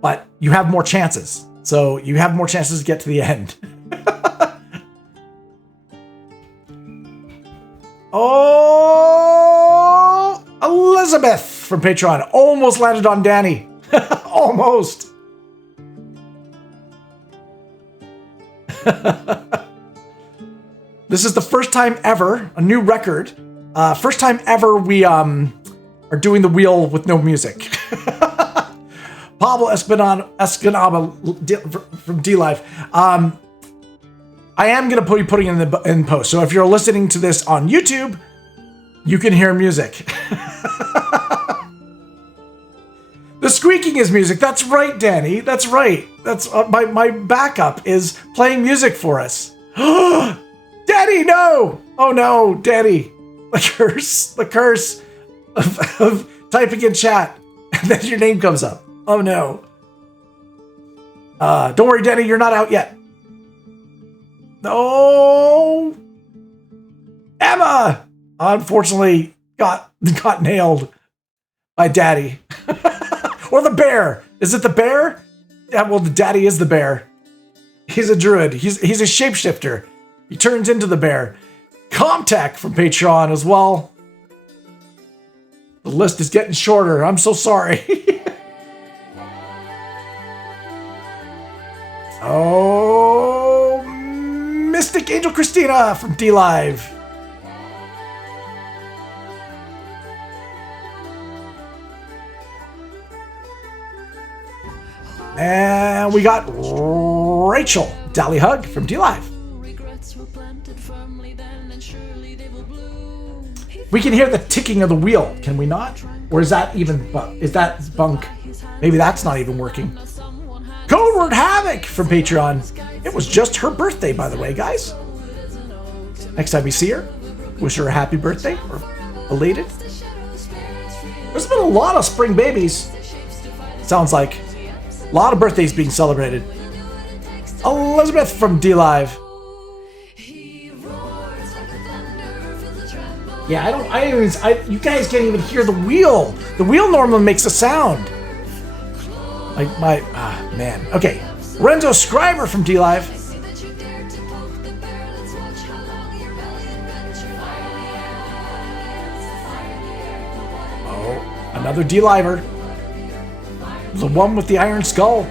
but you have more chances. So you have more chances to get to the end. Oh, Elizabeth from Patreon almost landed on Danny. Almost. This is the first time ever, a new record. First time ever we are doing the wheel with no music. Pablo Escanaba from D-Live. I am going to be putting it in post. So if you're listening to this on YouTube, you can hear music. The squeaking is music. That's right, Danny. That's right. That's my backup is playing music for us. Danny, no! Oh no, Danny. The curse of typing in chat and then your name comes up. Oh no. Don't worry, Danny, you're not out yet. No. Emma, unfortunately, got nailed by Daddy. Or the bear. Is it the bear? Yeah, well, the Daddy is the bear. He's a druid. He's a shapeshifter. He turns into the bear. Comtech from Patreon as well. The list is getting shorter. I'm so sorry. Oh, Mystic Angel Christina from D-Live. And we got Rachel Dally Hug from D-Live. We can hear the ticking of the wheel, can we not? Or is that bunk? Maybe that's not even working. Codeword Havoc from Patreon. It was just her birthday, by the way, guys. Next time we see her, wish her a happy birthday or belated. There's been a lot of spring babies. Sounds like a lot of birthdays being celebrated. Elizabeth from D-Live. Yeah, you guys can't even hear the wheel. The wheel normally makes a sound. Like man. Okay, Renzo Scriber from D-Live. Oh, another D-Liver. The one with the iron skull.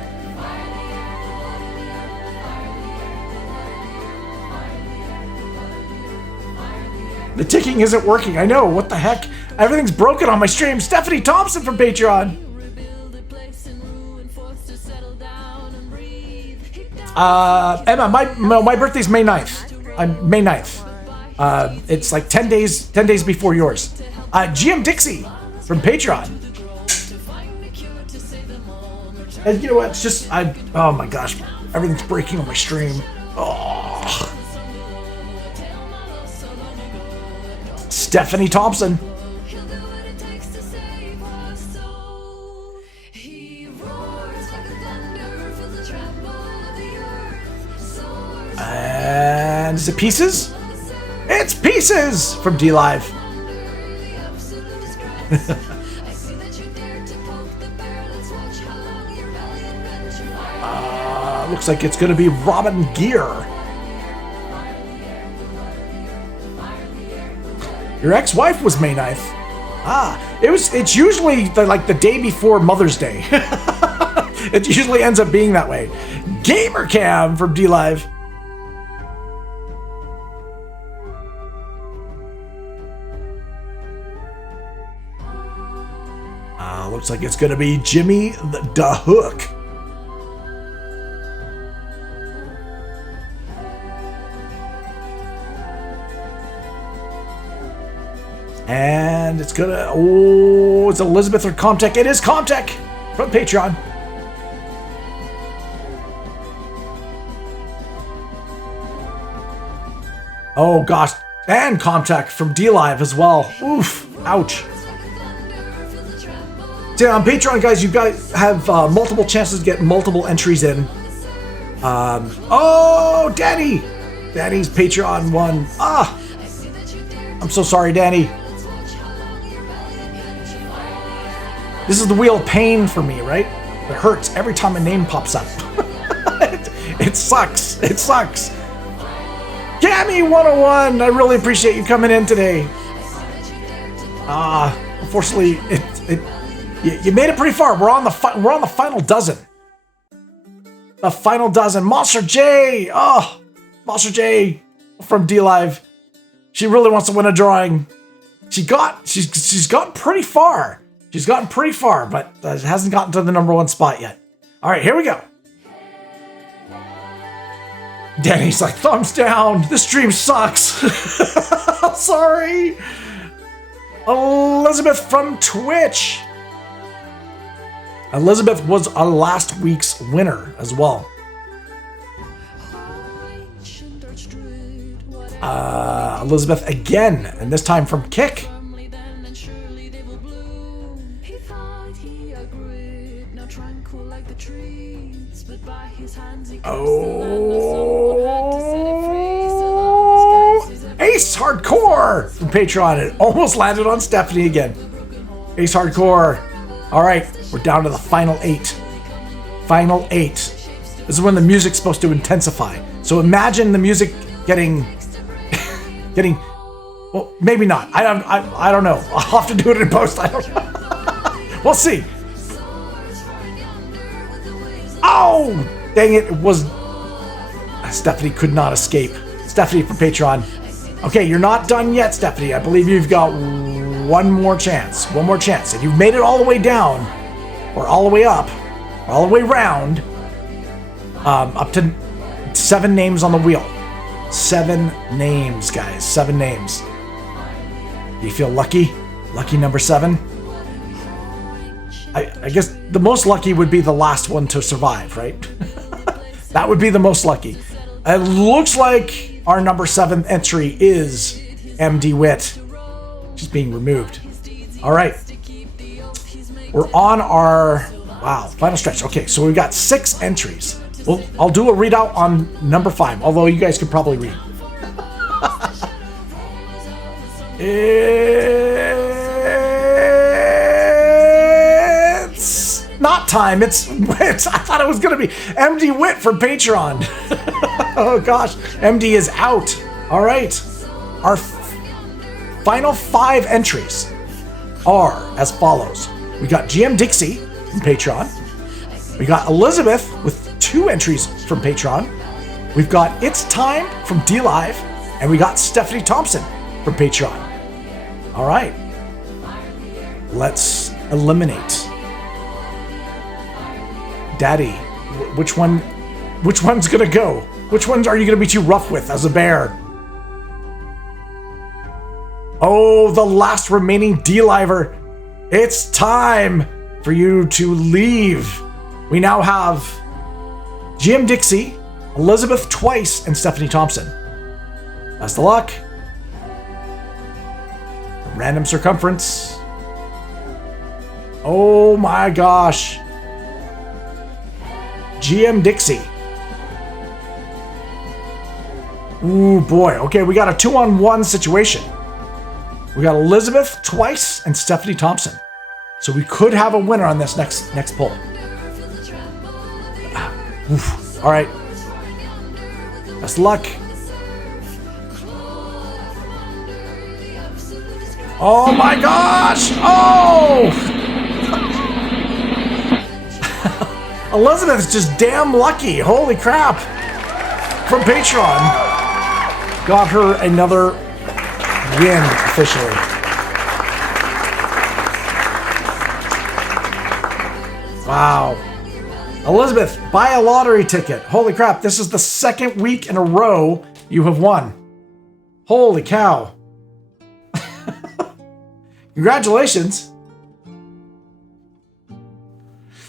The ticking isn't working. I know. What the heck? Everything's broken on my stream. Stephanie Thompson from Patreon. Emma, my birthday's May 9th. I'm May 9th. It's like 10 days before yours. GM Dixie from Patreon. And you know what? It's just oh my gosh, everything's breaking on my stream. Oh. Stephanie Thompson. And is it Pieces? It's Pieces from D-Live. Looks like it's going to be Robin Gear. Your ex-wife was May 9th. It's usually like the day before Mother's Day. It usually ends up being that way. Gamercam from D-Live. Looks like it's going to be Jimmy the Hook. And it's gonna, it's Elizabeth or Comtech. It is Comtech from Patreon. Oh gosh, and Comtech from D-Live as well. Oof, ouch. So on Patreon, guys, you guys have multiple chances to get multiple entries in. Oh, Danny! Danny's Patreon one. I'm so sorry, Danny. This is the wheel of pain for me, right? It hurts every time a name pops up. It sucks. It sucks. Gammy 101, I really appreciate you coming in today. Unfortunately, you made it pretty far. We're on the final dozen. The final dozen. Monster J. Oh, Monster J from D-Live. She really wants to win a drawing. She's gotten pretty far. She's gotten pretty far, but hasn't gotten to the #1 spot yet. All right, here we go. Danny's like, thumbs down. This stream sucks. I'm sorry. Elizabeth from Twitch. Elizabeth was last week's winner as well. Elizabeth again, and this time from Kick. Oh, Ace Hardcore from Patreon. It almost landed on Stephanie again. Ace Hardcore. All right, we're down to the final 8. Final 8. This is when the music's supposed to intensify. So imagine the music getting, well, maybe not. I don't know. I'll have to do it in post. I don't know. We'll see. Oh, dang it! It was Stephanie could not escape. Stephanie from Patreon. Okay, you're not done yet, Stephanie. I believe you've got one more chance. One more chance. If you've made it all the way down, or all the way up, or all the way round, up to 7 names on the wheel. 7 names, guys. 7 names. Do you feel lucky? Lucky number 7? I guess the most lucky would be the last one to survive, right? That would be the most lucky. It looks like our number 7 entry is MD Wit. She's being removed. All right. We're on our, final stretch. Okay, so we've got 6 entries. Well, I'll do a readout on number 5, although you guys could probably read. It's not time. It's Wit. I thought it was going to be MD Wit from Patreon. Oh gosh, MD is out. All right. Our final 5 entries are as follows. We got GM Dixie from Patreon. We got Elizabeth with 2 entries from Patreon. We've got It's Time from D-Live. And we got Stephanie Thompson from Patreon. All right. Let's eliminate. Daddy, which one's gonna go? Which ones are you gonna be too rough with as a bear? Oh, the last remaining D-Liver. It's time for you to leave. We now have GM Dixie, Elizabeth twice, and Stephanie Thompson. Best of luck. Random circumference. Oh my gosh. GM Dixie. Ooh, boy. Okay, we got a 2-on-1 situation. We got Elizabeth twice and Stephanie Thompson. So we could have a winner on this next poll. Oof. All right. Best of luck. Oh my gosh! Oh! Elizabeth's just damn lucky. Holy crap. From Patreon. Got her another win officially. Wow. Elizabeth, buy a lottery ticket. Holy crap, this is the second week in a row you have won. Holy cow. Congratulations.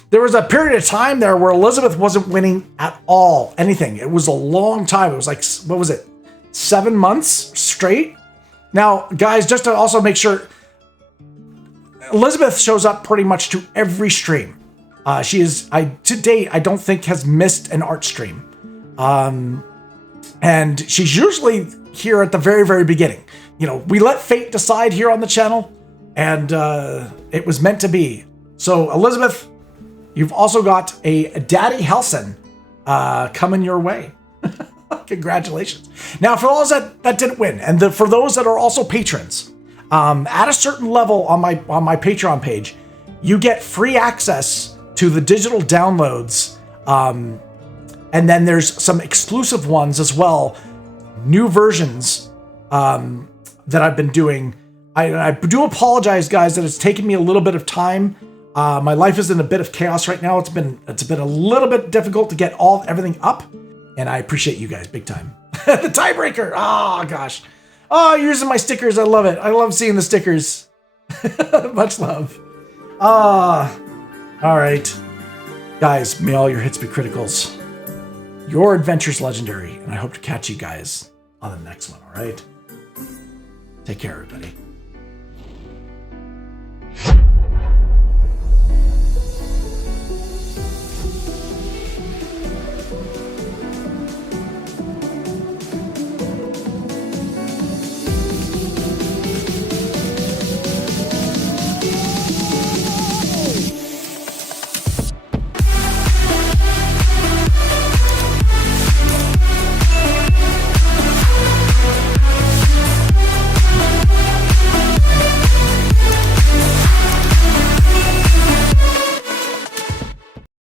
There was a period of time there where Elizabeth wasn't winning at all, anything. It was a long time. It was like, what was it? 7 months straight? Now, guys, just to also make sure, Elizabeth shows up pretty much to every stream. She is, to date, I don't think has missed an art stream. And she's usually here at the very, very beginning. You know, we let fate decide here on the channel, and it was meant to be. So, Elizabeth, you've also got a Daddy Halsin coming your way. Congratulations. Now, for those that didn't win, and for those that are also patrons, at a certain level on my Patreon page, you get free access to the digital downloads, and then there's some exclusive ones as well, new versions that I've been doing. I do apologize, guys, that it's taken me a little bit of time. My life is in a bit of chaos right now. It's been a little bit difficult to get everything up, and I appreciate you guys big time. The tiebreaker. Oh gosh. Oh, using my stickers. I love it. I love seeing the stickers. Much love. All right, guys. May all your hits be criticals. Your adventure's legendary, and I hope to catch you guys on the next one. All right. Take care, everybody.